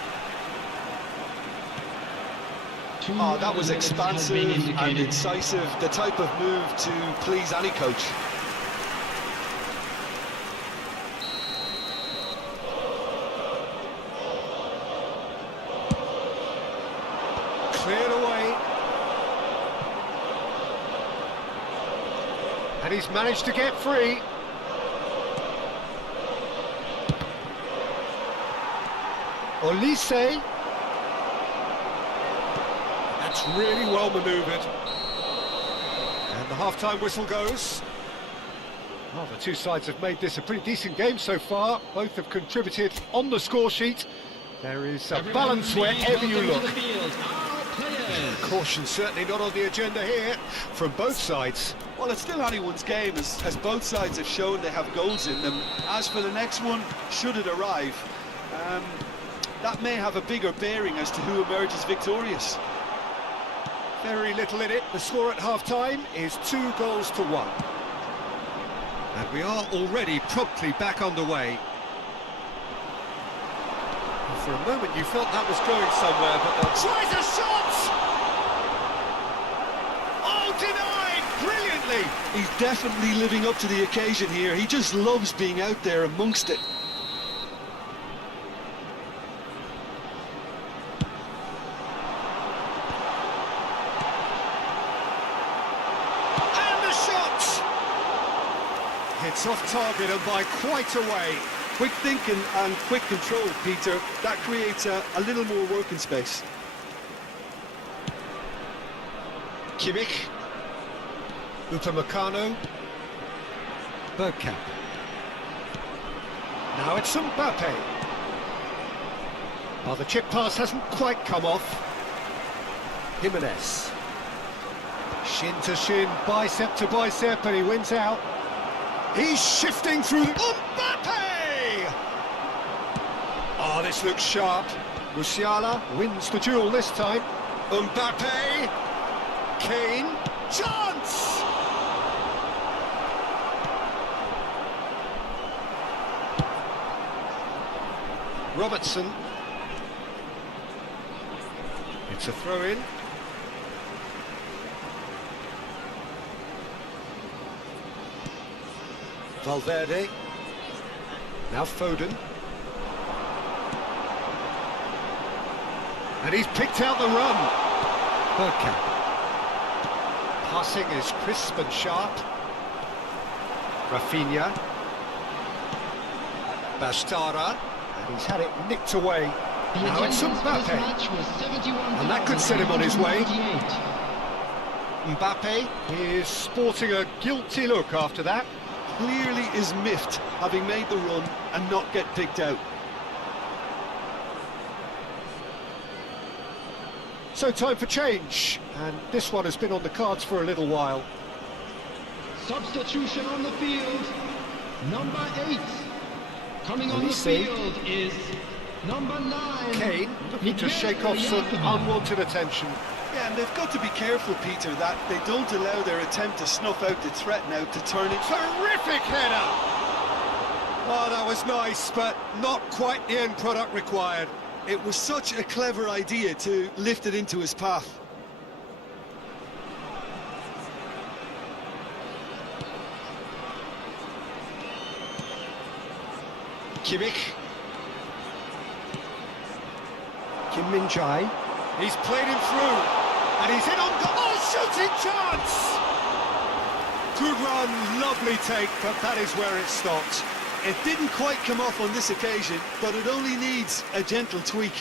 Oh, that was expansive and incisive, the type of move to please any coach. Cleared away. And he's managed to get free. Olise. That's really well manoeuvred. And the half-time whistle goes. Well, the two sides have made this a pretty decent game so far. Both have contributed on the score sheet. There is a balance wherever you look. Caution certainly not on the agenda here from both sides. Well, it's still anyone's game, as both sides have shown they have goals in them. As for the next one, should it arrive, that may have a bigger bearing as to who emerges victorious. Very little in it. The score at half-time is 2-1. And we are already promptly back underway. For a moment you felt that was going somewhere, but tries a shot! Oh, denied! Brilliantly! He's definitely living up to the occasion here. He just loves being out there amongst it. And the shot! It's off target and by quite a way. Quick thinking and quick control, Peter. That creates a little more working space. Kimmich. Upamecano. Bergkamp. Now it's Mbappe. Well, the chip pass hasn't quite come off. Jimenez. Shin to shin, bicep to bicep, and he wins out. He's shifting through the... Mbappe! Oh, this looks sharp. Musiala wins the duel this time. Mbappe! Kane! Chance! Robertson. It's a throw-in. Valverde. Now Foden. And he's picked out the run. Bergkamp. Passing is crisp and sharp. Rafinha. Bastara. And he's had it nicked away. Now it's Mbappe. And that could set him on his way. Mbappe is sporting a guilty look after that. Clearly is miffed, having made the run and not get picked out. So time for change, and this one has been on the cards for a little while. Substitution on the field. Number 8. Coming on the Olise. field is number 9. Kane looking to shake off some unwanted attention. Yeah, and they've got to be careful, Peter, that they don't allow their attempt to snuff out the threat now to turn it... Terrific header! Oh, that was nice, but not quite the end product required. It was such a clever idea to lift it into his path. Kimmich. Kim Min-jae. He's played him through, and he's in on goal. Oh, shooting chance! Good run, lovely take, but that is where it stops. It didn't quite come off on this occasion, but it only needs a gentle tweak.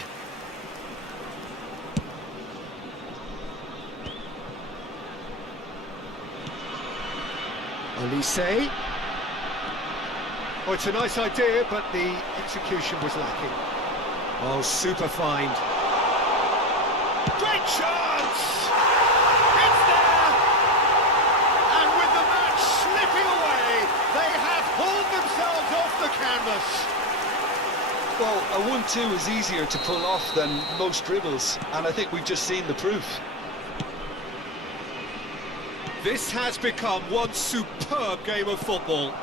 Olise. Oh, it's a nice idea, but the execution was lacking. Oh, super find. Great chance! It's there! And with the match slipping away, they have hauled themselves off the canvas. Well, a 1-2 is easier to pull off than most dribbles, and I think we've just seen the proof. This has become one superb game of football.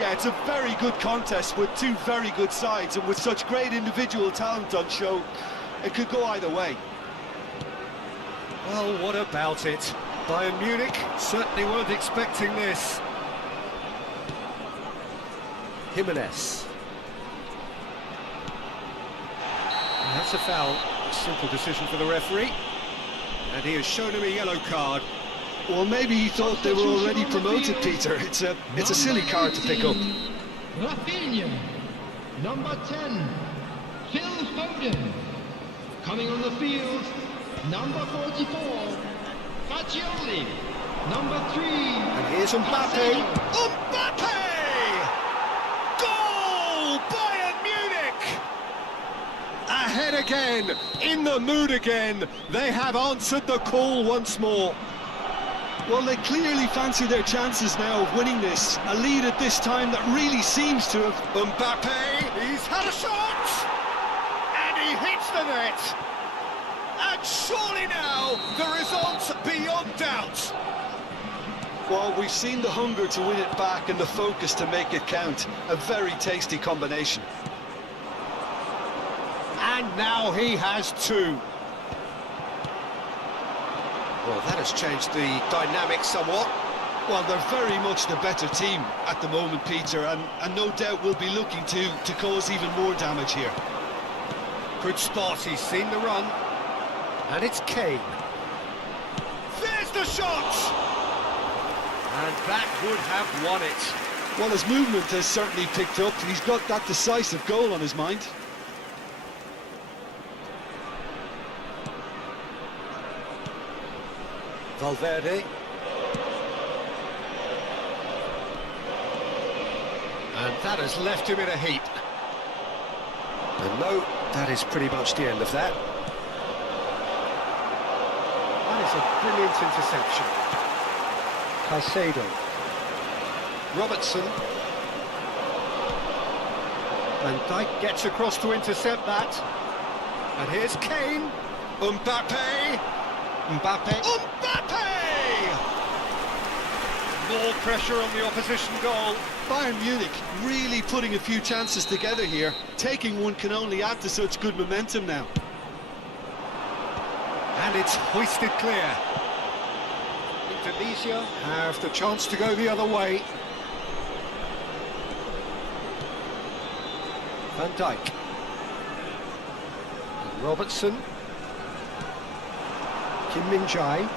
Yeah, it's a very good contest with two very good sides, and with such great individual talent on show, it could go either way. Well, what about it? Bayern Munich certainly weren't expecting this. Jimenez. And that's a foul. Simple decision for the referee. And he has shown him a yellow card. Well, maybe he thought they were already promoted, Peter. It's a silly card to pick up. Rafinha, number 10, Phil Foden. Coming on the field, number 44, Fagioli, number 3. And here's Mbappe. Mbappe! Goal! Bayern Munich! Ahead again, in the mood again. They have answered the call once more. Well, they clearly fancy their chances now of winning this. A lead at this time that really seems to have... Mbappe, he's had a shot! And he hits the net! And surely now, the result's beyond doubt! Well, we've seen the hunger to win it back and the focus to make it count. A very tasty combination. And now he has two. Well, that has changed the dynamic somewhat. Well, they're very much the better team at the moment, Peter, and no doubt will be looking to cause even more damage here. Good spot, he's seen the run. And it's Kane. There's the shot! And that would have won it. Well, his movement has certainly picked up. He's got that decisive goal on his mind. Valverde. And that has left him in a heap. And no, that is pretty much the end of that. That is a brilliant interception. Caicedo. Robertson. Van Dijk gets across to intercept that. And here's Kane. Mbappe. Mbappe. Mbappe! More pressure on the opposition goal. Bayern Munich really putting a few chances together here. Taking one can only add to such good momentum now. And it's hoisted clear. Indonesia have the chance to go the other way. Van Dijk. And Robertson. Kim Min-jae.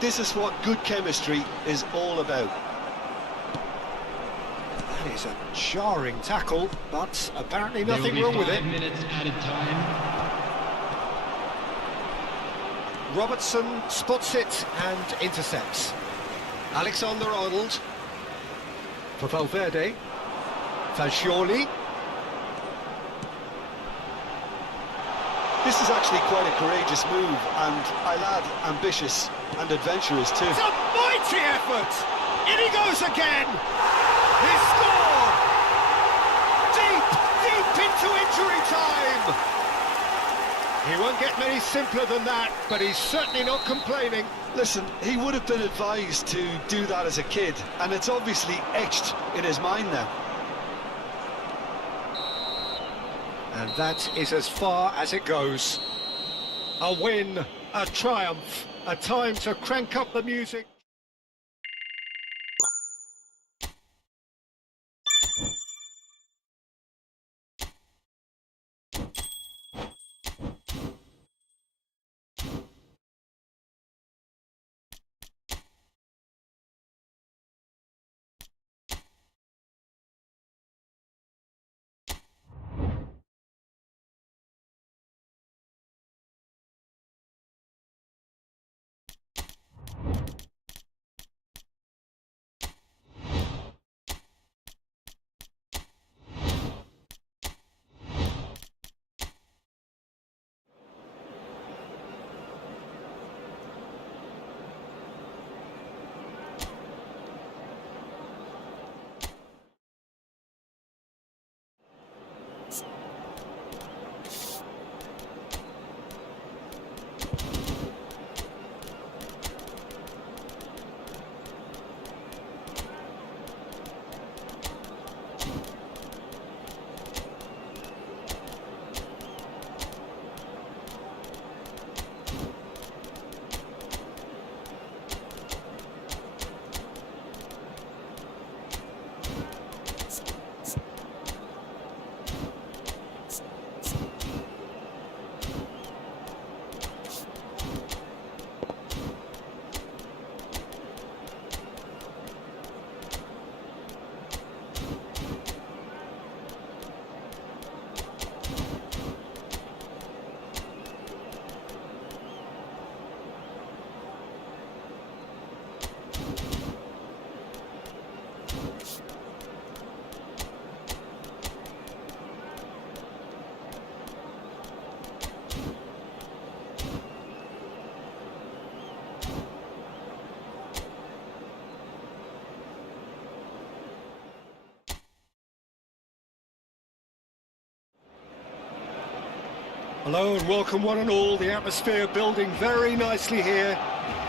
This is what good chemistry is all about. That is a jarring tackle, but apparently nothing wrong with it. 5 minutes added time. Robertson spots it and intercepts. Alexander-Arnold for Valverde. Fagioli. This is actually quite a courageous move, and I'll add ambitious and adventurous too. It's a mighty effort! In he goes again! He scored! Deep, deep into injury time! He won't get many simpler than that, but he's certainly not complaining. Listen, he would have been advised to do that as a kid, and it's obviously etched in his mind now. And that is as far as it goes. A win, a triumph, a time to crank up the music. Hello and welcome one and all. The atmosphere building very nicely here.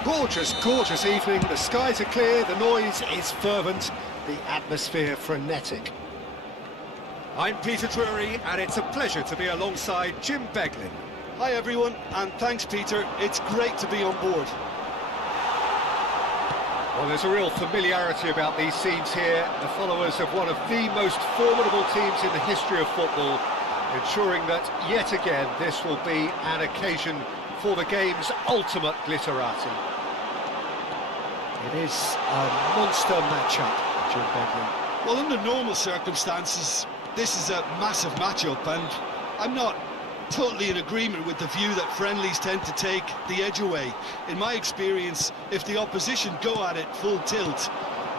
Gorgeous, gorgeous evening. The skies are clear, the noise is fervent, the atmosphere frenetic. I'm Peter Drury and it's a pleasure to be alongside Jim Beglin. Hi everyone, and thanks Peter, it's great to be on board. Well, there's a real familiarity about these scenes here. The followers of one of the most formidable teams in the history of football, ensuring that, yet again, this will be an occasion for the game's ultimate glitterati. It is a monster matchup, Jim Beglin. Well, under normal circumstances, this is a massive matchup, and I'm not totally in agreement with the view that friendlies tend to take the edge away. In my experience, if the opposition go at it full tilt,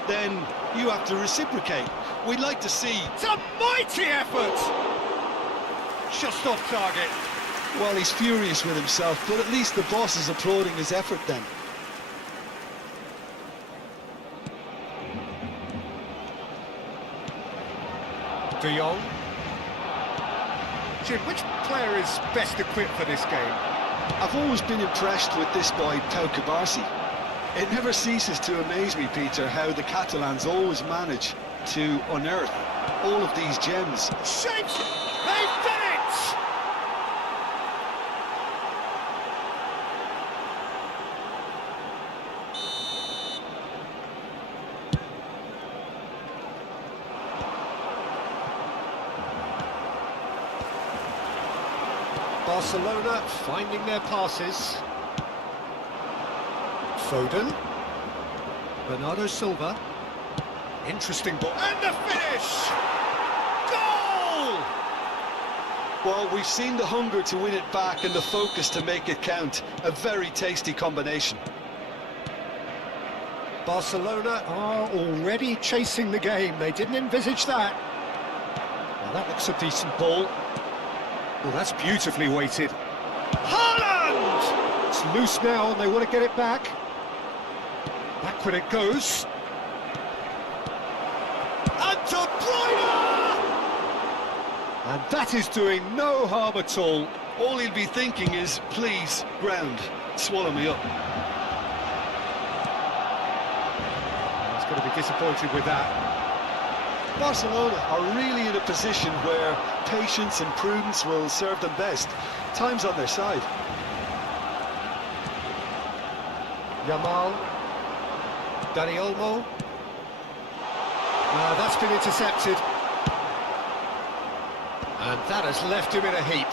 then you have to reciprocate. We'd like to see... It's a mighty effort! Just off target. Well, he's furious with himself, but at least the boss is applauding his effort then. De Jong. Jim, which player is best equipped for this game? I've always been impressed with this boy, Pau Cubarsí. It never ceases to amaze me, Peter, how the Catalans always manage to unearth all of these gems. Shapes! They've done it! Barcelona finding their passes. Foden. Bernardo Silva. Interesting ball. And the finish! Goal! Well, we've seen the hunger to win it back and the focus to make it count. A very tasty combination. Barcelona are already chasing the game. They didn't envisage that. Well, that looks a decent ball. Well, that's beautifully weighted. Haaland! It's loose now and they want to get it back. Backward it goes. And De Bruyne! And that is doing no harm at all. All he'll be thinking is, please, ground, swallow me up. He's going to be disappointed with that. Barcelona are really in a position where patience and prudence will serve them best. Time's on their side. Yamal. Dani Olmo. That's been intercepted. And that has left him in a heap.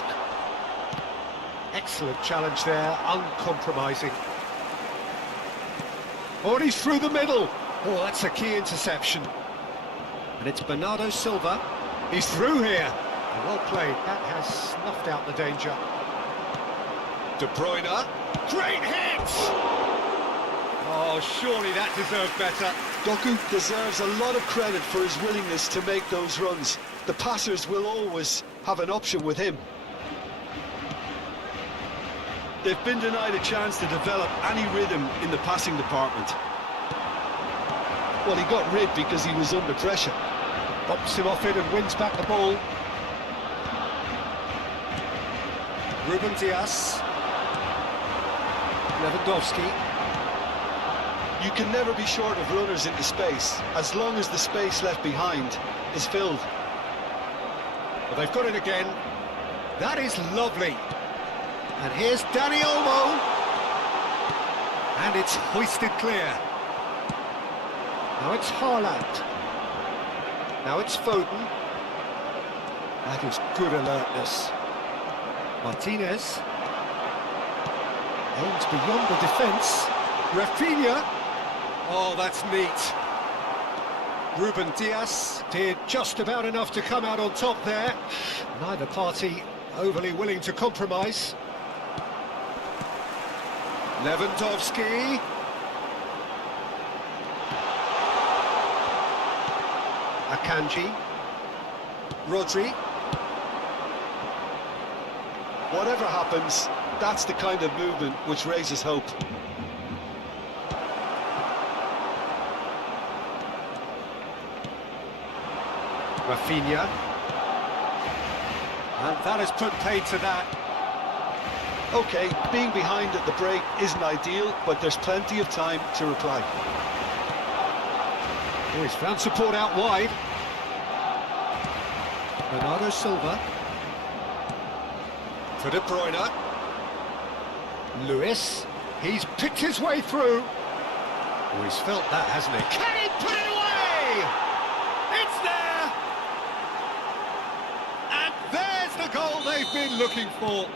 Excellent challenge there, uncompromising. Oh, and he's through the middle. Oh, that's a key interception. And it's Bernardo Silva. He's through here. Well played. That has snuffed out the danger. De Bruyne. Great hit! Oh, surely that deserved better. Doku deserves a lot of credit for his willingness to make those runs. The passers will always have an option with him. They've been denied a chance to develop any rhythm in the passing department. Well, he got rid because he was under pressure. Pops him off it and wins back the ball. Ruben Dias. Lewandowski. You can never be short of runners into space, as long as the space left behind is filled. Well, they've got it again. That is lovely. And here's Dani Olmo. And it's hoisted clear. Now it's Haaland. Now it's Foden. That is good alertness. Martinez. Aims beyond the defence. Rafinha. Oh, that's neat. Ruben Dias did just about enough to come out on top there. Neither party overly willing to compromise. Lewandowski. Akanji. Rodri. Whatever happens, that's the kind of movement which raises hope. Rafinha. And that has put paid to that. Okay, being behind at the break isn't ideal, but there's plenty of time to reply. Oh, he's found support out wide. Bernardo Silva. To De Bruyne. Lewis. He's picked his way through. Oh, he's felt that, hasn't he? Can he put it away? It's there! And there's the goal they've been looking for.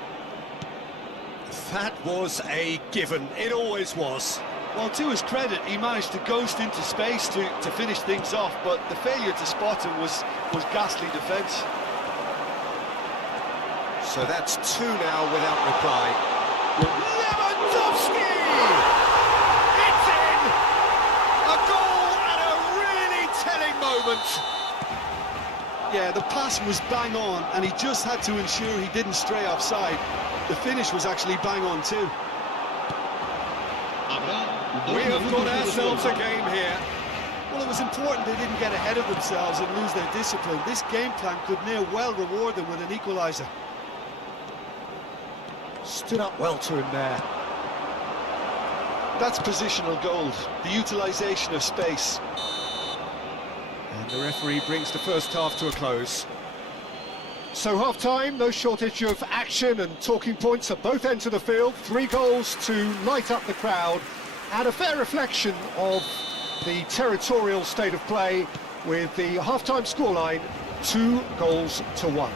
That was a given. It always was. Well, to his credit, he managed to ghost into space to finish things off, but the failure to spot him was ghastly defence. So that's 2 now without reply. Lewandowski! It's in! A goal at a really telling moment. Yeah, the pass was bang on, and he just had to ensure he didn't stray offside. The finish was actually bang on too. We have got ourselves a game here. Well, it was important they didn't get ahead of themselves and lose their discipline. This game plan could near well reward them with an equaliser. Stood up well to him there. That's positional gold, the utilisation of space. And the referee brings the first half to a close. So half-time, no shortage of action and talking points at both ends of the field. 3 goals to light up the crowd, and a fair reflection of the territorial state of play with the half-time scoreline 2-1.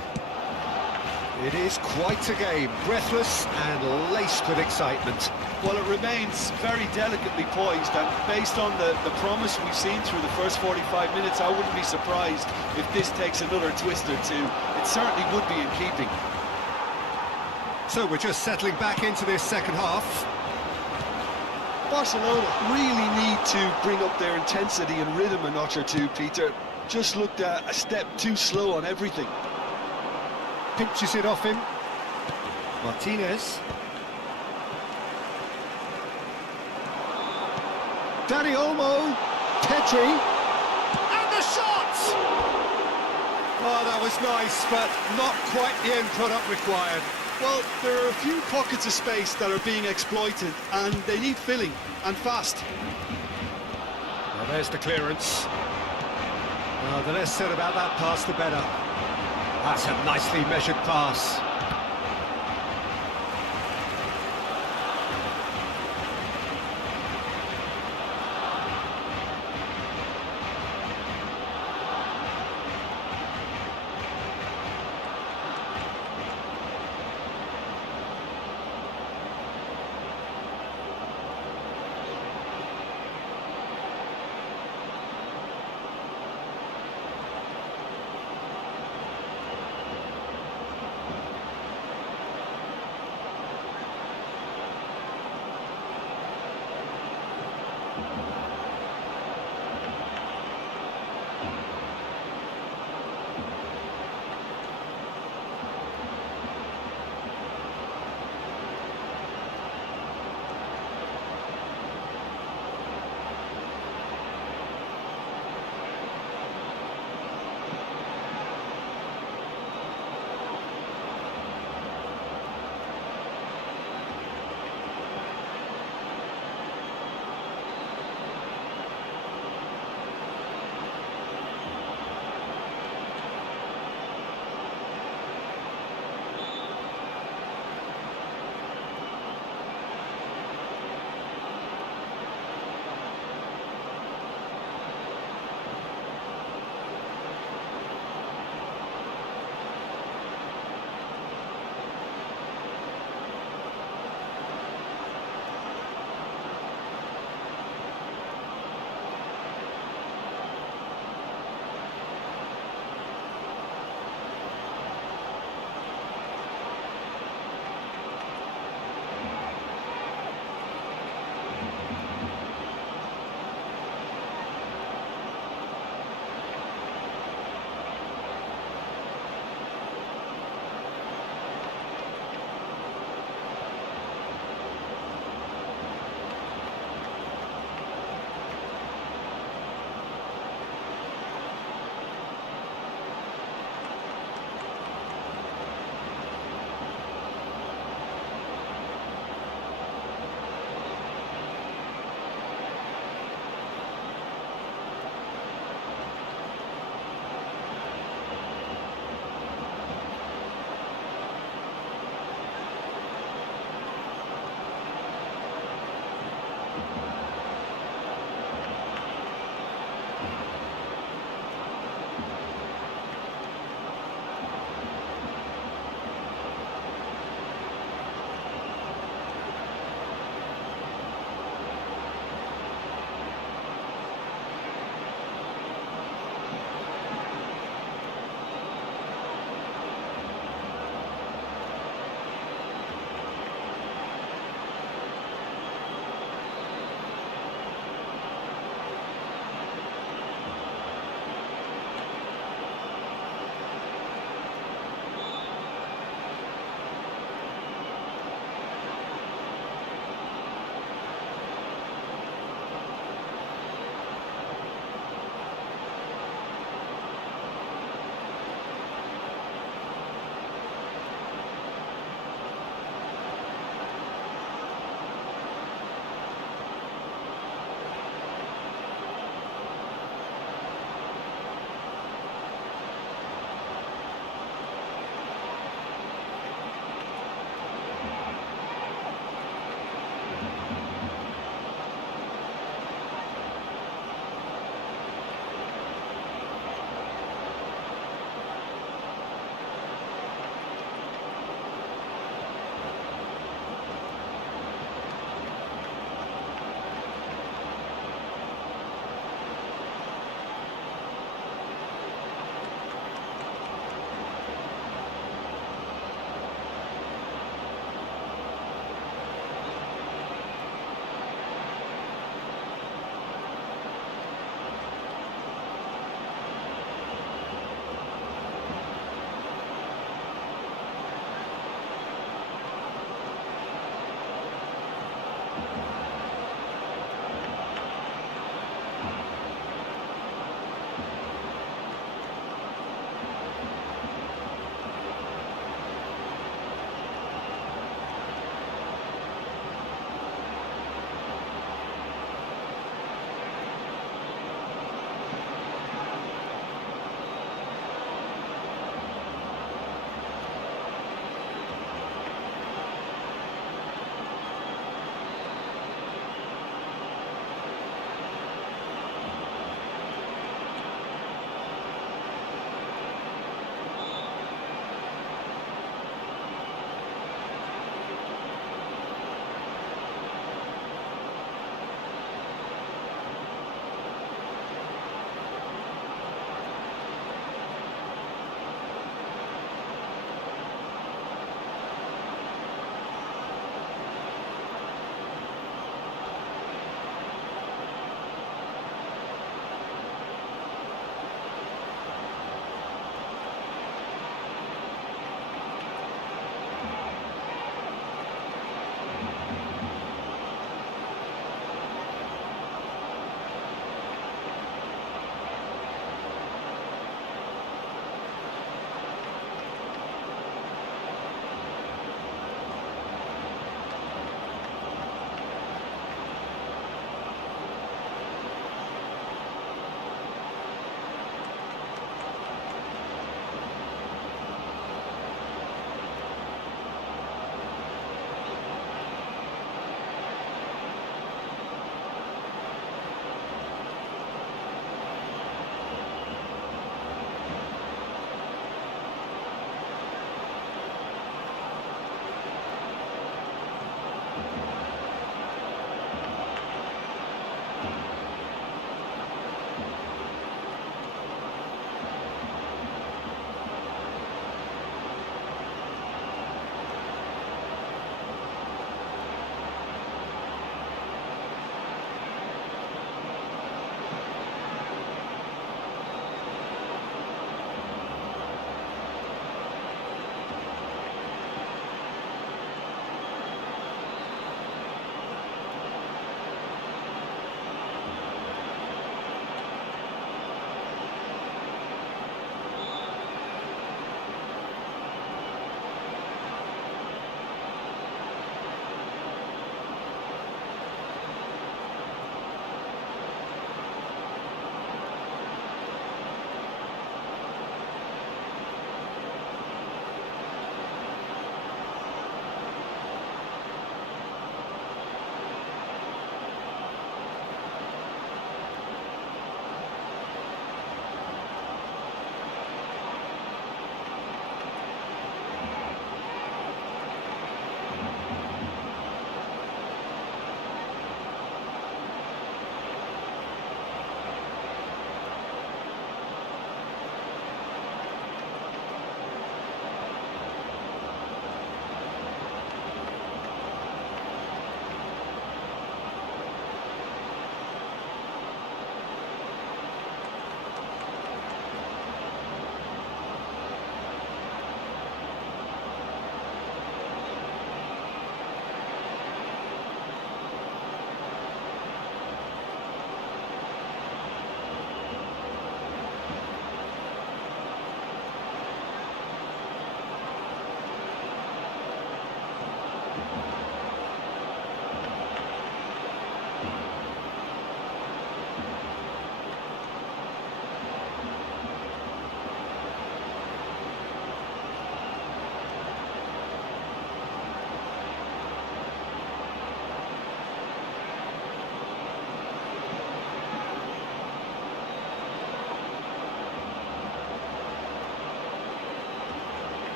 It is quite a game, breathless and laced with excitement. Well, it remains very delicately poised, and based on the promise we've seen through the first 45 minutes, I wouldn't be surprised if this takes another twist or two. It certainly would be in keeping. So we're just settling back into this second half. Barcelona really need to bring up their intensity and rhythm a notch or two, Peter. Just looked a step too slow on everything. Pinches it off him. Martinez. Dani Olmo. Pedri. And the shot! Oh, that was nice, but not quite the end product required. Well, there are a few pockets of space that are being exploited, and they need filling, and fast. Well, there's the clearance. The less said about that pass, the better. That's a nicely measured pass.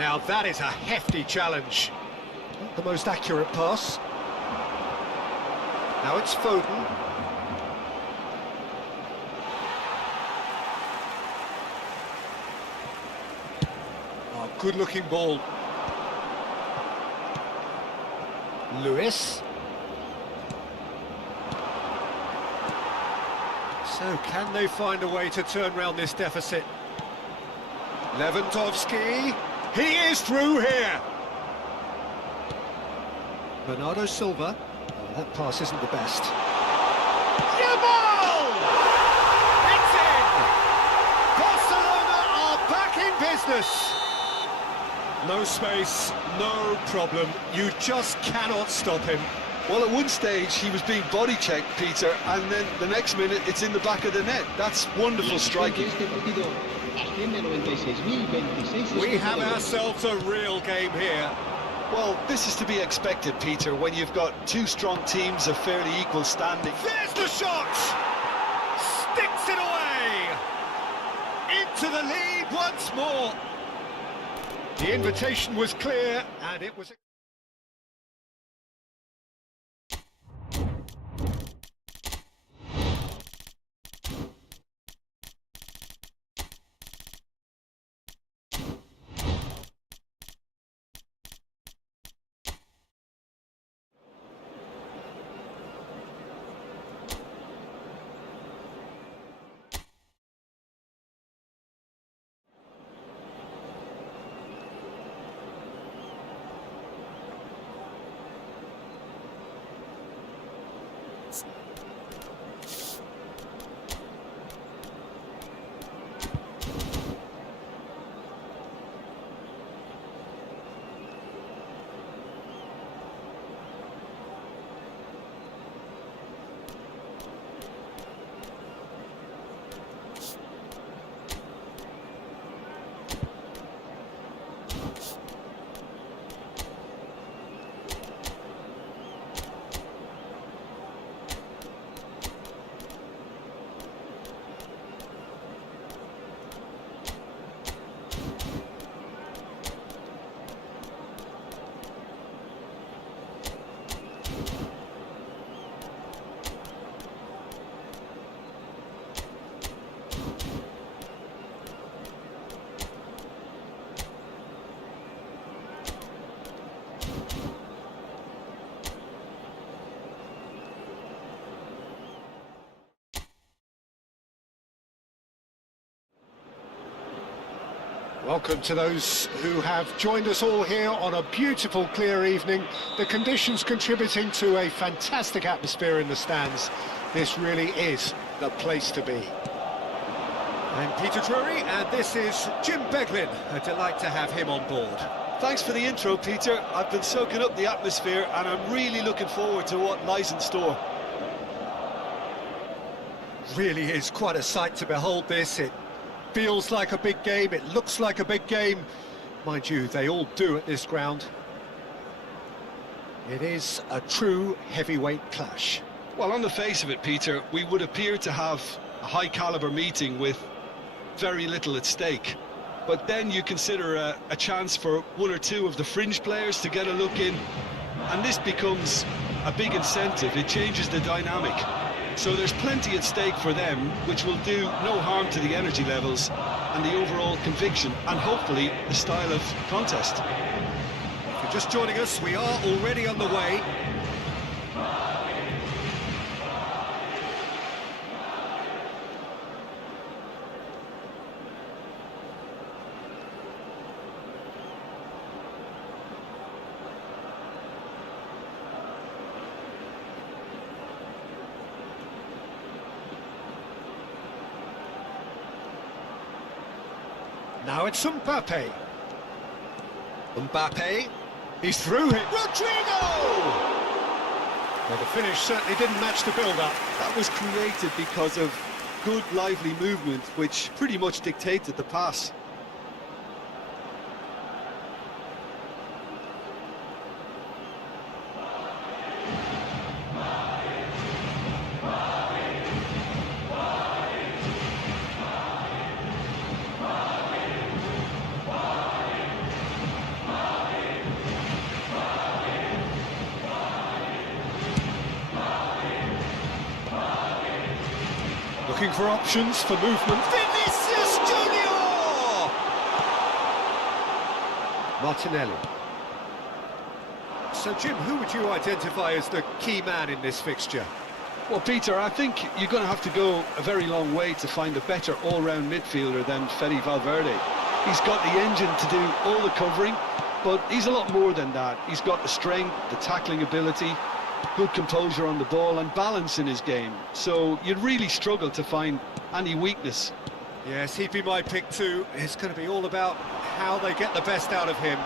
Now that is a hefty challenge. Not the most accurate pass. Now it's Foden. Oh, good-looking ball. Lewis. So can they find a way to turn round this deficit? Lewandowski. He is through here. Bernardo Silva. Oh, that pass isn't the best. Yamal! It's in! Barcelona are back in business. No space, no problem. You just cannot stop him. Well, at one stage he was being body checked, Peter, and then the next minute it's in the back of the net. That's wonderful striking. We have ourselves a real game here. Well, this is to be expected, Peter, when you've got two strong teams of fairly equal standing. There's the shot! Sticks it away! Into the lead once more. The invitation was clear, and it was... Welcome to those who have joined us all here on a beautiful, clear evening. The conditions contributing to a fantastic atmosphere in the stands. This really is the place to be. I'm Peter Drury, and this is Jim Beglin. A delight to have him on board. Thanks for the intro, Peter. I've been soaking up the atmosphere, and I'm really looking forward to what lies in store. Really is quite a sight to behold this. It feels like a big game, it looks like a big game. Mind you, they all do at this ground. It is a true heavyweight clash. Well, on the face of it, Peter, we would appear to have a high-caliber meeting with very little at stake. But then you consider a chance for one or two of the fringe players to get a look in, and this becomes a big incentive. It changes the dynamic. So there's plenty at stake for them, which will do no harm to the energy levels and the overall conviction, and hopefully the style of contest. If you're just joining us, we are already on the way. Now it's Mbappe. Mbappe, he's through it. Rodrigo! Well, the finish certainly didn't match the build-up. That was created because of good, lively movement, which pretty much dictated the pass. looking for options for movement. Vinicius Junior! Martinelli. So, Jim, who would you identify as the key man in this fixture? Well, Peter, I think you're going to have to go a very long way to find a better all-round midfielder than Fede Valverde. He's got the engine to do all the covering, but he's a lot more than that. He's got the strength, the tackling ability, good composure on the ball and balance in his game. So you'd really struggle to find any weakness. Yes, he'd be my pick too. It's going to be all about how they get the best out of him.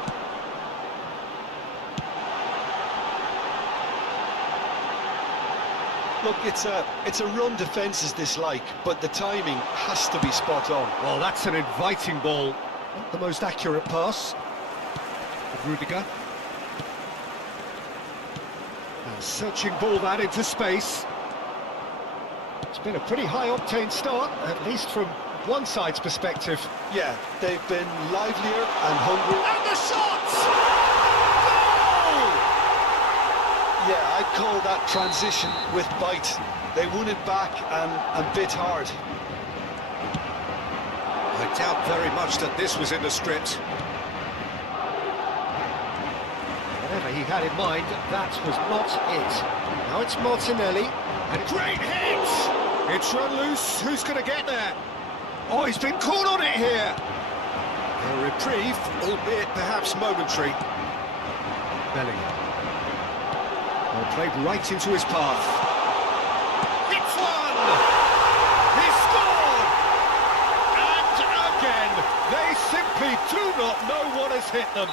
Look, it's a run defence is dislike, but the timing has to be spot on. Well, that's an inviting ball. Not the most accurate pass. Rudiger. Now searching ball that into space. It's been a pretty high-octane start, at least from one side's perspective. Yeah, they've been livelier and hungrier. And the shot! Yeah, I'd call that transition with bite. They won it back and bit hard. I doubt very much that this was in the script. Whatever he had in mind, that was not it. Now it's Martinelli, and great hit! It's run loose, who's going to get there? Oh, he's been caught on it here! A reprieve, albeit perhaps momentary. BELIIN. Well, played right into his path. It's one! He scored! And again, they simply do not know what has hit them.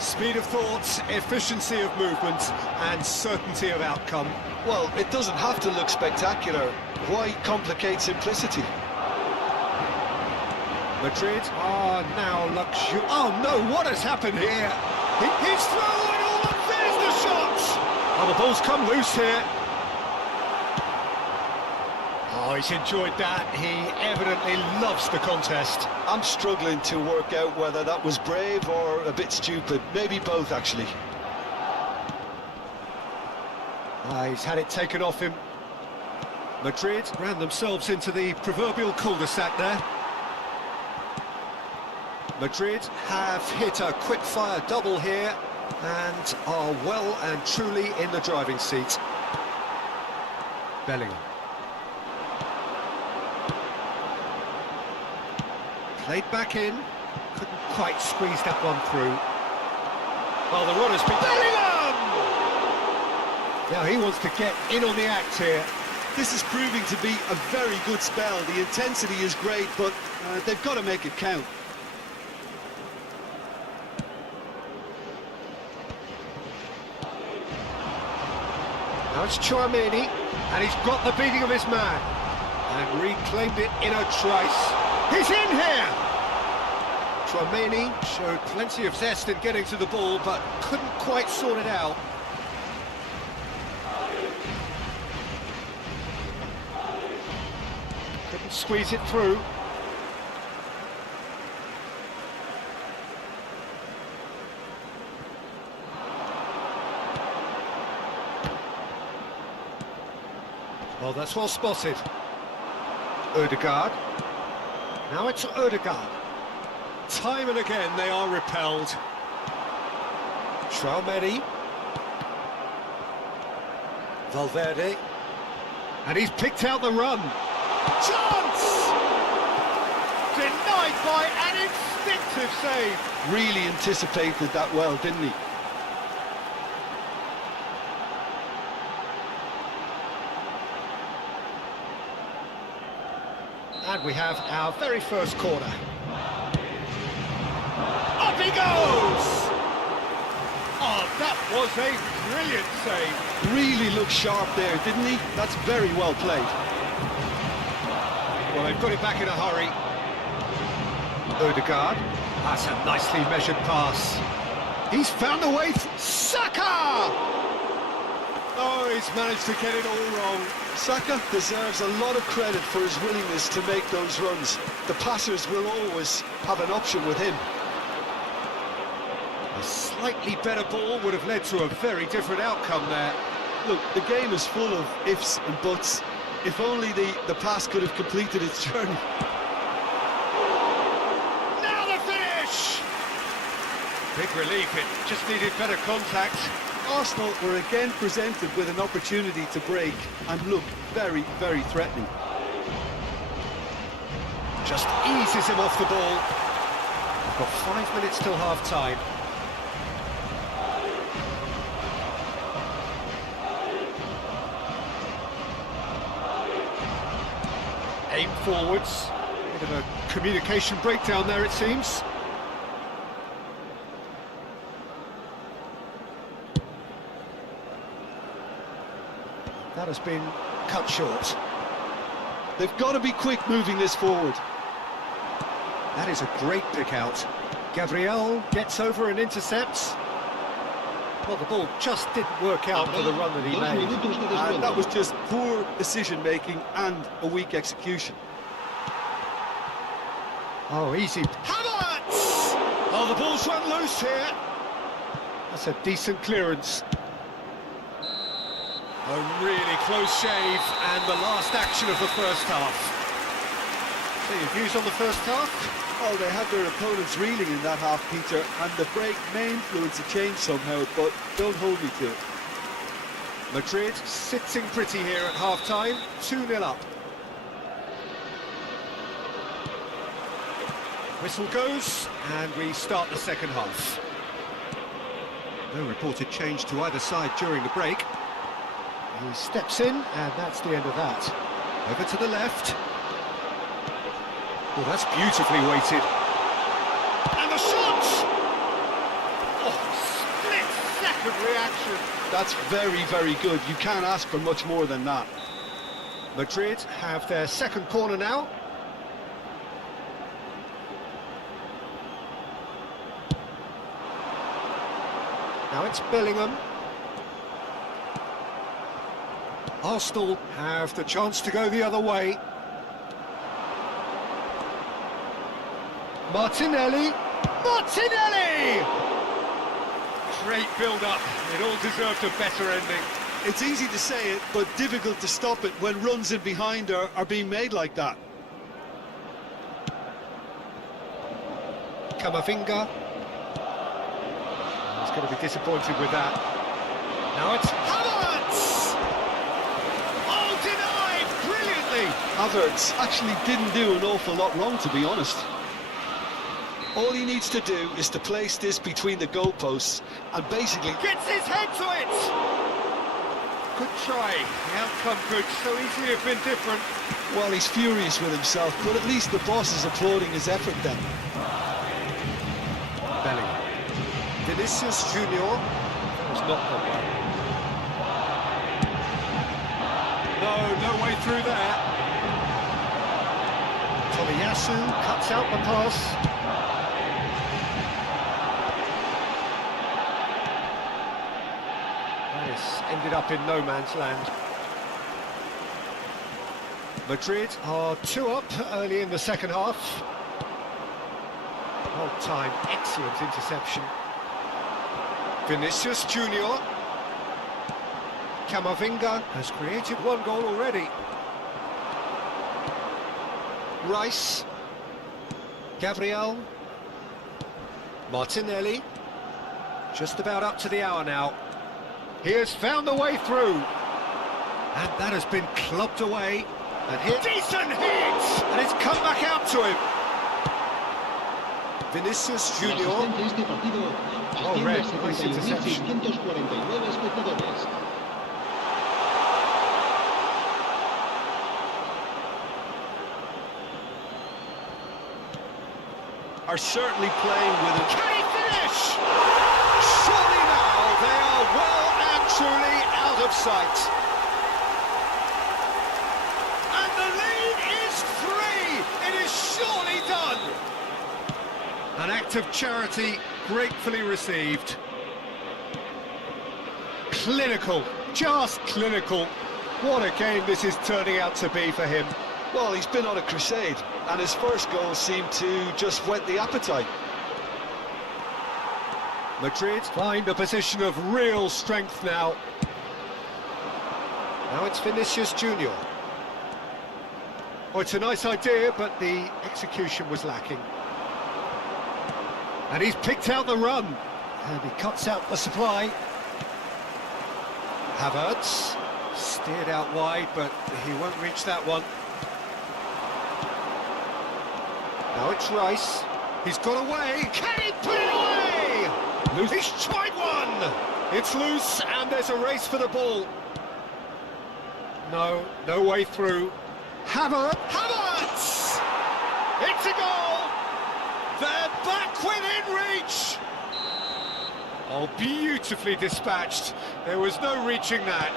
Speed of thought, efficiency of movement, and certainty of outcome. Well, it doesn't have to look spectacular. Why complicate simplicity? Madrid are now luxurious. Oh no, what has happened here? He's through and all of there's the shot! Oh, the ball's come loose here. Oh, he's enjoyed that. He evidently loves the contest. I'm struggling to work out whether that was brave or a bit stupid. Maybe both, actually. He's had it taken off him. Madrid ran themselves into the proverbial cul-de-sac there. Madrid have hit a quick-fire double here and are well and truly in the driving seat. BELIIN. Played back in, couldn't quite squeeze that one through. Well, the runner's been... BELIIN! Now he wants to get in on the act here. This is proving to be a very good spell. The intensity is great, but they've got to make it count. Now it's Chouameni, and he's got the beating of his man. And reclaimed it in a trice. He's in here! Chouameni showed plenty of zest in getting to the ball, but couldn't quite sort it out. Couldn't squeeze it through. Well, that's well spotted. Odegaard. Now it's Odegaard. Time and again they are repelled. Chouameni. Valverde. And he's picked out the run. Chance! Denied by an instinctive save. Really anticipated that well, didn't he? And we have our very first corner. Up he goes! Oh, that was a brilliant save. Really looked sharp there, didn't he? That's very well played. Well, they've got it back in a hurry. Odegaard. That's a nicely measured pass. He's found the way. Saka! Oh, he's managed to get it all wrong. Saka deserves a lot of credit for his willingness to make those runs. The passers will always have an option with him. A slightly better ball would have led to a very different outcome there. Look, the game is full of ifs and buts. If only the pass could have completed its journey. Now the finish! Big relief, it just needed better contact. Arsenal were again presented with an opportunity to break and look very, very threatening. Just eases him off the ball. We've got 5 minutes till half-time. Aim forwards. Bit of a communication breakdown there, it seems. That has been cut short. They've got to be quick moving this forward. That is a great pick out. Gabriel gets over and intercepts. Well, the ball just didn't work out for the run that he made. That was just poor decision-making and a weak execution. Oh, easy. Havertz! Oh, the ball's run loose here. That's a decent clearance. A really close shave, and the last action of the first half. So your views on the first half? Oh, they had their opponents reeling in that half, Peter, and the break may influence a change somehow, but don't hold me to it. Madrid sitting pretty here at half-time, 2-0 up. Whistle goes, and we start the second half. No reported change to either side during the break. He steps in, and that's the end of that. Over to the left. Oh, that's beautifully weighted. And the shot! Oh, split-second reaction. That's very, very good. You can't ask for much more than that. Madrid have their second corner now. Now it's Bellingham. Arsenal have the chance to go the other way. Martinelli! Martinelli! Great build-up. It all deserved a better ending. It's easy to say it, but difficult to stop it when runs in behind are being made like that. Camavinga. He's going to be disappointed with that. Now it's Havertz! Oh, denied brilliantly! Havertz actually didn't do an awful lot wrong, to be honest. All he needs to do is to place this between the goalposts and basically Gets his head to it! Good try. The outcome could so easily have been different. well, he's furious with himself, but at least the boss is applauding his effort then. Bellingham. Vinicius Junior has not gone well. No way through there. Tomiyasu cuts out the pass. This ended up in no man's land. Madrid are 2 up early in the second half. Well timed, excellent interception. Vinicius Junior. Camavinga has created 1 goal already. Rice. Gabriel. Martinelli. Just about up to the hour now. He has found the way through. And that has been clubbed away. And hit. Decent hit! And it's come back out to him. Vinicius Junior. Oh, red. Nice interception. Are certainly playing with it. Can he finish? Surely now they are well and truly out of sight. And the lead is 3. It is surely done. An act of charity gratefully received. Clinical, just clinical. What a game this is turning out to be for him. Well, he's been on a crusade, and his first goal seemed to just whet the appetite. Madrid find a position of real strength now. Now it's Vinicius Junior. Oh, it's a nice idea, but the execution was lacking. And he's picked out the run. And he cuts out the supply. Havertz steered out wide, but he won't reach that one. Now it's Rice. He's got away. Can he put it away? He's tried one. It's loose, and there's a race for the ball. No way through. Havertz! It's a goal! They're back within reach! Oh, beautifully dispatched. There was no reaching that.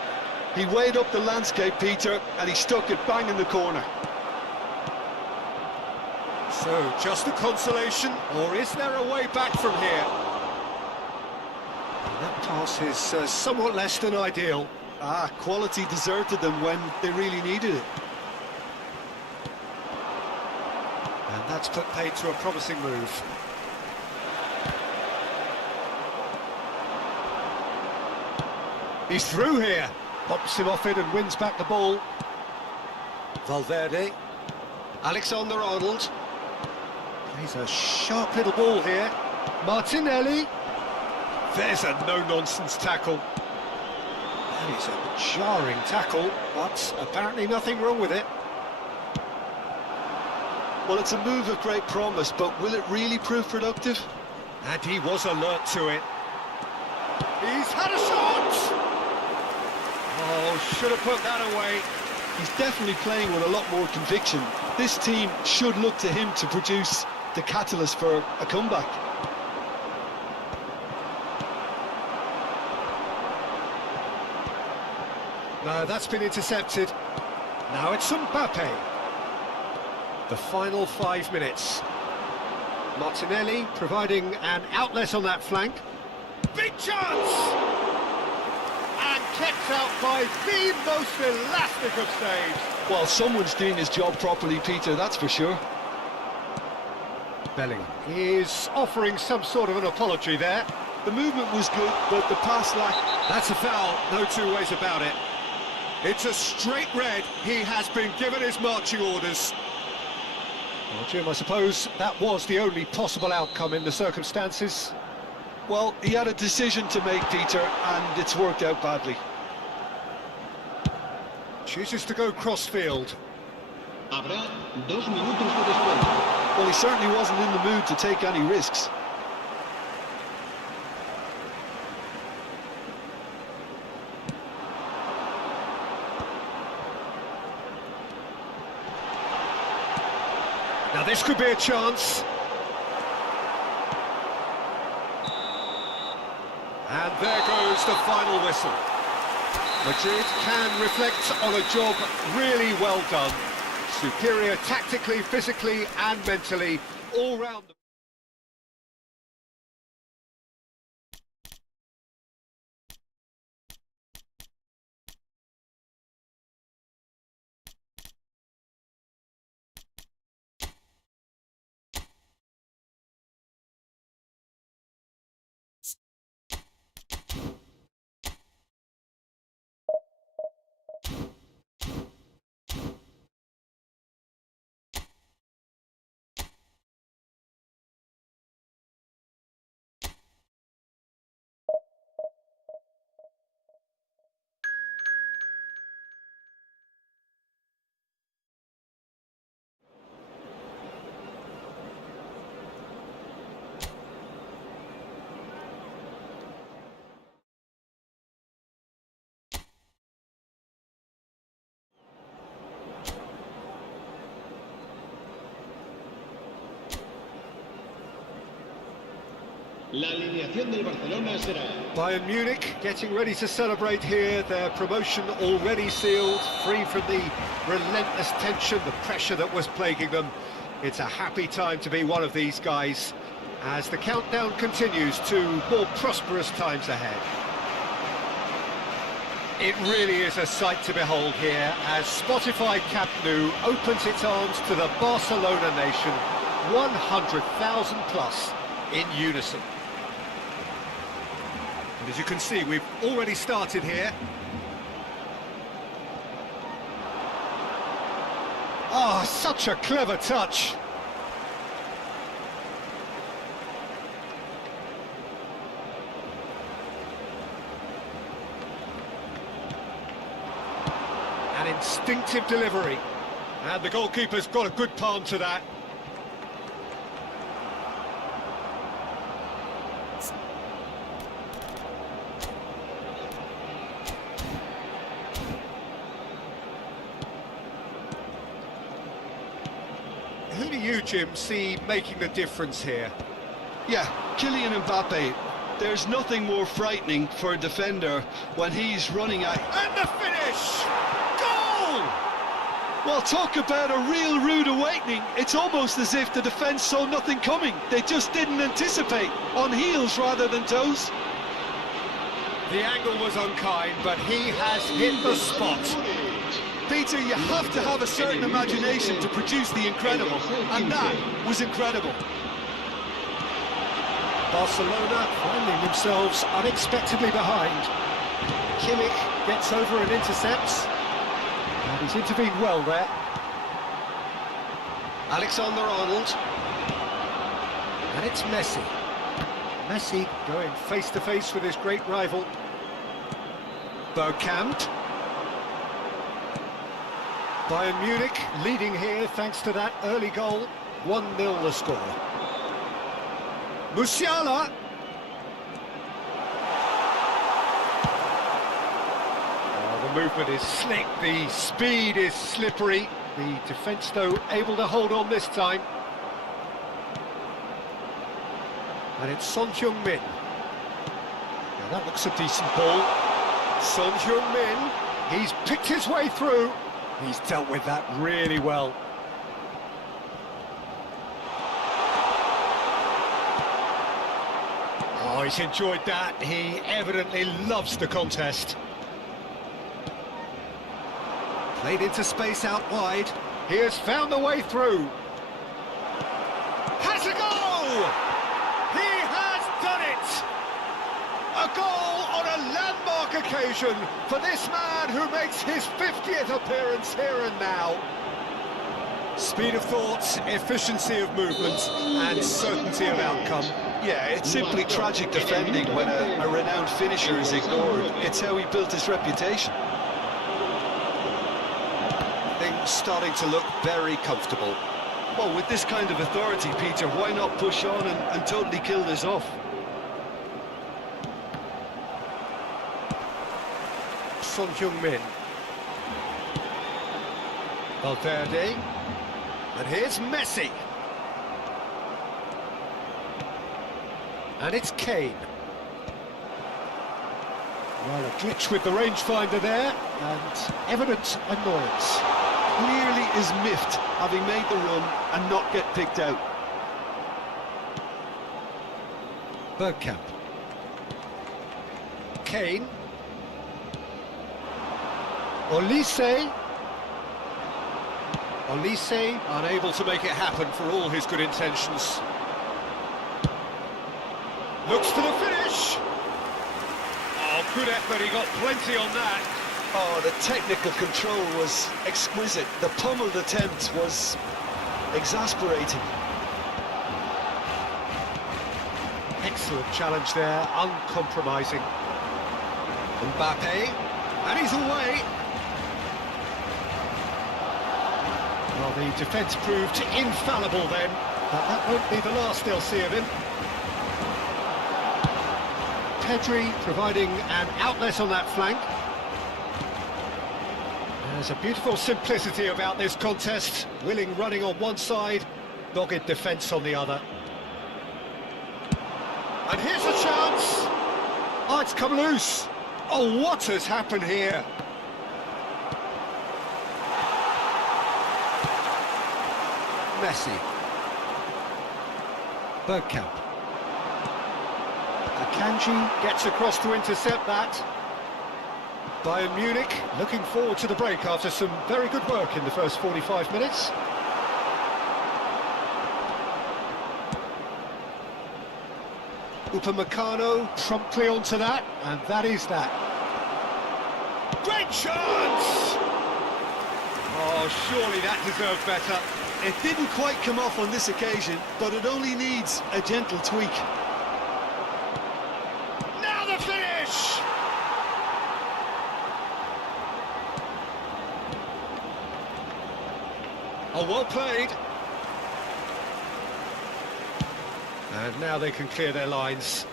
He weighed up the landscape, Peter, and he stuck it bang in the corner. So, just a consolation, or is there a way back from here? And that pass is somewhat less than ideal. Quality deserted them when they really needed it. And that's put paid to a promising move. He's through here. Pops him off it and wins back the ball. Valverde. Alexander-Arnold. Plays a sharp little ball here. Martinelli. There's a no-nonsense tackle. That is a jarring tackle, but apparently nothing wrong with it. Well, it's a move of great promise, but will it really prove productive? And he was alert to it. He's had a shot! Oh, should have put that away. He's definitely playing with a lot more conviction. This team should look to him to produce the catalyst for a comeback. No, that's been intercepted. Now it's Mbappe. The final 5 minutes. Martinelli providing an outlet on that flank. Big chance! And kept out by the most elastic of saves. Well, someone's doing his job properly, Peter, that's for sure. BELIIN is offering some sort of an apology there. The movement was good, but the pass lacked. That's a foul, no two ways about it. It's a straight red. He has been given his marching orders. Well, Jim, I suppose that was the only possible outcome in the circumstances. Well, he had a decision to make, Peter, and it's worked out badly. Chooses to go cross-field. Habrá 2 minutos de descuento. Well, he certainly wasn't in the mood to take any risks. Now this could be a chance. And there goes the final whistle. Madrid can reflect on a job really well done. Superior tactically, physically and mentally, all round. La alineación del Barcelona será Bayern Munich getting ready to celebrate here, their promotion already sealed, free from the relentless tension, the pressure that was plaguing them. It's a happy time to be one of these guys as the countdown continues to more prosperous times ahead. It really is a sight to behold here as Spotify Camp Nou opens its arms to the Barcelona nation, 100,000 plus in unison. And as you can see, we've already started here. Oh, such a clever touch. An instinctive delivery. And the goalkeeper's got a good palm to that. Who do you, Jim, see making the difference here? Yeah, Kylian Mbappe. There's nothing more frightening for a defender when he's running at... And the finish! Goal! Well, talk about a real rude awakening. It's almost as if the defence saw nothing coming. They just didn't anticipate, on heels rather than toes. The angle was unkind, but he has hit the spot. Peter, you have to have a certain imagination to produce the incredible, and that was incredible. Barcelona finding themselves unexpectedly behind. Kimmich gets over and intercepts. And he's intervened well there. Alexander-Arnold. And it's Messi. Messi going face-to-face with his great rival. Bergkamp. Bayern Munich leading here thanks to that early goal. 1-0 the score. Musiala. Oh, the movement is slick, the speed is slippery. The defence, though, able to hold on this time. And it's Son Heung-min. Now that looks a decent ball. Son Heung-min, he's picked his way through. He's dealt with that really well. Oh, he's enjoyed that. He evidently loves the contest. Played into space out wide. He has found the way through. Has a goal! He has done it! A goal on a landmark occasion for this man who makes his 50th appearance here and now. Speed of thought, efficiency of movement, and certainty of outcome. Yeah, it's simply tragic defending when a renowned finisher is ignored. It's how he built his reputation. Things starting to look very comfortable. Well, with this kind of authority, Peter, why not push on and totally kill this off? Son Heung-min. Valverde. And here's Messi. And it's Kane. Well, a glitch with the rangefinder there, and evident annoyance. Clearly is miffed, having made the run and not get picked out. Bergkamp. Kane. Olise. Olise unable to make it happen for all his good intentions. Looks for the finish. Oh, good effort, he got plenty on that. Oh, the technical control was exquisite. The pummeled attempt was exasperating. Excellent challenge there, uncompromising. Mbappe, and he's away. Well, the defence proved infallible then, but that won't be the last they'll see of him. Pedri providing an outlet on that flank. There's a beautiful simplicity about this contest. Willing running on one side, dogged defence on the other. And here's a chance! Oh, it's come loose! Oh, what has happened here? Messi. Bergkamp. Akanji gets across to intercept that. Bayern Munich looking forward to the break after some very good work in the first 45 minutes. Upamecano promptly onto that, and that is that. Great chance! Oh, surely that deserved better. It didn't quite come off on this occasion, but it only needs a gentle tweak. Now the finish! Oh, well played. And now they can clear their lines.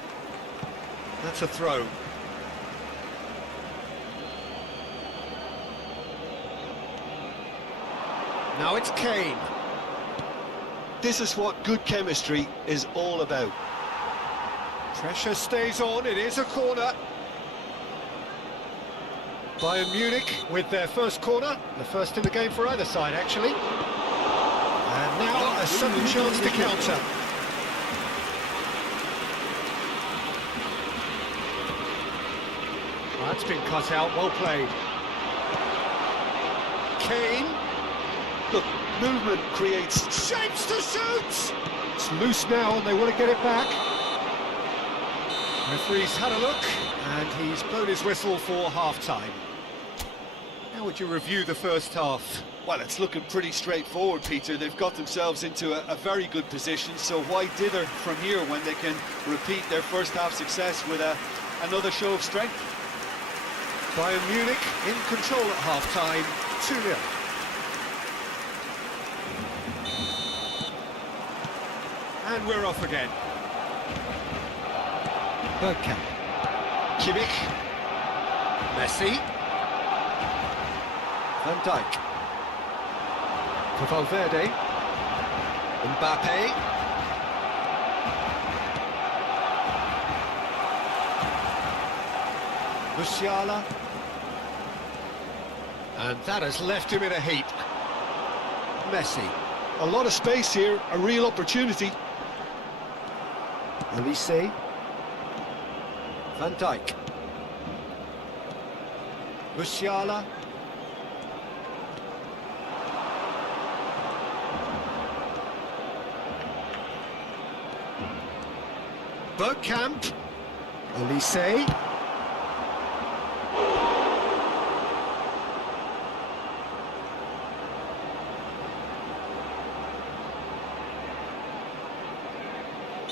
That's a throw. Now it's Kane. This is what good chemistry is all about. Pressure stays on, it is a corner. Bayern Munich with their first corner, the first in the game for either side actually. And now a sudden chance to counter. That's been cut out, well played. Kane. Look, movement creates... Shapes to shoot! It's loose now and they want to get it back. Referee's had a look and he's blown his whistle for half-time. How would you review the first half? Well, it's looking pretty straightforward, Peter. They've got themselves into a very good position, so why dither from here when they can repeat their first half success with another show of strength? Bayern Munich in control at half-time, 2-0. And we're off again. Bergkamp. Kimmich. Messi. Van Dijk. For Valverde. Mbappe. Musiala. And that has left him in a heap. Messi. A lot of space here, a real opportunity. Elise. Van Dijk. Musiala. Bergkamp. Elise.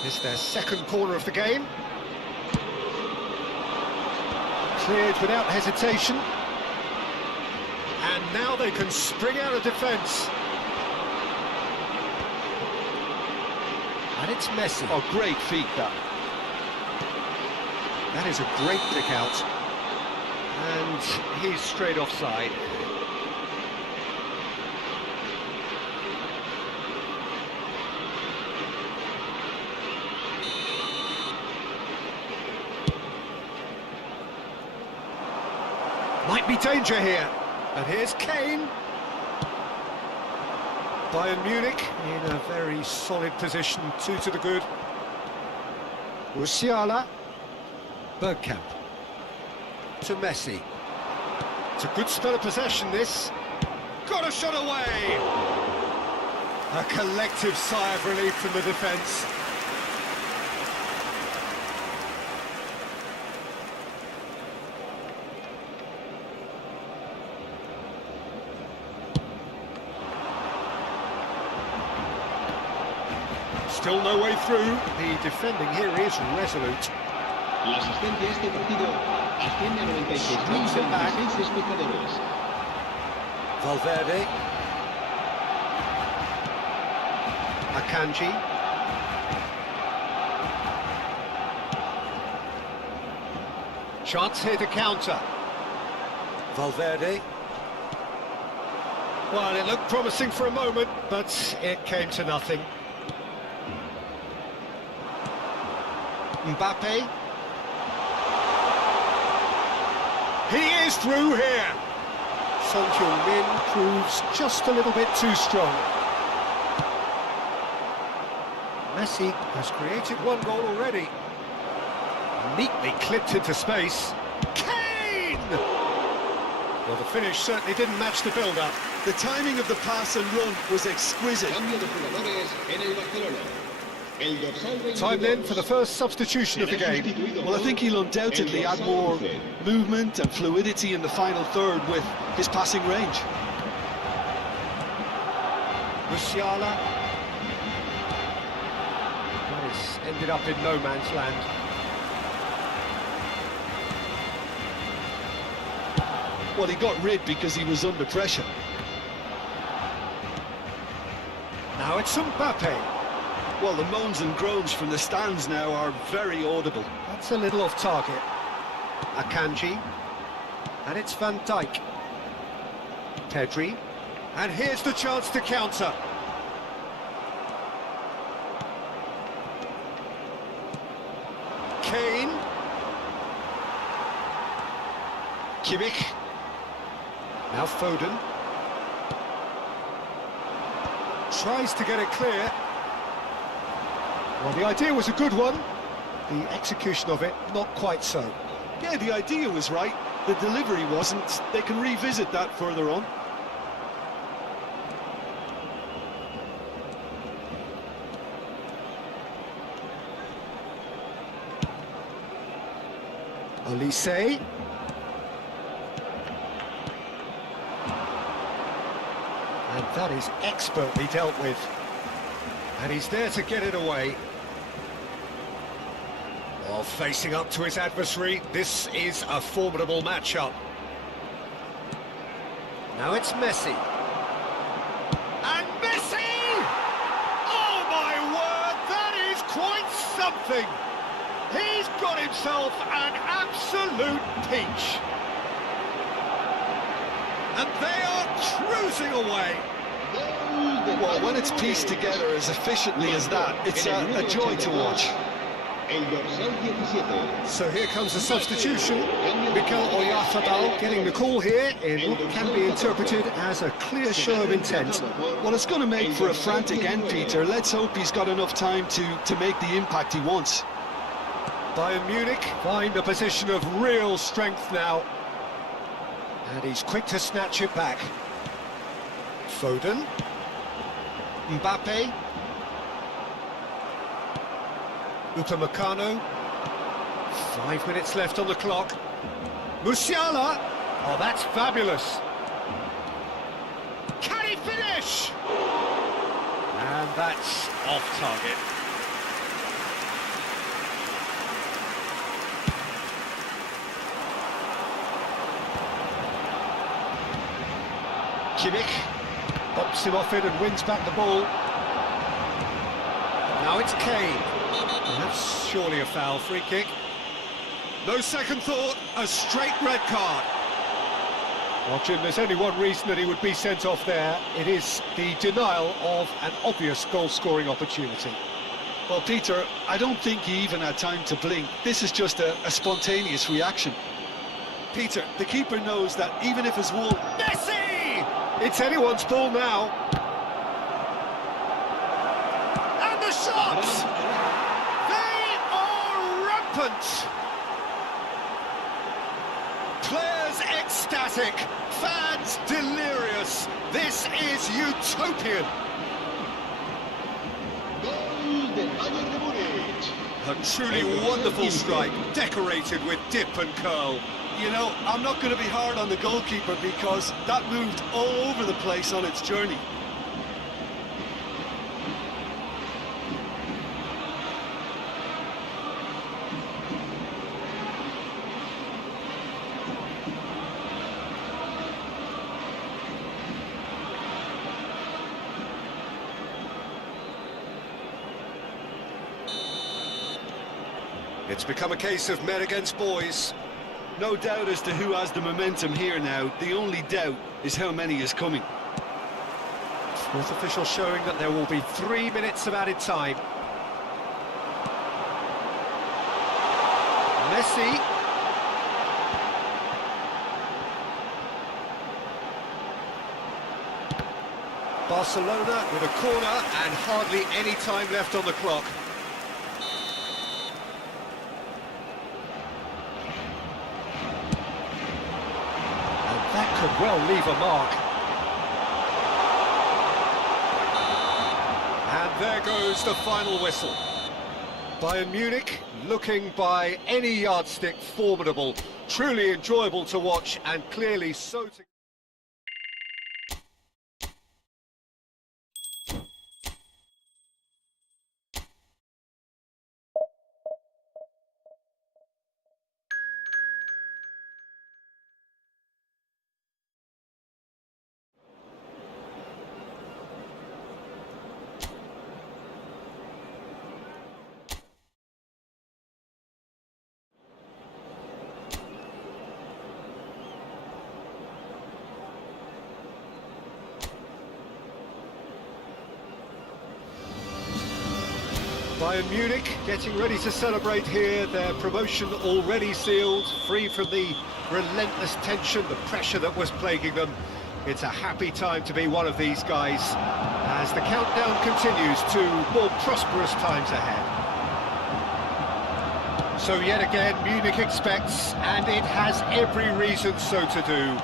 It's their second corner of the game. Cleared without hesitation. And now they can spring out of defence. And it's Messi. Oh, great feat, that. That is a great pick out. And he's straight offside. Might be danger here. And here's Kane. Bayern Munich in a very solid position, 2 to the good. Musiala. Bergkamp. To Messi. It's a good spell of possession, this. Got a shot away! A collective sigh of relief from the defence. Still no way through. The defending here is resolute. La asistencia a este partido asciende a 96.026 espectadores. Valverde. Akanji. Chance here to counter. Valverde. Well, it looked promising for a moment, but it came to nothing. Mbappe. He is through here. Son Heung-min proves just a little bit too strong. Messi has created one goal already. Neatly clipped into space. Kane! Well, the finish certainly didn't match the build-up. The timing of the pass and run was exquisite. Cambio de jugadores en el Barcelona. El dorsal 22 Time then for the first substitution of the game. Well, I think he'll undoubtedly add more movement and fluidity in the final third with his passing range. Musiala. That has ended up in no man's land. Well, he got rid because he was under pressure. Now it's Mbappe. Well, the moans and groans from the stands now are very audible. That's a little off target. Akanji. And it's Van Dijk. Pedri. And here's the chance to counter. Kane. Kimmich. Now Foden. Tries to get it clear. Well, the idea was a good one. The execution of it, not quite so. Yeah, the idea was right. The delivery wasn't. They can revisit that further on. Olise. And that is expertly dealt with. And he's there to get it away. While facing up to his adversary, this is a formidable matchup. Now it's Messi. And Messi! Oh my word, that is quite something! He's got himself an absolute peach. And they are cruising away. Well, when it's pieced together as efficiently as that, it's a joy to watch. So here comes the substitution. Mikel Oyarzabal getting the call here in what can be interpreted as a clear show of intent. Well, it's going to make for a frantic end, Peter. Let's hope he's got enough time to make the impact he wants. Bayern Munich find a position of real strength now. And he's quick to snatch it back. Foden. Mbappe. Upamecano. 5 minutes left on the clock. Musiala. Oh, that's fabulous. Can he finish? And that's off target. Kimmich bops him off it and wins back the ball. Now it's Kane. And that's surely a foul. Free kick. No second thought, a straight red card. Well, Jim, there's only one reason that he would be sent off there. It is the denial of an obvious goal-scoring opportunity. Well, Peter, I don't think he even had time to blink. This is just a spontaneous reaction. Peter, the keeper knows that even if his wall... Messi! It's anyone's ball now. And the shot! They are rampant! Players ecstatic, fans delirious. This is utopian. A truly wonderful strike, decorated with dip and curl. You know, I'm not going to be hard on the goalkeeper because that moved all over the place on its journey. It's become a case of men against boys. No doubt as to who has the momentum here now. The only doubt is how many is coming. Fourth official showing that there will be 3 minutes of added time. Messi. Barcelona with a corner and hardly any time left on the clock. That could well leave a mark. And there goes the final whistle. Bayern Munich, looking by any yardstick formidable, truly enjoyable to watch and clearly so to... Bayern Munich getting ready to celebrate here, their promotion already sealed, free from the relentless tension, the pressure that was plaguing them. It's a happy time to be one of these guys as the countdown continues to more prosperous times ahead. So yet again, Munich expects, and it has every reason so to do.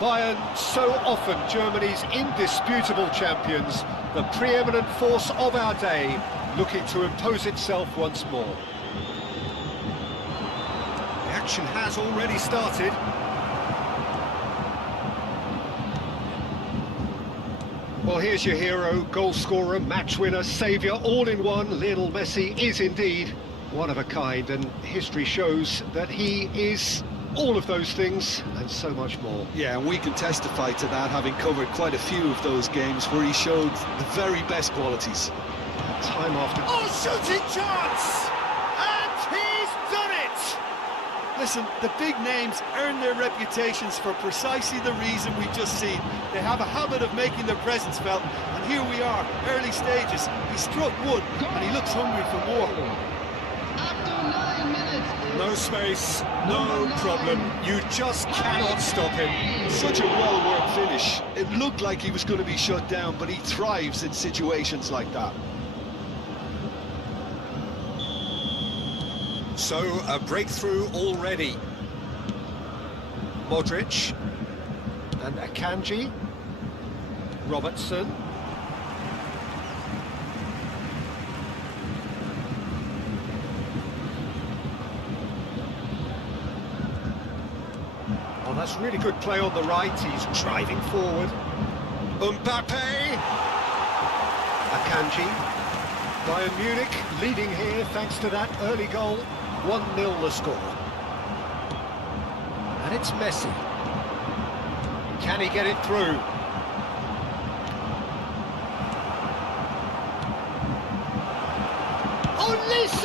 Bayern, so often Germany's indisputable champions, the preeminent force of our day, looking to impose itself once more. The action has already started. Well, here's your hero, goal scorer, match winner, saviour, all in one. Lionel Messi is indeed one of a kind, and history shows that he is all of those things and so much more. Yeah, and we can testify to that, having covered quite a few of those games where he showed the very best qualities. Time after... Oh, shooting chance! And he's done it! Listen, the big names earn their reputations for precisely the reason we've just seen. They have a habit of making their presence felt, and here we are, early stages. He struck wood, and he looks hungry for more. After 9 minutes. No space, no problem. You just cannot stop him. Such a well-worked finish. It looked like he was going to be shut down, but he thrives in situations like that. So, a breakthrough already. Modric. And Akanji. Robertson. Oh, that's really good play on the right. He's driving forward. Mbappe. Akanji. Bayern Munich leading here thanks to that early goal. 1-0 the score. And it's Messi. Can he get it through? Olise!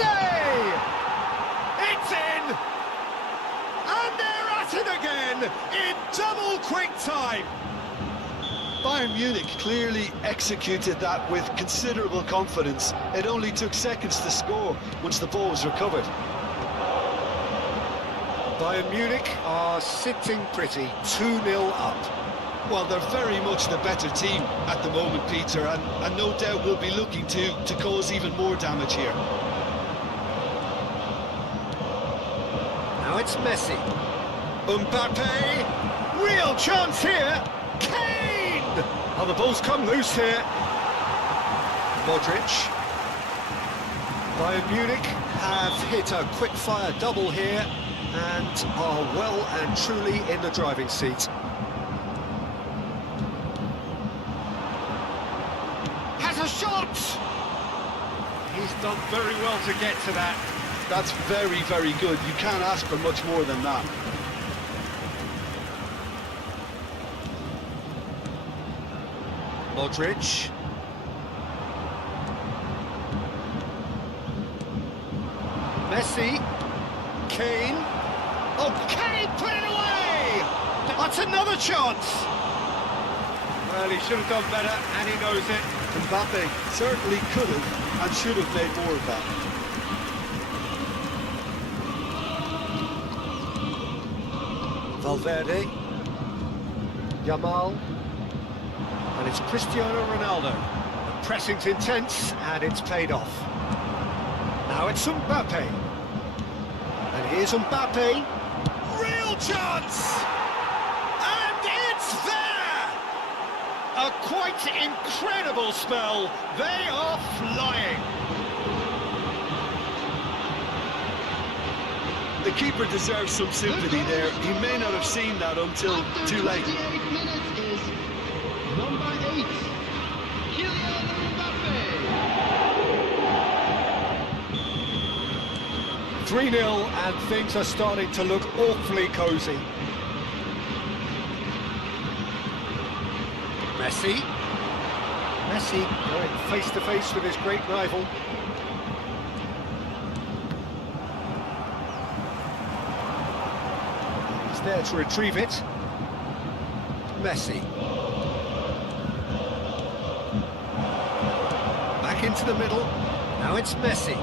It's in! And they're at it again in double quick time. Bayern Munich clearly executed that with considerable confidence. It only took seconds to score once the ball was recovered. Bayern Munich are sitting pretty, 2-0 up. Well, they're very much the better team at the moment, Peter, and no doubt will be looking to cause even more damage here. Now it's Messi. Mbappe. Real chance here. Kane! Oh, the ball's come loose here. Modric. Bayern Munich have hit a quick-fire double here and are well and truly in the driving seat. Has a shot! He's done very well to get to that. That's very, very good. You can't ask for much more than that. Modric. Messi. Kane. Oh, can he put it away? That's another chance. Well, he should have done better, and he knows it. Mbappe certainly could have and should have made more of that. Valverde. Yamal. And it's Cristiano Ronaldo. The pressing's intense, and it's paid off. Now it's Mbappe. And here's Mbappe. Real chance! And it's there! A quite incredible spell. They are flying. The keeper deserves some sympathy there. He may not have seen that until too late. 28 minutes is number 8, Kylian Mbappe. 3-0, and things are starting to look awfully cosy. Messi. Messi going face-to-face with his great rival. He's there to retrieve it. Messi. Back into the middle. Now it's Messi.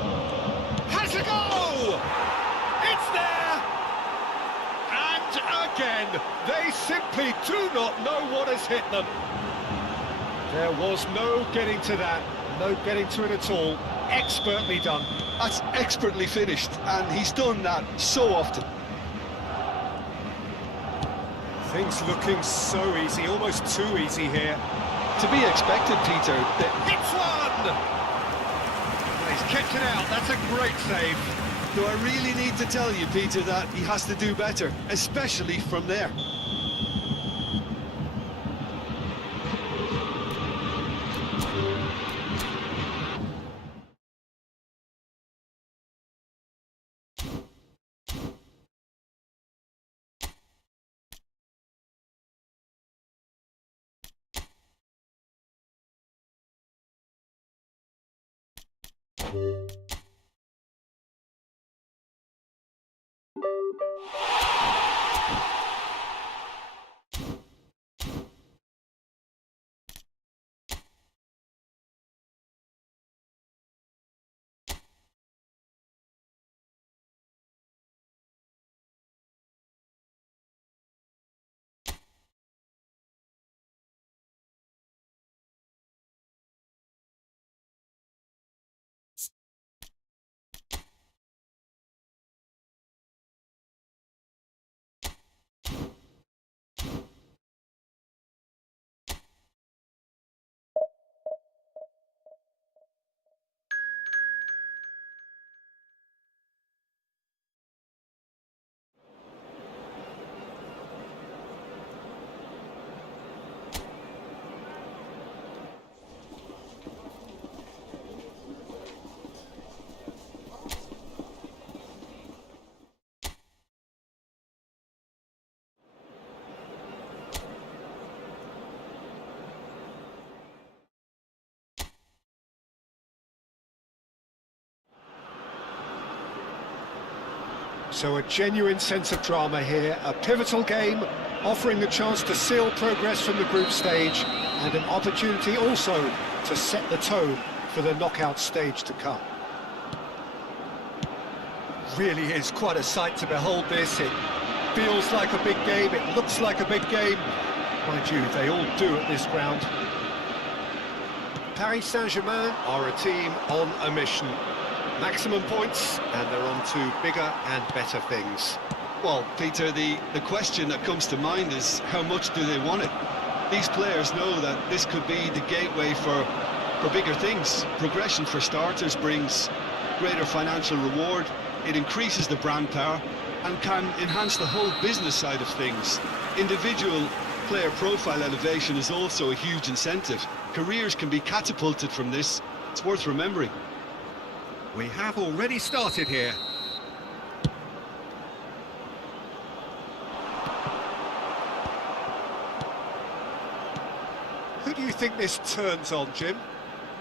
Has a go! It's there! And again, they simply do not know what has hit them. There was no getting to that, no getting to it at all. Expertly done. That's expertly finished, and he's done that so often. Things looking so easy, almost too easy here. To be expected, Peter. Hits one! Well, he's kept it out, that's a great save. Do I really need to tell you, Peter, that he has to do better, especially from there? So a genuine sense of drama here, a pivotal game, offering the chance to seal progress from the group stage and an opportunity also to set the tone for the knockout stage to come. Really is quite a sight to behold this. It feels like a big game, it looks like a big game. Mind you, they all do at this ground. Paris Saint-Germain are a team on a mission. Maximum points, and they're on to bigger and better things. Well, Peter, the question that comes to mind is how much do they want it? These players know that this could be the gateway for bigger things. Progression, for starters, brings greater financial reward, it increases the brand power, and can enhance the whole business side of things. Individual player profile elevation is also a huge incentive. Careers can be catapulted from this. It's worth remembering. We have already started here. Who do you think this turns on, Jim?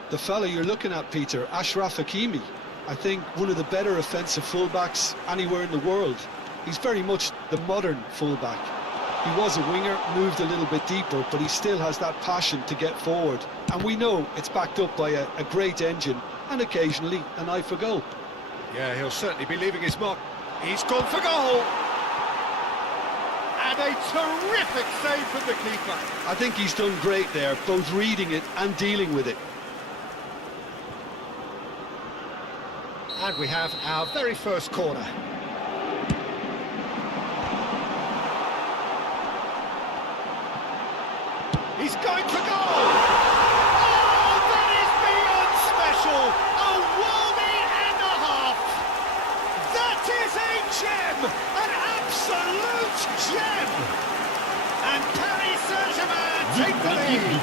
The fella you're looking at, Peter, Ashraf Hakimi. I think one of the better offensive fullbacks anywhere in the world. He's very much the modern fullback. He was a winger, moved a little bit deeper, but he still has that passion to get forward. And we know it's backed up by a great engine and occasionally an eye for goal. Yeah, he'll certainly be leaving his mark. He's gone for goal! And a terrific save from the keeper. I think he's done great there, both reading it and dealing with it. And we have our very first corner. He's going for goal! Oh, that is beyond special! A worldie and a half! That is a gem! An absolute gem! And Paris Saint-Germain take the lead!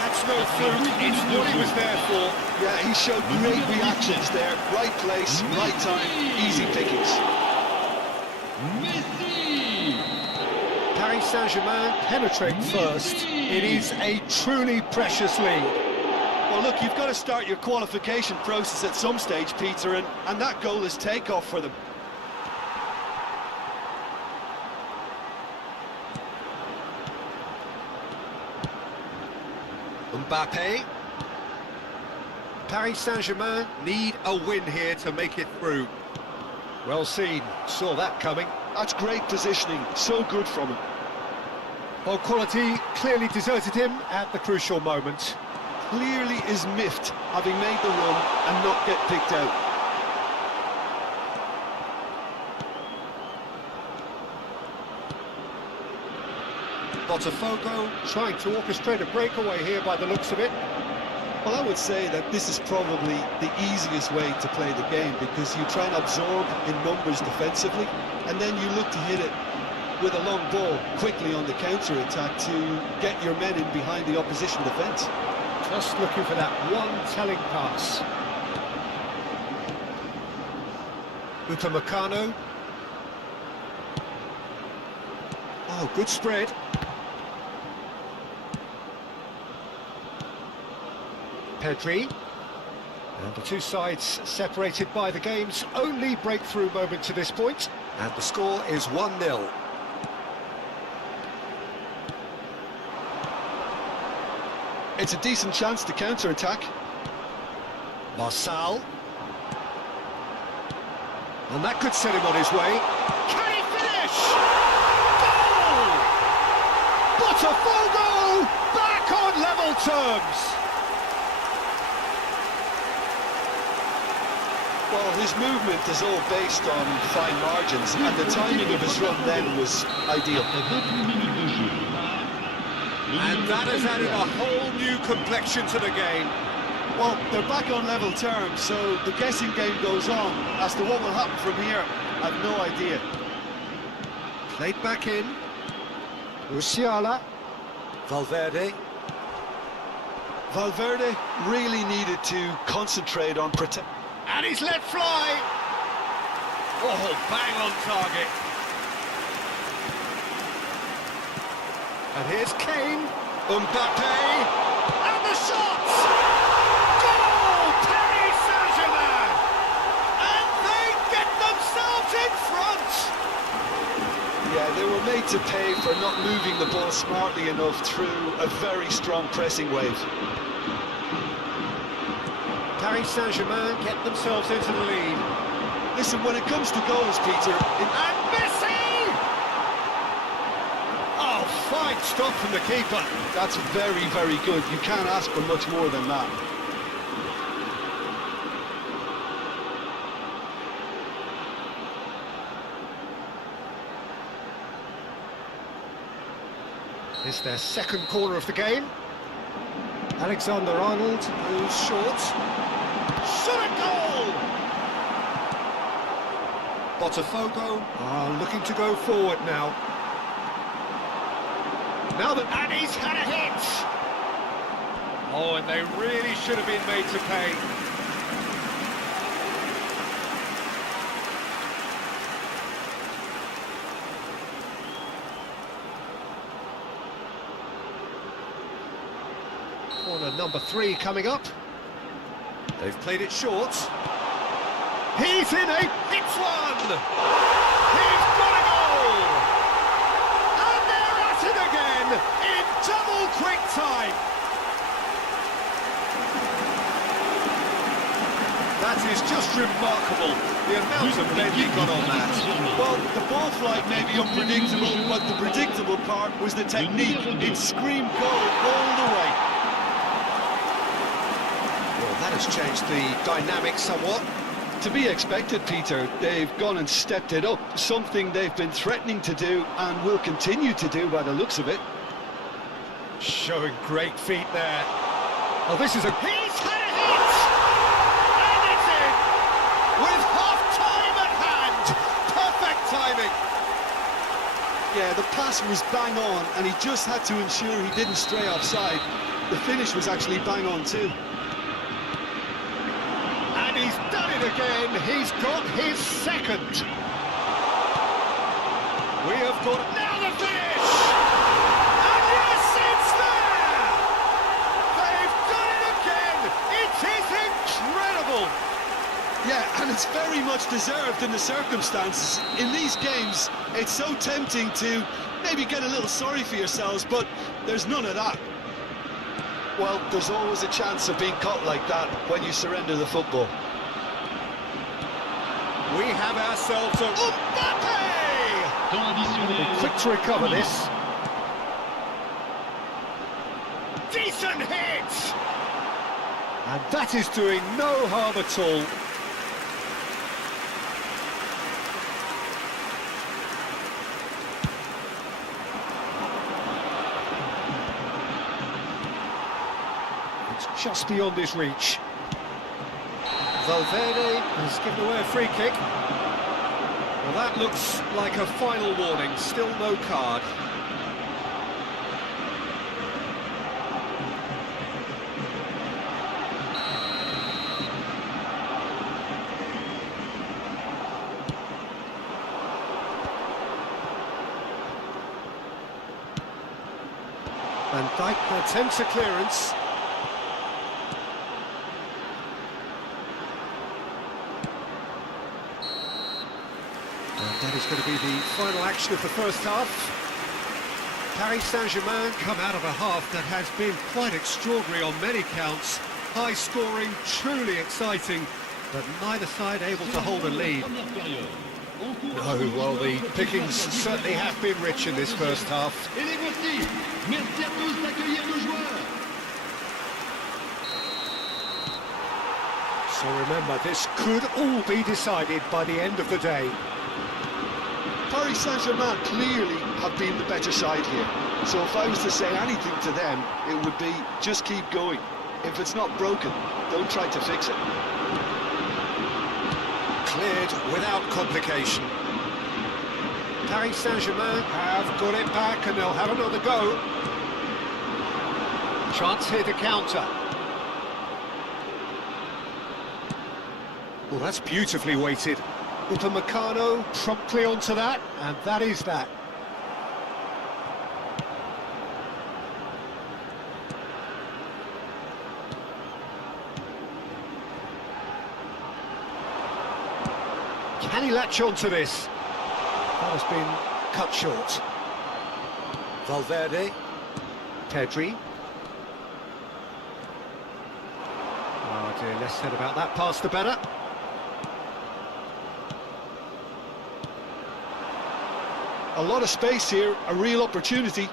That's no fluke, it's what he was there for. Yeah, he showed great reactions there. Right place, right time, easy pickings. Paris Saint-Germain penetrate first. It is a truly precious lead. Well, look, you've got to start your qualification process at some stage, Peter, and that goal is takeoff for them. Mbappe. Paris Saint-Germain need a win here to make it through. Well seen, saw that coming. That's great positioning, so good from him. Well, quality clearly deserted him at the crucial moment. Clearly is miffed, having made the run and not get picked out. Botafogo trying to orchestrate a breakaway here by the looks of it. Well, I would say that this is probably the easiest way to play the game, because you try and absorb in numbers defensively, and then you look to hit it with a long ball quickly on the counter-attack to get your men in behind the opposition defence. Just looking for that one telling pass. Upamecano. Oh, good spread. Pedri. And the two sides separated by the game's only breakthrough moment to this point. And the score is 1-0. It's a decent chance to counter-attack. Marçal. And that could set him on his way. Can he finish? Goal! Botafogo back on level terms. Well, his movement is all based on fine margins, and the timing of his run then was ideal. And that has added a whole new complexion to the game. Well, they're back on level terms, so the guessing game goes on. As to what will happen from here, I've no idea. Played back in. Musiala. Valverde. Valverde really needed to concentrate on protect. And he's let fly. Oh, bang on target. And here's Kane. Mbappe. And the shot! Goal! Paris Saint-Germain! And they get themselves in front! Yeah, they were made to pay for not moving the ball smartly enough through a very strong pressing wave. Paris Saint-Germain get themselves into the lead. Listen, when it comes to goals, Peter... And Messi! Oh, fine stop from the keeper. That's very, very good. You can't ask for much more than that. It's their second corner of the game. Alexander-Arnold moves short. Shot a goal! Botafogo are looking to go forward now. And he's had a hit! Oh, and they really should have been made to pay. Corner number 3 coming up. They've played it short. He's in a hits one! He's got a goal! And they're at it again in double quick time. That is just remarkable, the amount of bend he got on that. Well, the ball flight may be unpredictable, but the predictable part was the technique. It screamed goal all the way. That has changed the dynamic somewhat. To be expected, Peter. They've gone and stepped it up, something they've been threatening to do and will continue to do by the looks of it. Showing great feet there. Oh, this is a... He's had a hit! And it's in! With half-time at hand! Perfect timing! Yeah, the pass was bang on, and he just had to ensure he didn't stray offside. The finish was actually bang on too. He's done it again. He's got his second. We have got now the finish. And yes, it's there. They've done it again. It is incredible. Yeah, and it's very much deserved in the circumstances. In these games, it's so tempting to maybe get a little sorry for yourselves, but there's none of that. Well, there's always a chance of being caught like that when you surrender the football. We have ourselves a Mbappe! Quick to recover this. Decent hit! And that is doing no harm at all. It's just beyond his reach. Valverde has given away a free kick. Well, that looks like a final warning. Still no card. Van Dijk attempts a clearance. And that is going to be the final action of the first half. Paris Saint-Germain come out of a half that has been quite extraordinary on many counts. High scoring, truly exciting, but neither side able to hold a lead. No, well, the pickings certainly have been rich in this first half. Et les voici. Merci à tous d'accueillir nos joueurs. So remember, this could all be decided by the end of the day. Paris Saint-Germain clearly have been the better side here. So if I was to say anything to them, it would be just keep going. If it's not broken, don't try to fix it. Cleared without complication. Paris Saint-Germain have got it back and they'll have another go. Chance here to counter. Well, that's beautifully weighted. Upamecano promptly onto that, and that is that. Can he latch onto this? That has been cut short. Valverde. Pedri. Oh dear, less said about that pass the better. A lot of space here, a real opportunity.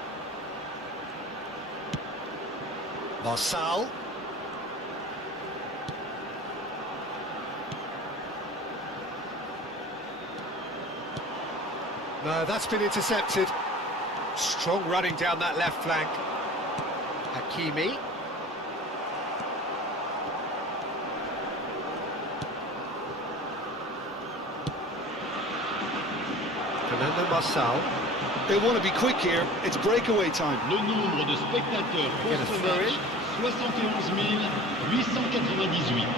Marçal. No, that's been intercepted. Strong running down that left flank. Hakimi. Fernando Marçal. They want to be quick here, it's breakaway time. Le nombre de spectateurs pour Gonna ce throw match, in. 71 898.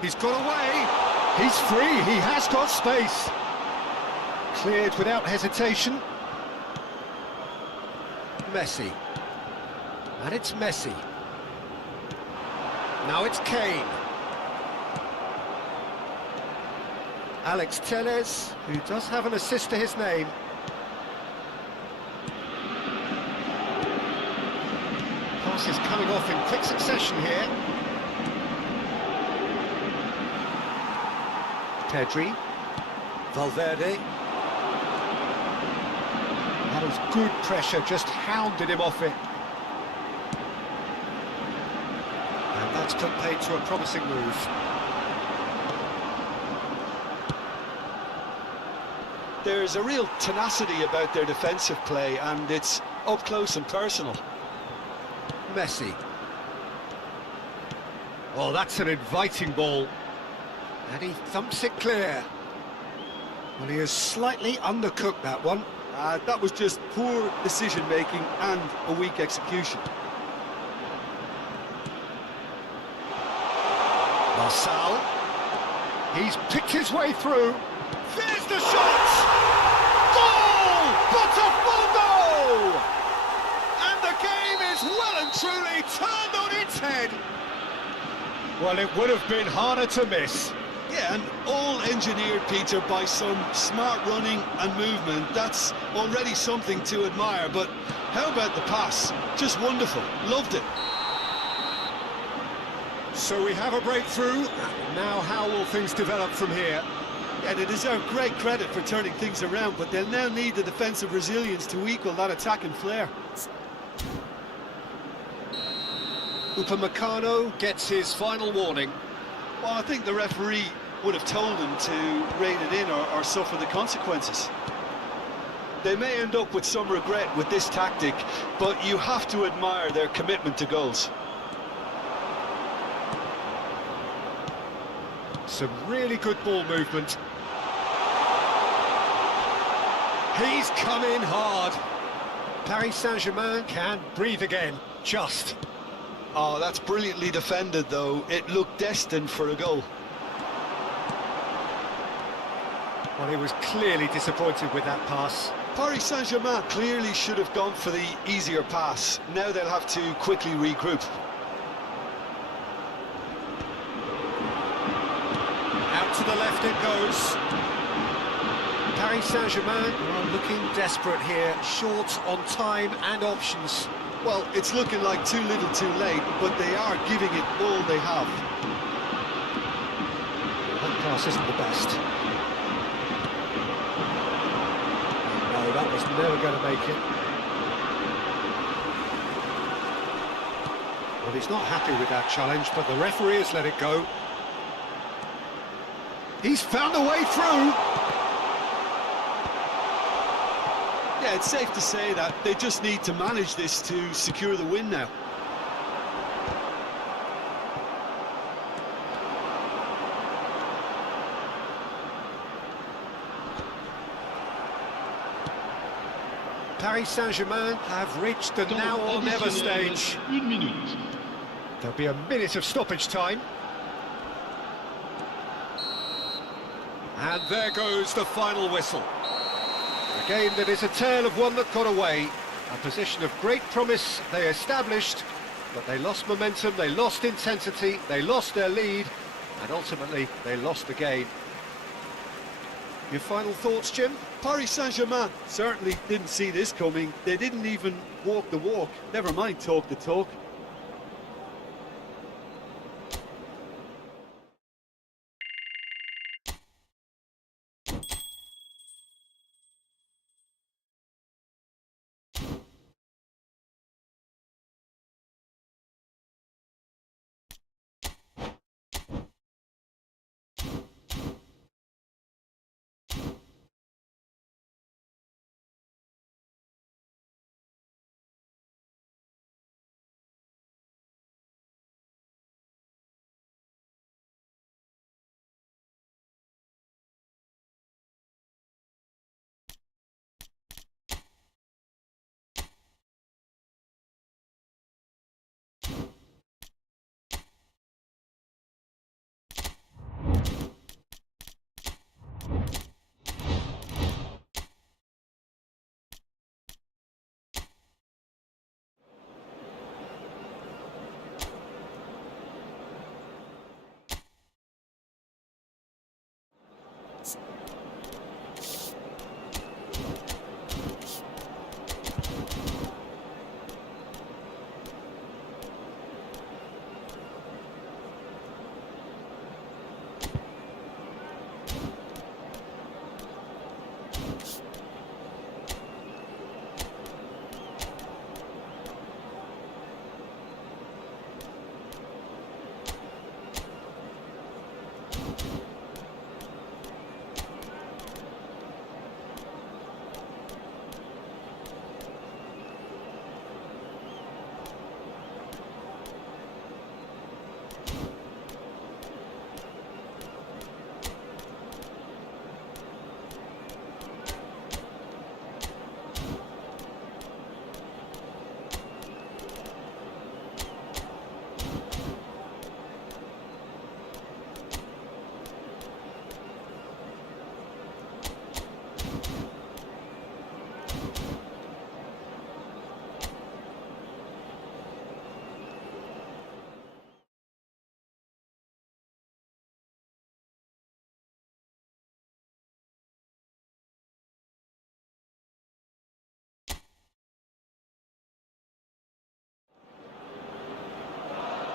He's got away. He's free. He has got space. Cleared without hesitation. Messi. And it's Messi. Now it's Kane. Alex Telles, who does have an assist to his name. Passes coming off in quick succession here. Pedri, Valverde. That was good pressure, just hounded him off it. And that's took paid to a promising move. There's a real tenacity about their defensive play, and it's up close and personal. Messi. Oh, that's an inviting ball. And he thumps it clear. Well, he has slightly undercooked that one. That was just poor decision-making and a weak execution. Marçal. He's picked his way through. There's the shot! Goal! Botafogo! It's well and truly turned on its head. Well, it would have been harder to miss. Yeah, and all engineered, Peter, by some smart running and movement. That's already something to admire, but how about the pass? Just wonderful. Loved it. So we have a breakthrough. Now how will things develop from here? Yeah, they deserve great credit for turning things around, but they'll now need the defensive resilience to equal that attacking flair. Upamecano gets his final warning. Well, I think the referee would have told him to rein it in or suffer the consequences. They may end up with some regret with this tactic, but you have to admire their commitment to goals. Some really good ball movement. He's come in hard. Paris Saint-Germain can breathe again, just. Oh, that's brilliantly defended, though. It looked destined for a goal. Well, he was clearly disappointed with that pass. Paris Saint-Germain clearly should have gone for the easier pass. Now they'll have to quickly regroup. Out to the left it goes. Paris Saint-Germain are looking desperate here, short on time and options. Well, it's looking like too little too late, but they are giving it all they have. That pass isn't the best. No, that was never going to make it. Well, he's not happy with that challenge, but the referee has let it go. He's found a way through. Yeah, it's safe to say that they just need to manage this to secure the win now. Paris Saint-Germain have reached the now or never stage. Une minute. There'll be a minute of stoppage time. And there goes the final whistle. A game that is a tale of one that got away. A position of great promise they established, but they lost momentum, they lost intensity, they lost their lead, and ultimately they lost the game. Your final thoughts, Jim? Paris Saint-Germain certainly didn't see this coming. They didn't even walk the walk, never mind talk the talk.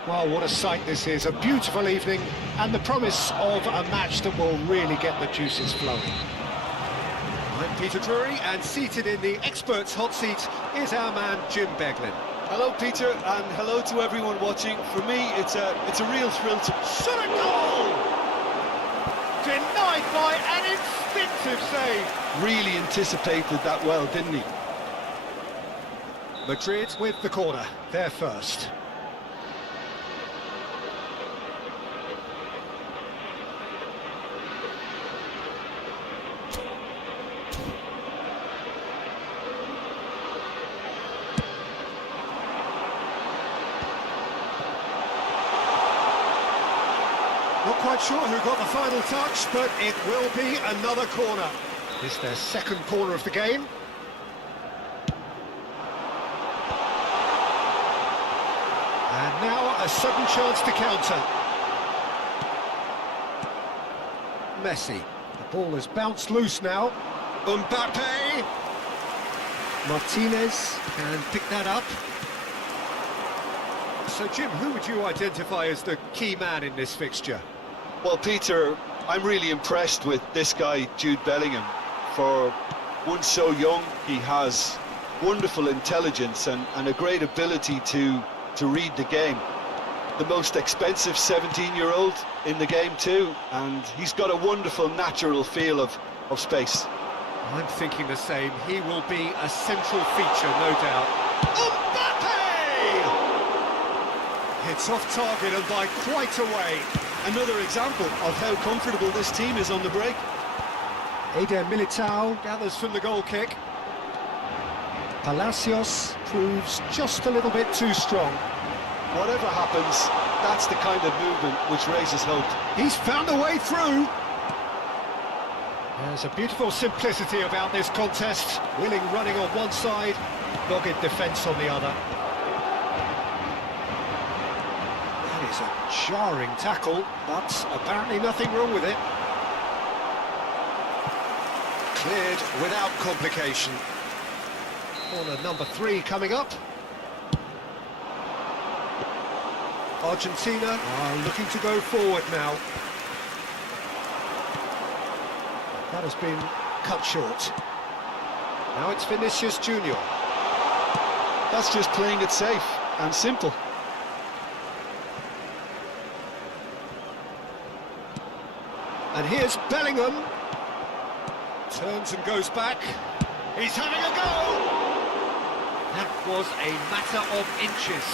Well, what a sight this is. A beautiful evening and the promise of a match that will really get the juices flowing. I'm Peter Drury, and seated in the experts' hot seat is our man Jim Beglin. Hello, Peter, and hello to everyone watching. For me, it's a real thrill to... Shot a goal! Denied by an instinctive save. Really anticipated that well, didn't he? Madrid with the corner, they're first. Not quite sure who got the final touch, but it will be another corner. It's their second corner of the game. And now a sudden chance to counter. Messi. The ball has bounced loose now. Mbappe. Martinez can pick that up. So, Jim, who would you identify as the key man in this fixture? Well, Peter, I'm really impressed with this guy, Jude Bellingham. For one so young, he has wonderful intelligence and a great ability to read the game. The most expensive 17-year-old in the game too, and he's got a wonderful natural feel of space. I'm thinking the same. He will be a central feature, no doubt. Mbappe! It's off target and by quite a way. Another example of how comfortable this team is on the break. Eder Militao gathers from the goal kick. Palacios proves just a little bit too strong. Whatever happens, that's the kind of movement which raises hope. He's found a way through. There's a beautiful simplicity about this contest. Willing running on one side, dogged defence on the other. That is a jarring tackle, but apparently nothing wrong with it. Cleared without complication. Corner number 3 coming up. Argentina are looking to go forward now. That has been cut short. Now it's Vinicius Junior. That's just playing it safe and simple. And here's Bellingham. Turns and goes back. He's having a go! That was a matter of inches.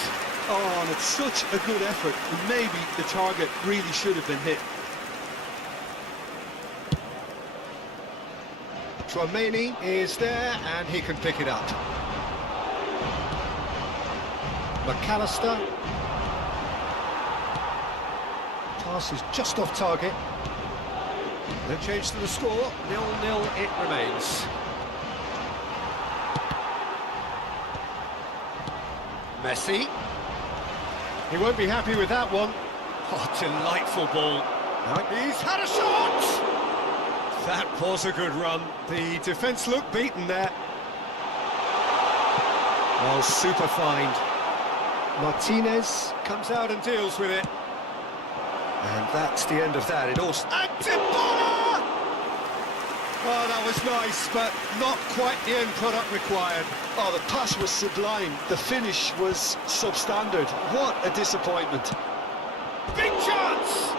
Oh, and it's such a good effort. And maybe the target really should have been hit. Tchouaméni is there and he can pick it up. McAllister. Pass is just off target. No change to the score, 0-0 it remains. Messi. He won't be happy with that one. Oh, delightful ball. Now he's had a shot! That was a good run. The defence looked beaten there. Oh, super find. Martinez comes out and deals with it. And that's the end of that. It all... And Dybala! Oh, that was nice, but not quite the end product required. Oh, the pass was sublime. The finish was substandard. What a disappointment. Big chance!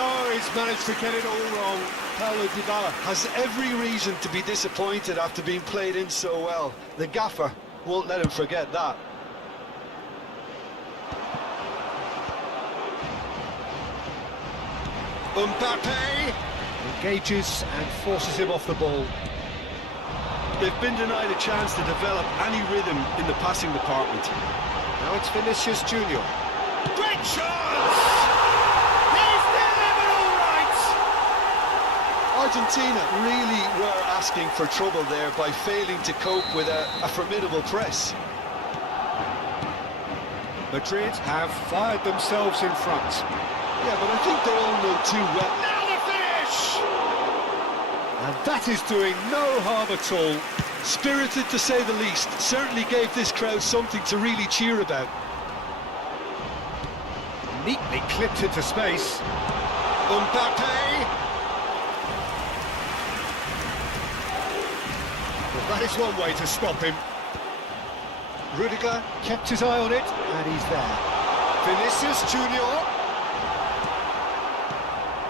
Oh, he's managed to get it all wrong. Paulo Dybala has every reason to be disappointed after being played in so well. The gaffer won't let him forget that. Mbappe engages and forces him off the ball. They've been denied a chance to develop any rhythm in the passing department. Now it's Vinicius Junior. Great chance! He's delivered all right! Argentina really were asking for trouble there by failing to cope with a formidable press. Madrid have fired themselves in front. Yeah, but I think they all know too well. Now the finish! And that is doing no harm at all. Spirited to say the least. Certainly gave this crowd something to really cheer about. Neatly clipped into space. Mbappe! Well, that is one way to stop him. Rudiger kept his eye on it, and he's there. Vinicius Junior.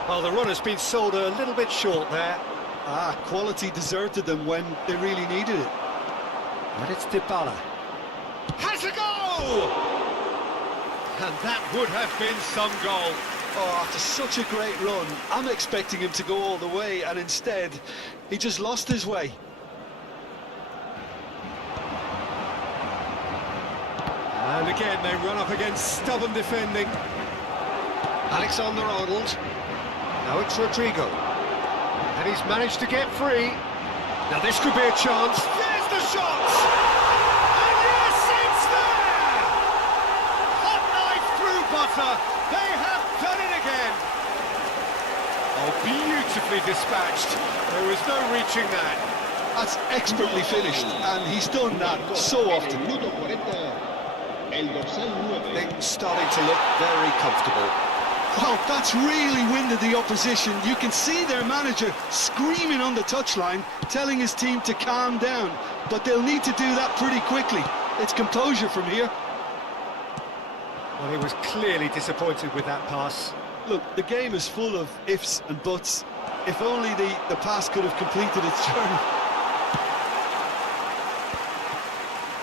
Well, the run has been sold a little bit short there. Quality deserted them when they really needed it. But it's Dybala. Has a goal! And that would have been some goal. Oh, after such a great run, I'm expecting him to go all the way, and instead, he just lost his way. And again, they run up against stubborn defending. Alexander-Arnold. Now it's Rodrigo. And he's managed to get free. Now this could be a chance. There's the shot! And yes, it's there! Hot knife through butter. They have done it again. Oh, beautifully dispatched. There was no reaching that. That's expertly finished, and he's done that so often. Minuto 40, el dorsal 9. Things starting to look very comfortable. Well, that's really winded the opposition. You can see their manager screaming on the touchline, telling his team to calm down. But they'll need to do that pretty quickly. It's composure from here. Well, he was clearly disappointed with that pass. Look, the game is full of ifs and buts. If only the pass could have completed its journey.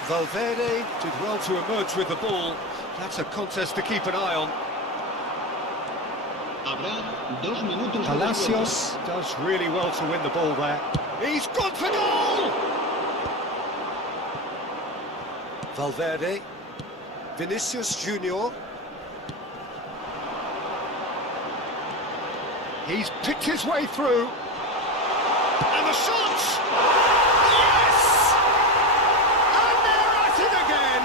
Valverde did well to emerge with the ball. That's a contest to keep an eye on. Habrá 2 minutos de Palacios does really well to win the ball there. He's gone for goal! Valverde. Vinicius Junior. He's picked his way through. And the shot! Yes! And they're at it again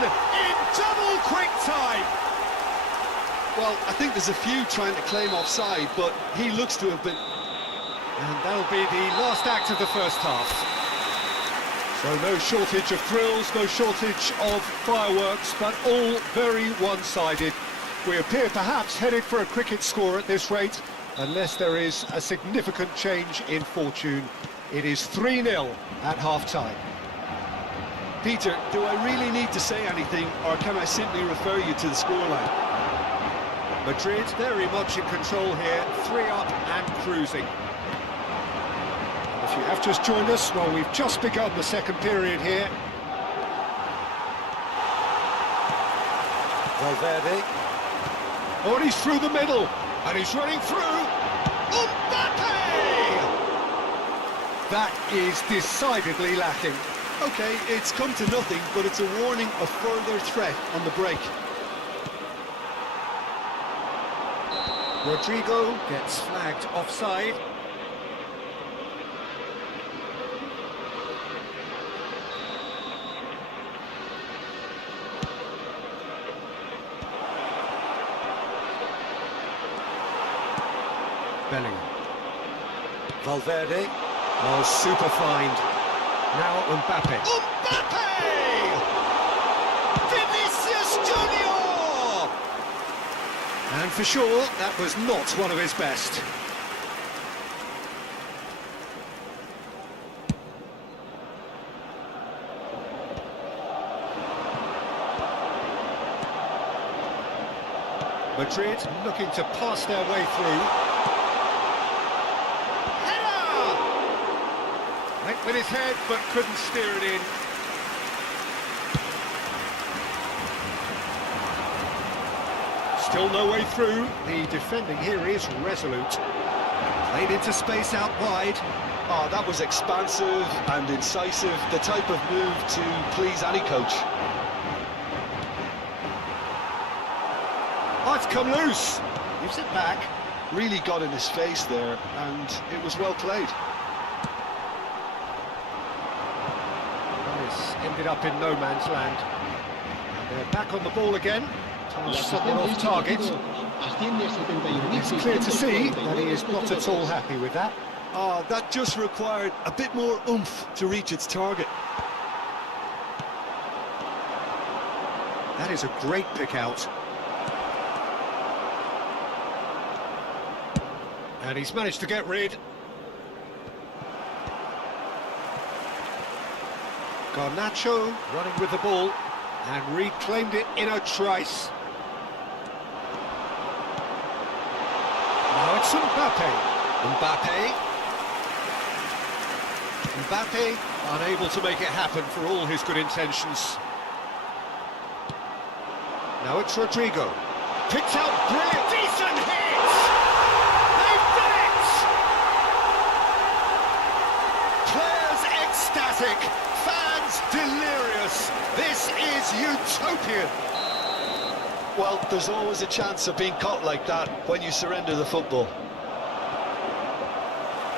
in double quick time. Well, I think there's a few trying to claim offside, but he looks to have been... And that'll be the last act of the first half. So no shortage of thrills, no shortage of fireworks, but all very one-sided. We appear perhaps headed for a cricket score at this rate, unless there is a significant change in fortune. It is 3-0 at half-time. Peter, do I really need to say anything, or can I simply refer you to the scoreline? Madrid very much in control here, 3 up and cruising. If you have just joined us, well, we've just begun the second period here. Valverde. Oh, and he's through the middle, and he's running through. Mbappe! That is decidedly lacking. Okay, it's come to nothing, but it's a warning of further threat on the break. Rodrigo gets flagged offside. Bellingham. Valverde. Oh, super find. Now Mbappe. Mbappe! Vinicius Junior! And for sure, that was not one of his best. Madrid looking to pass their way through. Header! Went with his head, but couldn't steer it in. Still no way through. The defending here is resolute. Played into space out wide. Oh, that was expansive and incisive, the type of move to please any coach. Oh, it's come loose. Gives it back. Really got in his face there, and it was well played. This ended up in no man's land. And they're back on the ball again. Somewhat off target. It's clear to see that he is not at all happy with that. Oh, that just required a bit more oomph to reach its target. That is a great pick out. And he's managed to get rid. Garnacho running with the ball and reclaimed it in a trice. Now it's Mbappe. Mbappe unable to make it happen for all his good intentions. Now it's Rodrigo. Picked out brilliant. Decent hit! They've done it! Players ecstatic. Fans delirious. This is utopian. Well, there's always a chance of being caught like that when you surrender the football.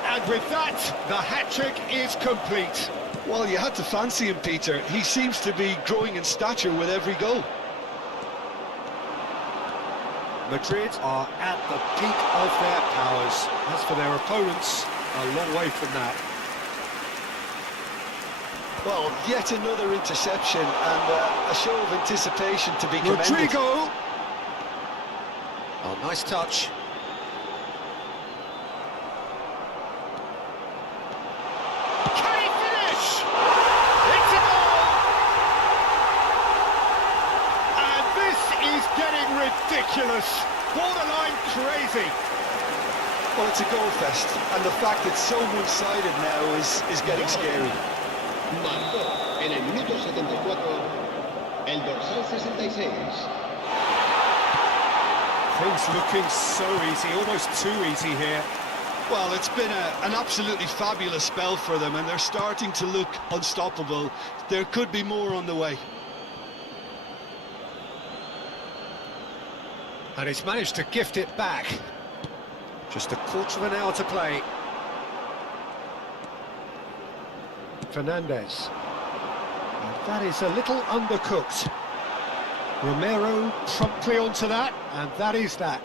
And with that, the hat-trick is complete. Well, you had to fancy him, Peter. He seems to be growing in stature with every goal. Madrid are at the peak of their powers. As for their opponents, a long way from that. Well, yet another interception and a show of anticipation to be commended. Rodrigo! Oh, nice touch. Can he finish? It's a goal! And this is getting ridiculous. Borderline crazy. Well, it's a goal fest, and the fact it's so one-sided now is getting scary. Marcó en el minuto 74 el dorsal 66. Things looking so easy, almost too easy here. Well, it's been an absolutely fabulous spell for them, and they're starting to look unstoppable. There could be more on the way. And he's managed to gift it back. Just a quarter of an hour to play. Fernandez. And that is a little undercooked. Romero promptly onto that, and that is that.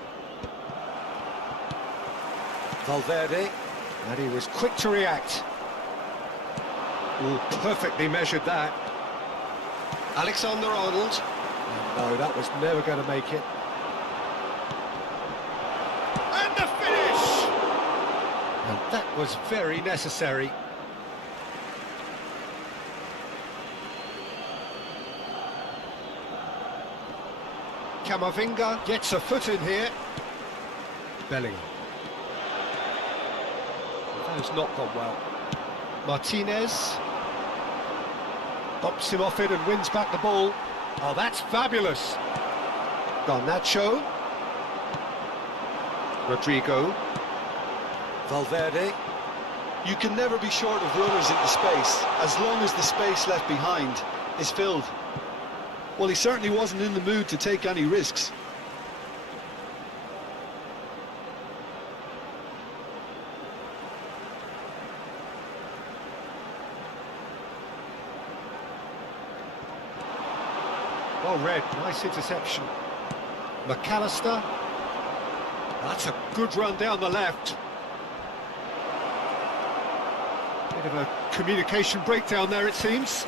Valverde, and he was quick to react. Ooh, perfectly measured that. Alexander-Arnold. No, that was never going to make it. And the finish! And that was very necessary. Camavinga gets a foot in here. Bellingham. That has not gone well. Martinez bumps him off it and wins back the ball. Oh, that's fabulous. Garnacho. Rodrigo. Valverde. You can never be short of runners into space, as long as the space left behind is filled. Well, he certainly wasn't in the mood to take any risks. Well read, nice interception. McAllister. That's a good run down the left. Bit of a communication breakdown there, it seems.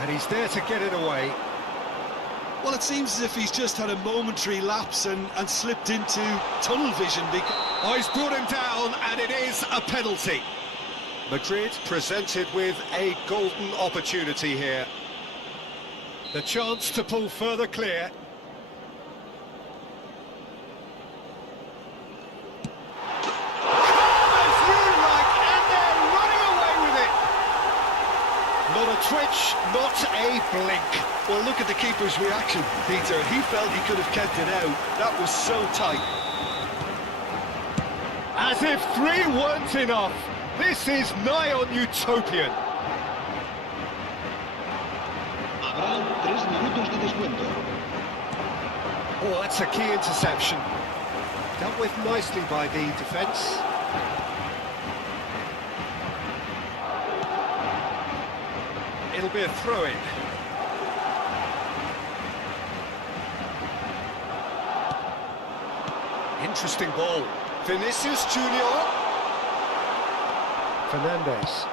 And he's there to get it away. Well, it seems as if he's just had a momentary lapse and slipped into tunnel vision. Oh, he's brought him down, and it is a penalty. Madrid presented with a golden opportunity here. The chance to pull further clear. Not a twitch, not a blink. Well, look at the keeper's reaction, Peter. He felt he could have kept it out. That was so tight. As if 3 weren't enough. This is nigh on utopian. Habrá 3 minutos de descuento. Oh, that's a key interception. Dealt with nicely by the defence. It'll be a throw-in. Interesting ball. Vinicius Junior. Fernandez.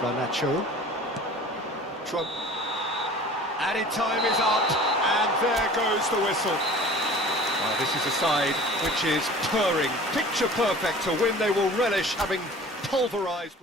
Garnacho. Trump. Added time is up, and there goes the whistle. Well, this is a side which is purring, picture perfect. To win, they will relish having pulverised.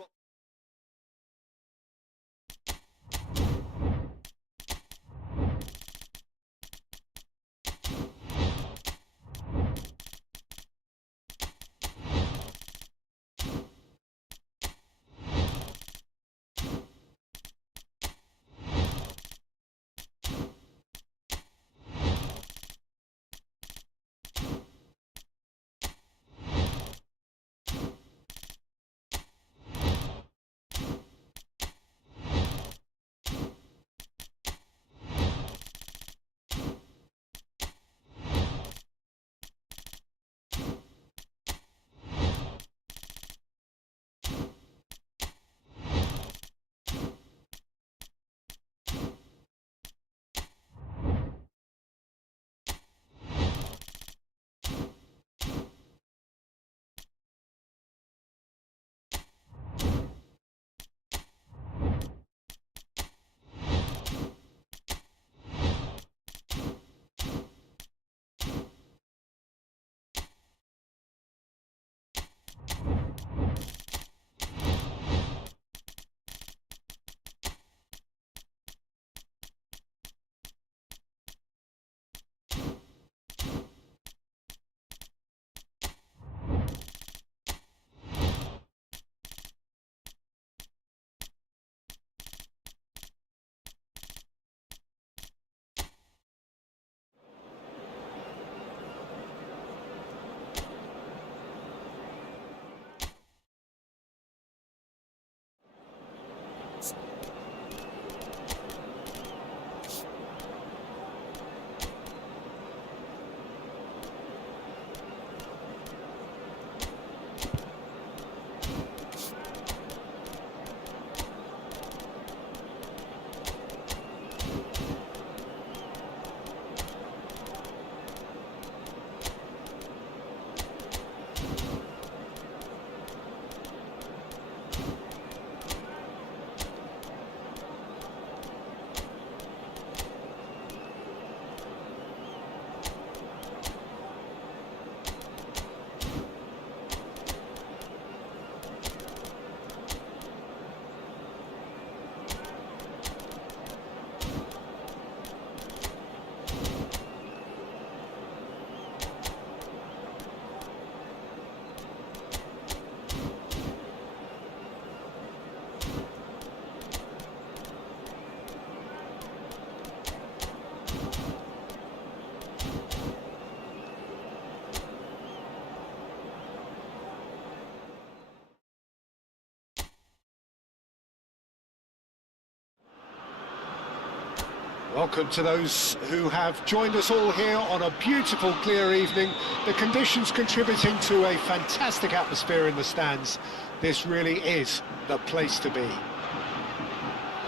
Welcome to those who have joined us all here on a beautiful, clear evening. The conditions contributing to a fantastic atmosphere in the stands. This really is the place to be.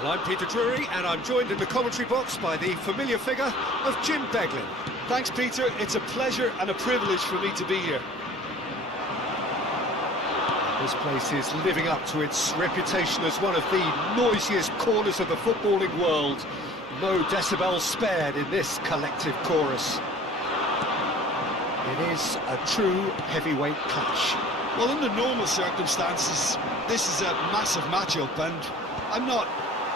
Well, I'm Peter Drury, and I'm joined in the commentary box by the familiar figure of Jim Beglin. Thanks, Peter. It's a pleasure and a privilege for me to be here. This place is living up to its reputation as one of the noisiest corners of the footballing world. No decibels spared in this collective chorus. It is a true heavyweight clash. Well, under normal circumstances, this is a massive matchup, and I'm not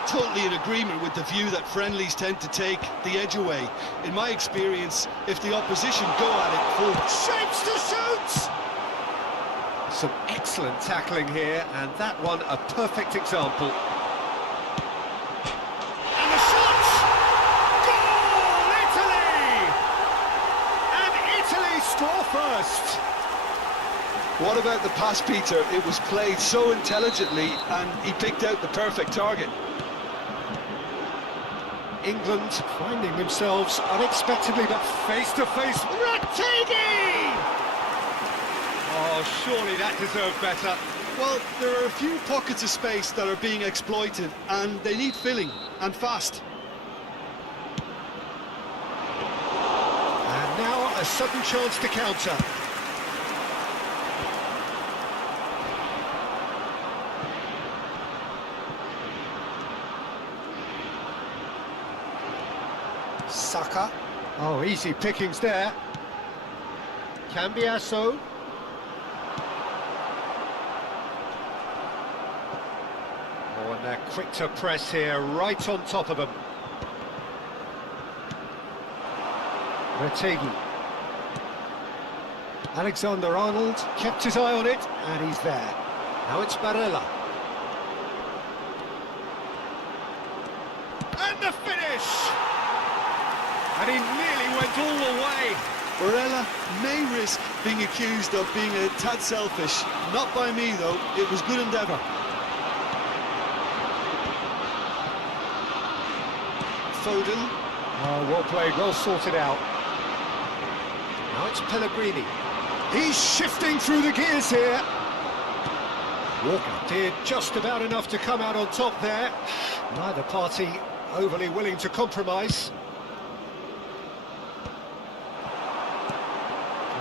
totally in agreement with the view that friendlies tend to take the edge away. In my experience, if the opposition go at it full... Shapes to shoot! Some excellent tackling here, and that one a perfect example. And the shot! Goal, Italy! And Italy score first. What about the pass, Peter? It was played so intelligently, and he picked out the perfect target. England finding themselves unexpectedly, but face-to-face. Rattegi! Oh, surely that deserved better. Well, there are a few pockets of space that are being exploited, and they need filling, and fast. And now a sudden chance to counter. Saka. Oh, easy pickings there. Cambiasso. Oh, and they're quick to press here, right on top of them. Retegi. Alexander-Arnold kept his eye on it, and he's there. Now it's Barella. And the finish! And he nearly went all the way. Barella may risk being accused of being a tad selfish. Not by me, though. It was good endeavour. Foden. Oh, well played, well sorted out. Now it's Pellegrini. He's shifting through the gears here. Walker did just about enough to come out on top there. Neither party overly willing to compromise.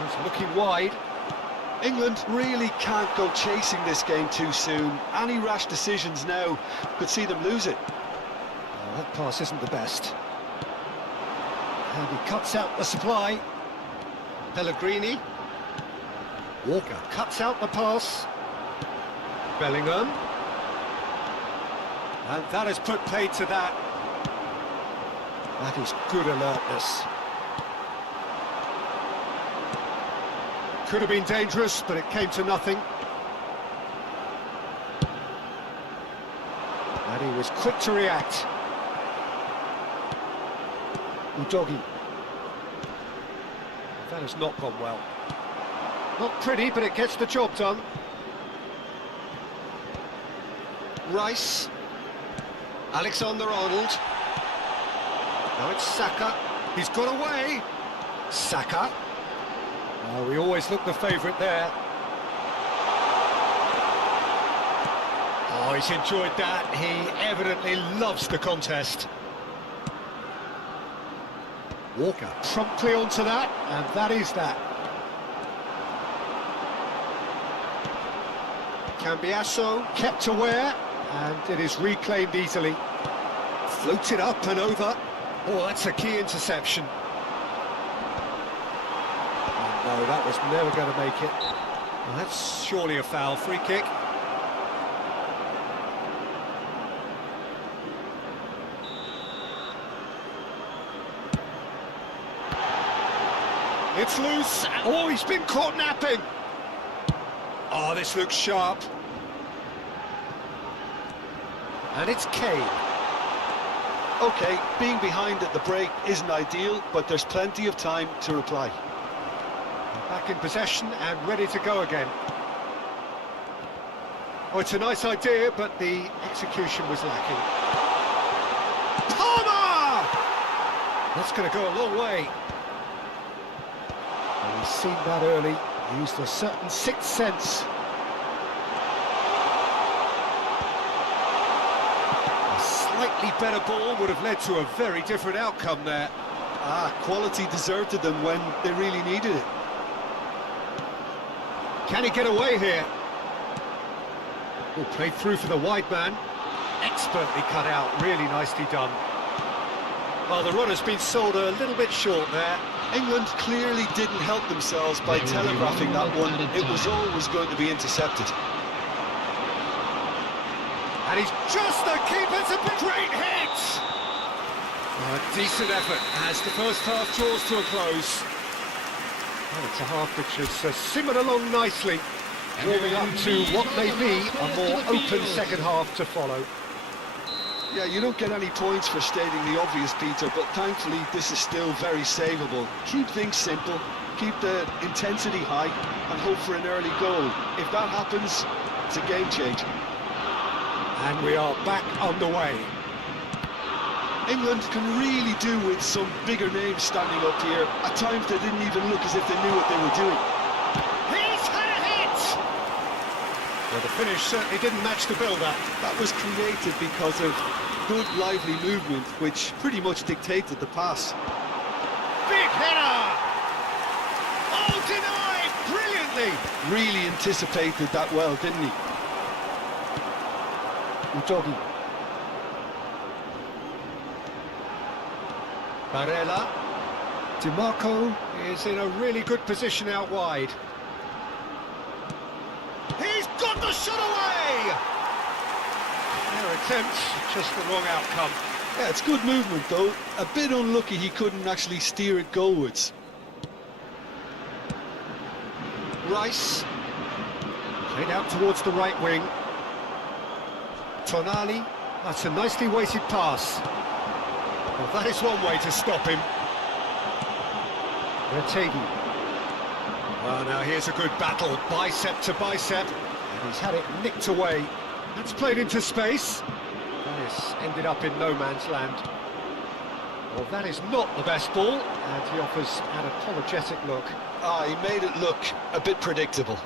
He's looking wide. England really can't go chasing this game too soon. Any rash decisions now could see them lose it. Oh, that pass isn't the best. And he cuts out the supply. Pellegrini. Walker cuts out the pass. Bellingham. And that has put paid to that. That is good alertness. Could have been dangerous, but it came to nothing. And he was quick to react. Udogi. That has not gone well. Not pretty, but it gets the job done. Rice. Alexander-Arnold. Now it's Saka. He's got away. Saka. Oh, we always look the favourite there. Oh, he's enjoyed that. He evidently loves the contest. Walker promptly onto that, and that is that. Cambiasso kept aware, and it is reclaimed easily. Floated up and over. Oh, that's a key interception. Oh, no, that was never going to make it. Well, that's surely a foul. Free kick. It's loose. Oh, he's been caught napping. Oh, this looks sharp. And it's Kane. OK, being behind at the break isn't ideal, but there's plenty of time to reply. Back in possession and ready to go again. Oh, it's a nice idea, but the execution was lacking. Palmer! That's going to go a long way. Well, he's seen that early, used a certain sixth sense. A slightly better ball would have led to a very different outcome there. Quality deserted them when they really needed it. Can he get away here? Oh, played through for the wide man. Expertly cut out, really nicely done. Well, the run has been sold a little bit short there. England clearly didn't help themselves by telegraphing that one. It was always going to be intercepted. And he's just the keeper's a great hit! A decent effort as the first half draws to a close. Well, it's a half which has simmered along nicely, warming up to what may be a more open second half to follow. Yeah, you don't get any points for stating the obvious, Peter, but thankfully this is still very savable. Keep things simple, keep the intensity high, and hope for an early goal. If that happens, it's a game changer. And we are back underway. England can really do with some bigger names standing up here. At times they didn't even look as if they knew what they were doing. He's had a hit! Well, the finish certainly didn't match the build-up. That was created because of good, lively movement, which pretty much dictated the pass. Big header! Oh, denied! Brilliantly! Really anticipated that well, didn't he? Udogi. Barella. DiMarco is in a really good position out wide. He's got the shot away! Their attempt, just the wrong outcome. Yeah, it's good movement though. A bit unlucky he couldn't actually steer it goalwards. Rice. Played out towards the right wing. Tonali. That's a nicely weighted pass. Well, that is one way to stop him. Retegi. Well, now here's a good battle, bicep to bicep. And he's had it nicked away. That's played into space. That has ended up in no man's land. Well, that is not the best ball, and he offers an apologetic look. Ah, he made it look a bit predictable.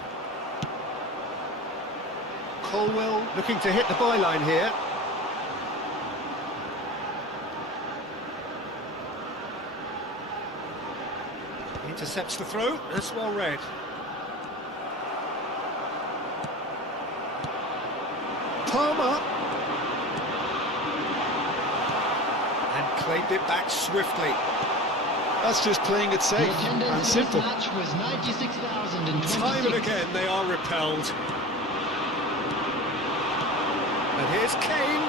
Colwell looking to hit the byline here. Intercepts the throw, that's well read. Palmer. And claimed it back swiftly. That's just playing it safe and simple. Match was 96,026. Time and again they are repelled. And here's Kane.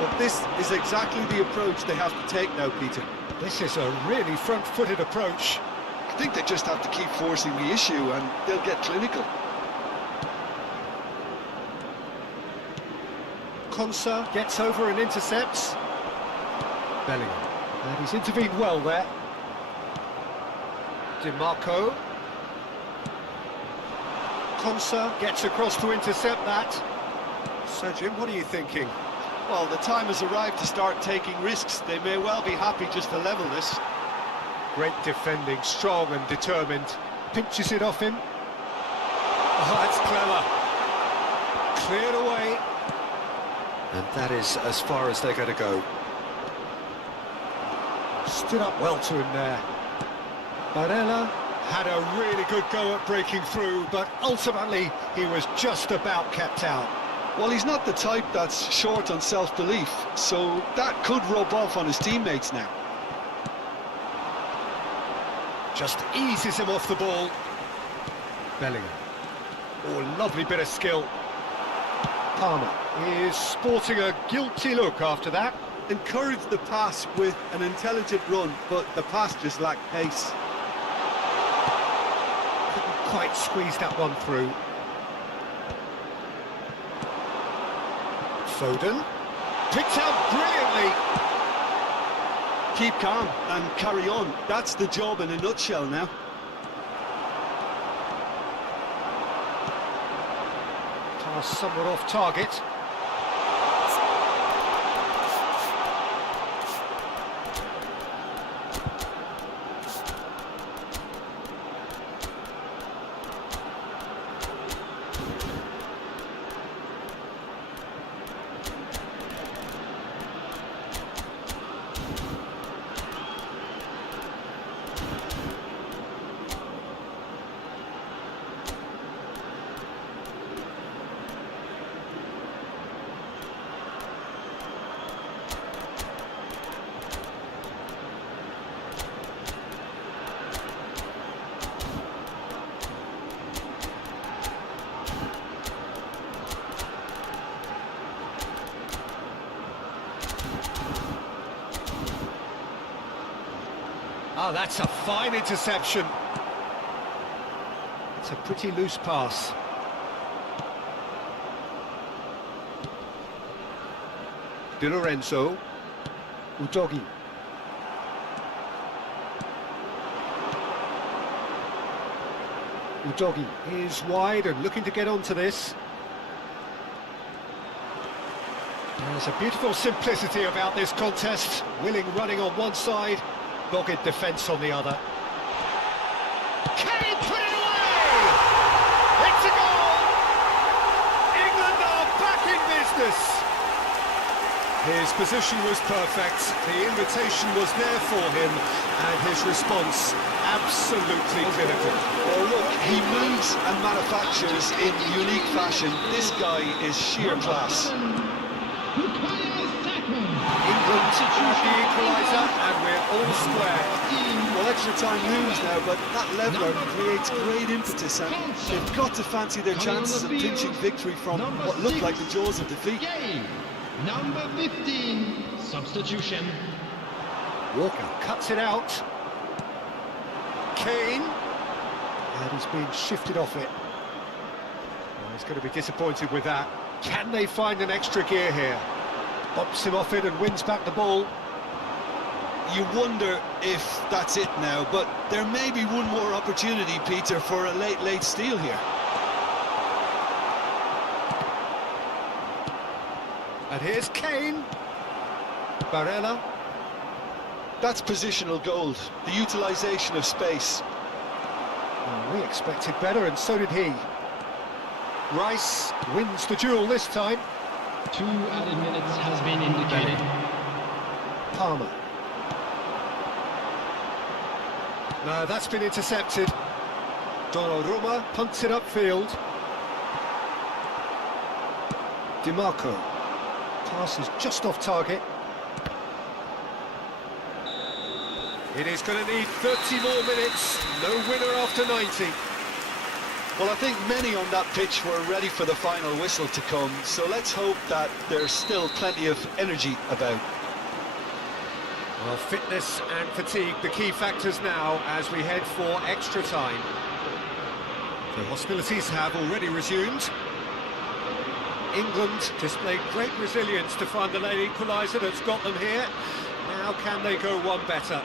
But this is exactly the approach they have to take now, Peter. This is a really front-footed approach. I think they just have to keep forcing the issue and they'll get clinical. Konsa gets over and intercepts. Bellingham. And he's intervened well there. DiMarco. Konsa gets across to intercept that. So, Jim, what are you thinking? Well, the time has arrived to start taking risks. They may well be happy just to level this. Great defending, strong and determined. Pinches it off him. Oh, that's clever. Cleared away. And that is as far as they're going to go. Stood up well to him there. Barella had a really good go at breaking through, but ultimately he was just about kept out. Well, he's not the type that's short on self-belief, so that could rub off on his teammates now. Just eases him off the ball. Bellingham. Oh, lovely bit of skill. Palmer is sporting a guilty look after that. Encouraged the pass with an intelligent run, but the pass just lacked pace. Couldn't quite squeeze that one through. Foden. Picked out brilliantly. Keep calm and carry on. That's the job in a nutshell now. Pass somewhat off target. Oh, that's a fine interception. It's a pretty loose pass. Di Lorenzo. Udogi. Udogi is wide and looking to get onto this. There's a beautiful simplicity about this contest. Willing running on one side, dogged defence on the other. Can he put it away? It's a goal! England are back in business. His position was perfect, the invitation was there for him, and his response absolutely clinical. Oh look, he moves and manufactures in unique fashion. This guy is sheer class. Bukayo Saka. England England have the equaliser, and we're all square. Well, extra time looms now, but that leveller creates great impetus, and they've got to fancy their chances of pinching victory from what looked like the jaws of defeat. Game. Number 15, substitution. Walker cuts it out. Kane. And he's been shifted off it. Well, he's going to be disappointed with that. Can they find an extra gear here? Bumps him off it and wins back the ball. You wonder if that's it now, but there may be one more opportunity, Peter, for a late steal here. And here's Kane. Barella. That's positional gold, the utilisation of space. Well, we expected better, and so did he. Rice wins the duel this time. 2 added minutes has been indicated. Palmer. No, that's been intercepted. Donnarumma punts it upfield. DiMarco. Pass is just off target. It is going to need 30 more minutes. No winner after 90. Well, I think many on that pitch were ready for the final whistle to come, so let's hope that there's still plenty of energy about. Well, fitness and fatigue, the key factors now as we head for extra time. The hostilities have already resumed. England displayed great resilience to find the late equaliser that's got them here. Now can they go one better?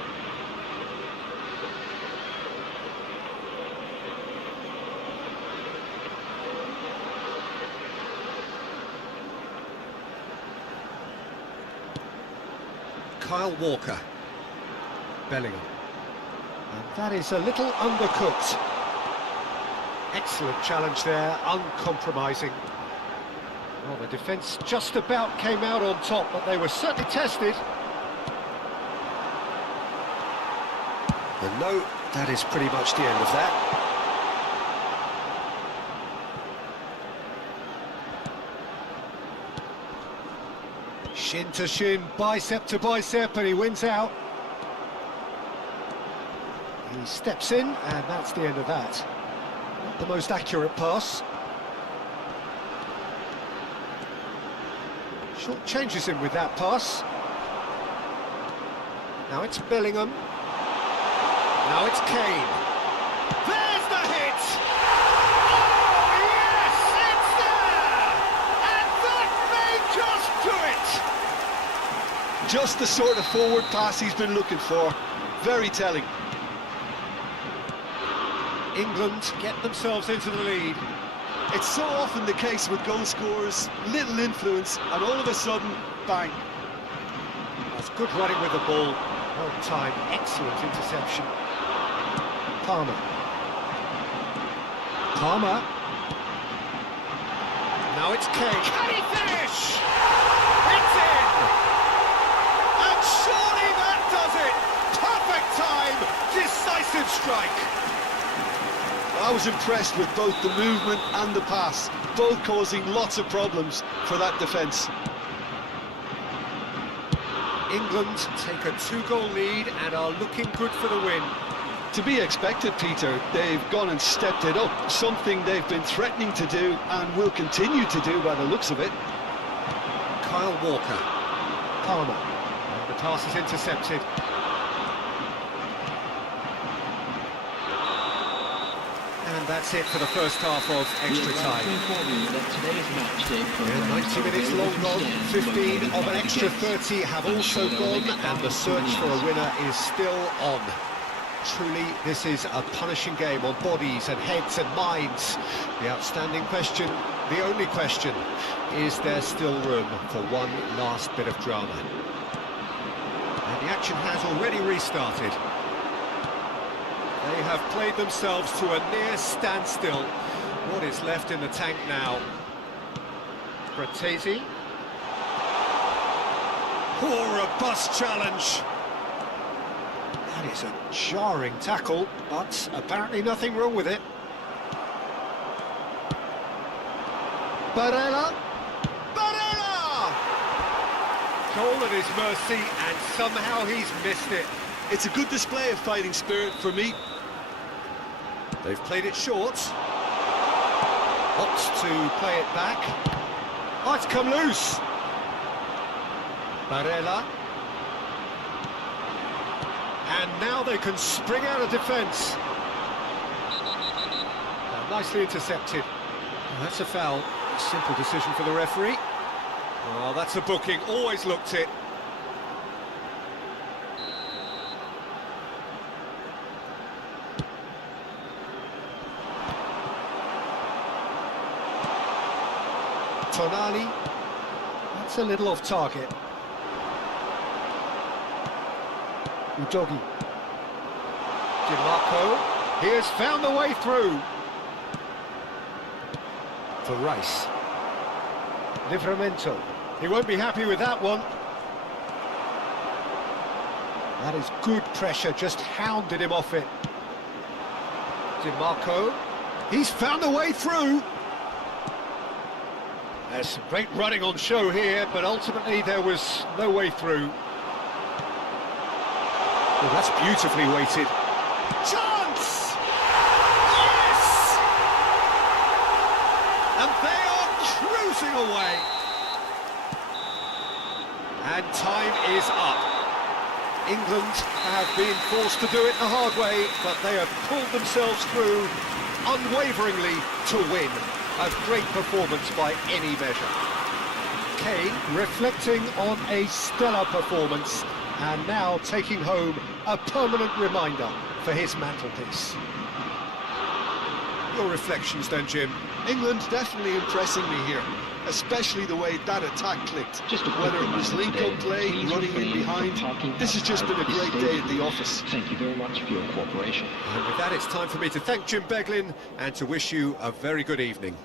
Kyle Walker. Bellingham. And that is a little undercooked. Excellent challenge there, uncompromising. Well, the defence just about came out on top, but they were certainly tested. And no, that is pretty much the end of that. Shin to shin, bicep to bicep, and he wins out. He steps in, and that's the end of that. Not the most accurate pass. Short changes him with that pass. Now it's Bellingham. Now it's Kane. There's the hit! Oh, yes! It's there! And that may just do it! Just the sort of forward pass he's been looking for. Very telling. England get themselves into the lead. It's so often the case with goal scorers, little influence, and all of a sudden, bang. That's good running with the ball. Well timed, excellent interception. Palmer. Palmer. Now it's Kane. Can he finish? It's in! And surely that does it! Perfect time! Decisive strike! I was impressed with both the movement and the pass, both causing lots of problems for that defence. England take a 2-goal lead and are looking good for the win. To be expected, Peter. They've gone and stepped it up, something they've been threatening to do and will continue to do by the looks of it. Kyle Walker. Palmer. And the pass is intercepted. And that's it for the first half of extra time. Yeah, 90 minutes long gone, 15 of an extra 30 have also gone, and the search for a winner is still on. Truly, this is a punishing game on bodies and heads and minds. The outstanding question, the only question, is there still room for one last bit of drama? And the action has already restarted. They have played themselves to a near standstill. What is left in the tank now? Fratesi. Oh, robust challenge. That is a jarring tackle, but apparently nothing wrong with it. Barella. Barella! Goal at his mercy, and somehow he's missed it. It's a good display of fighting spirit for me. They've played it short. Opts to play it back. Oh, it's come loose. Barella. And now they can spring out of defence. Nicely intercepted. Oh, that's a foul. A simple decision for the referee. Oh, that's a booking. Always looked it. Tonali. That's a little off target. Udogi. DiMarco. He has found the way through. For Rice. Livramento. He won't be happy with that one. That is good pressure, just hounded him off it. DiMarco. He's found a way through. There's some great running on show here, but ultimately there was no way through. Oh, that's beautifully weighted. Chance! Yes! And they are cruising away. And time is up. England have been forced to do it the hard way, but they have pulled themselves through unwaveringly to win. A great performance by any measure. Kane reflecting on a stellar performance and now taking home a permanent reminder for his mantelpiece. Your reflections then, Jim? England definitely impressing me here, especially the way that attack clicked. Whether it was link-up play, running in behind, this has just been a great day at the office. Thank you very much for your cooperation. And with that, it's time for me to thank Jim Beglin and to wish you a very good evening.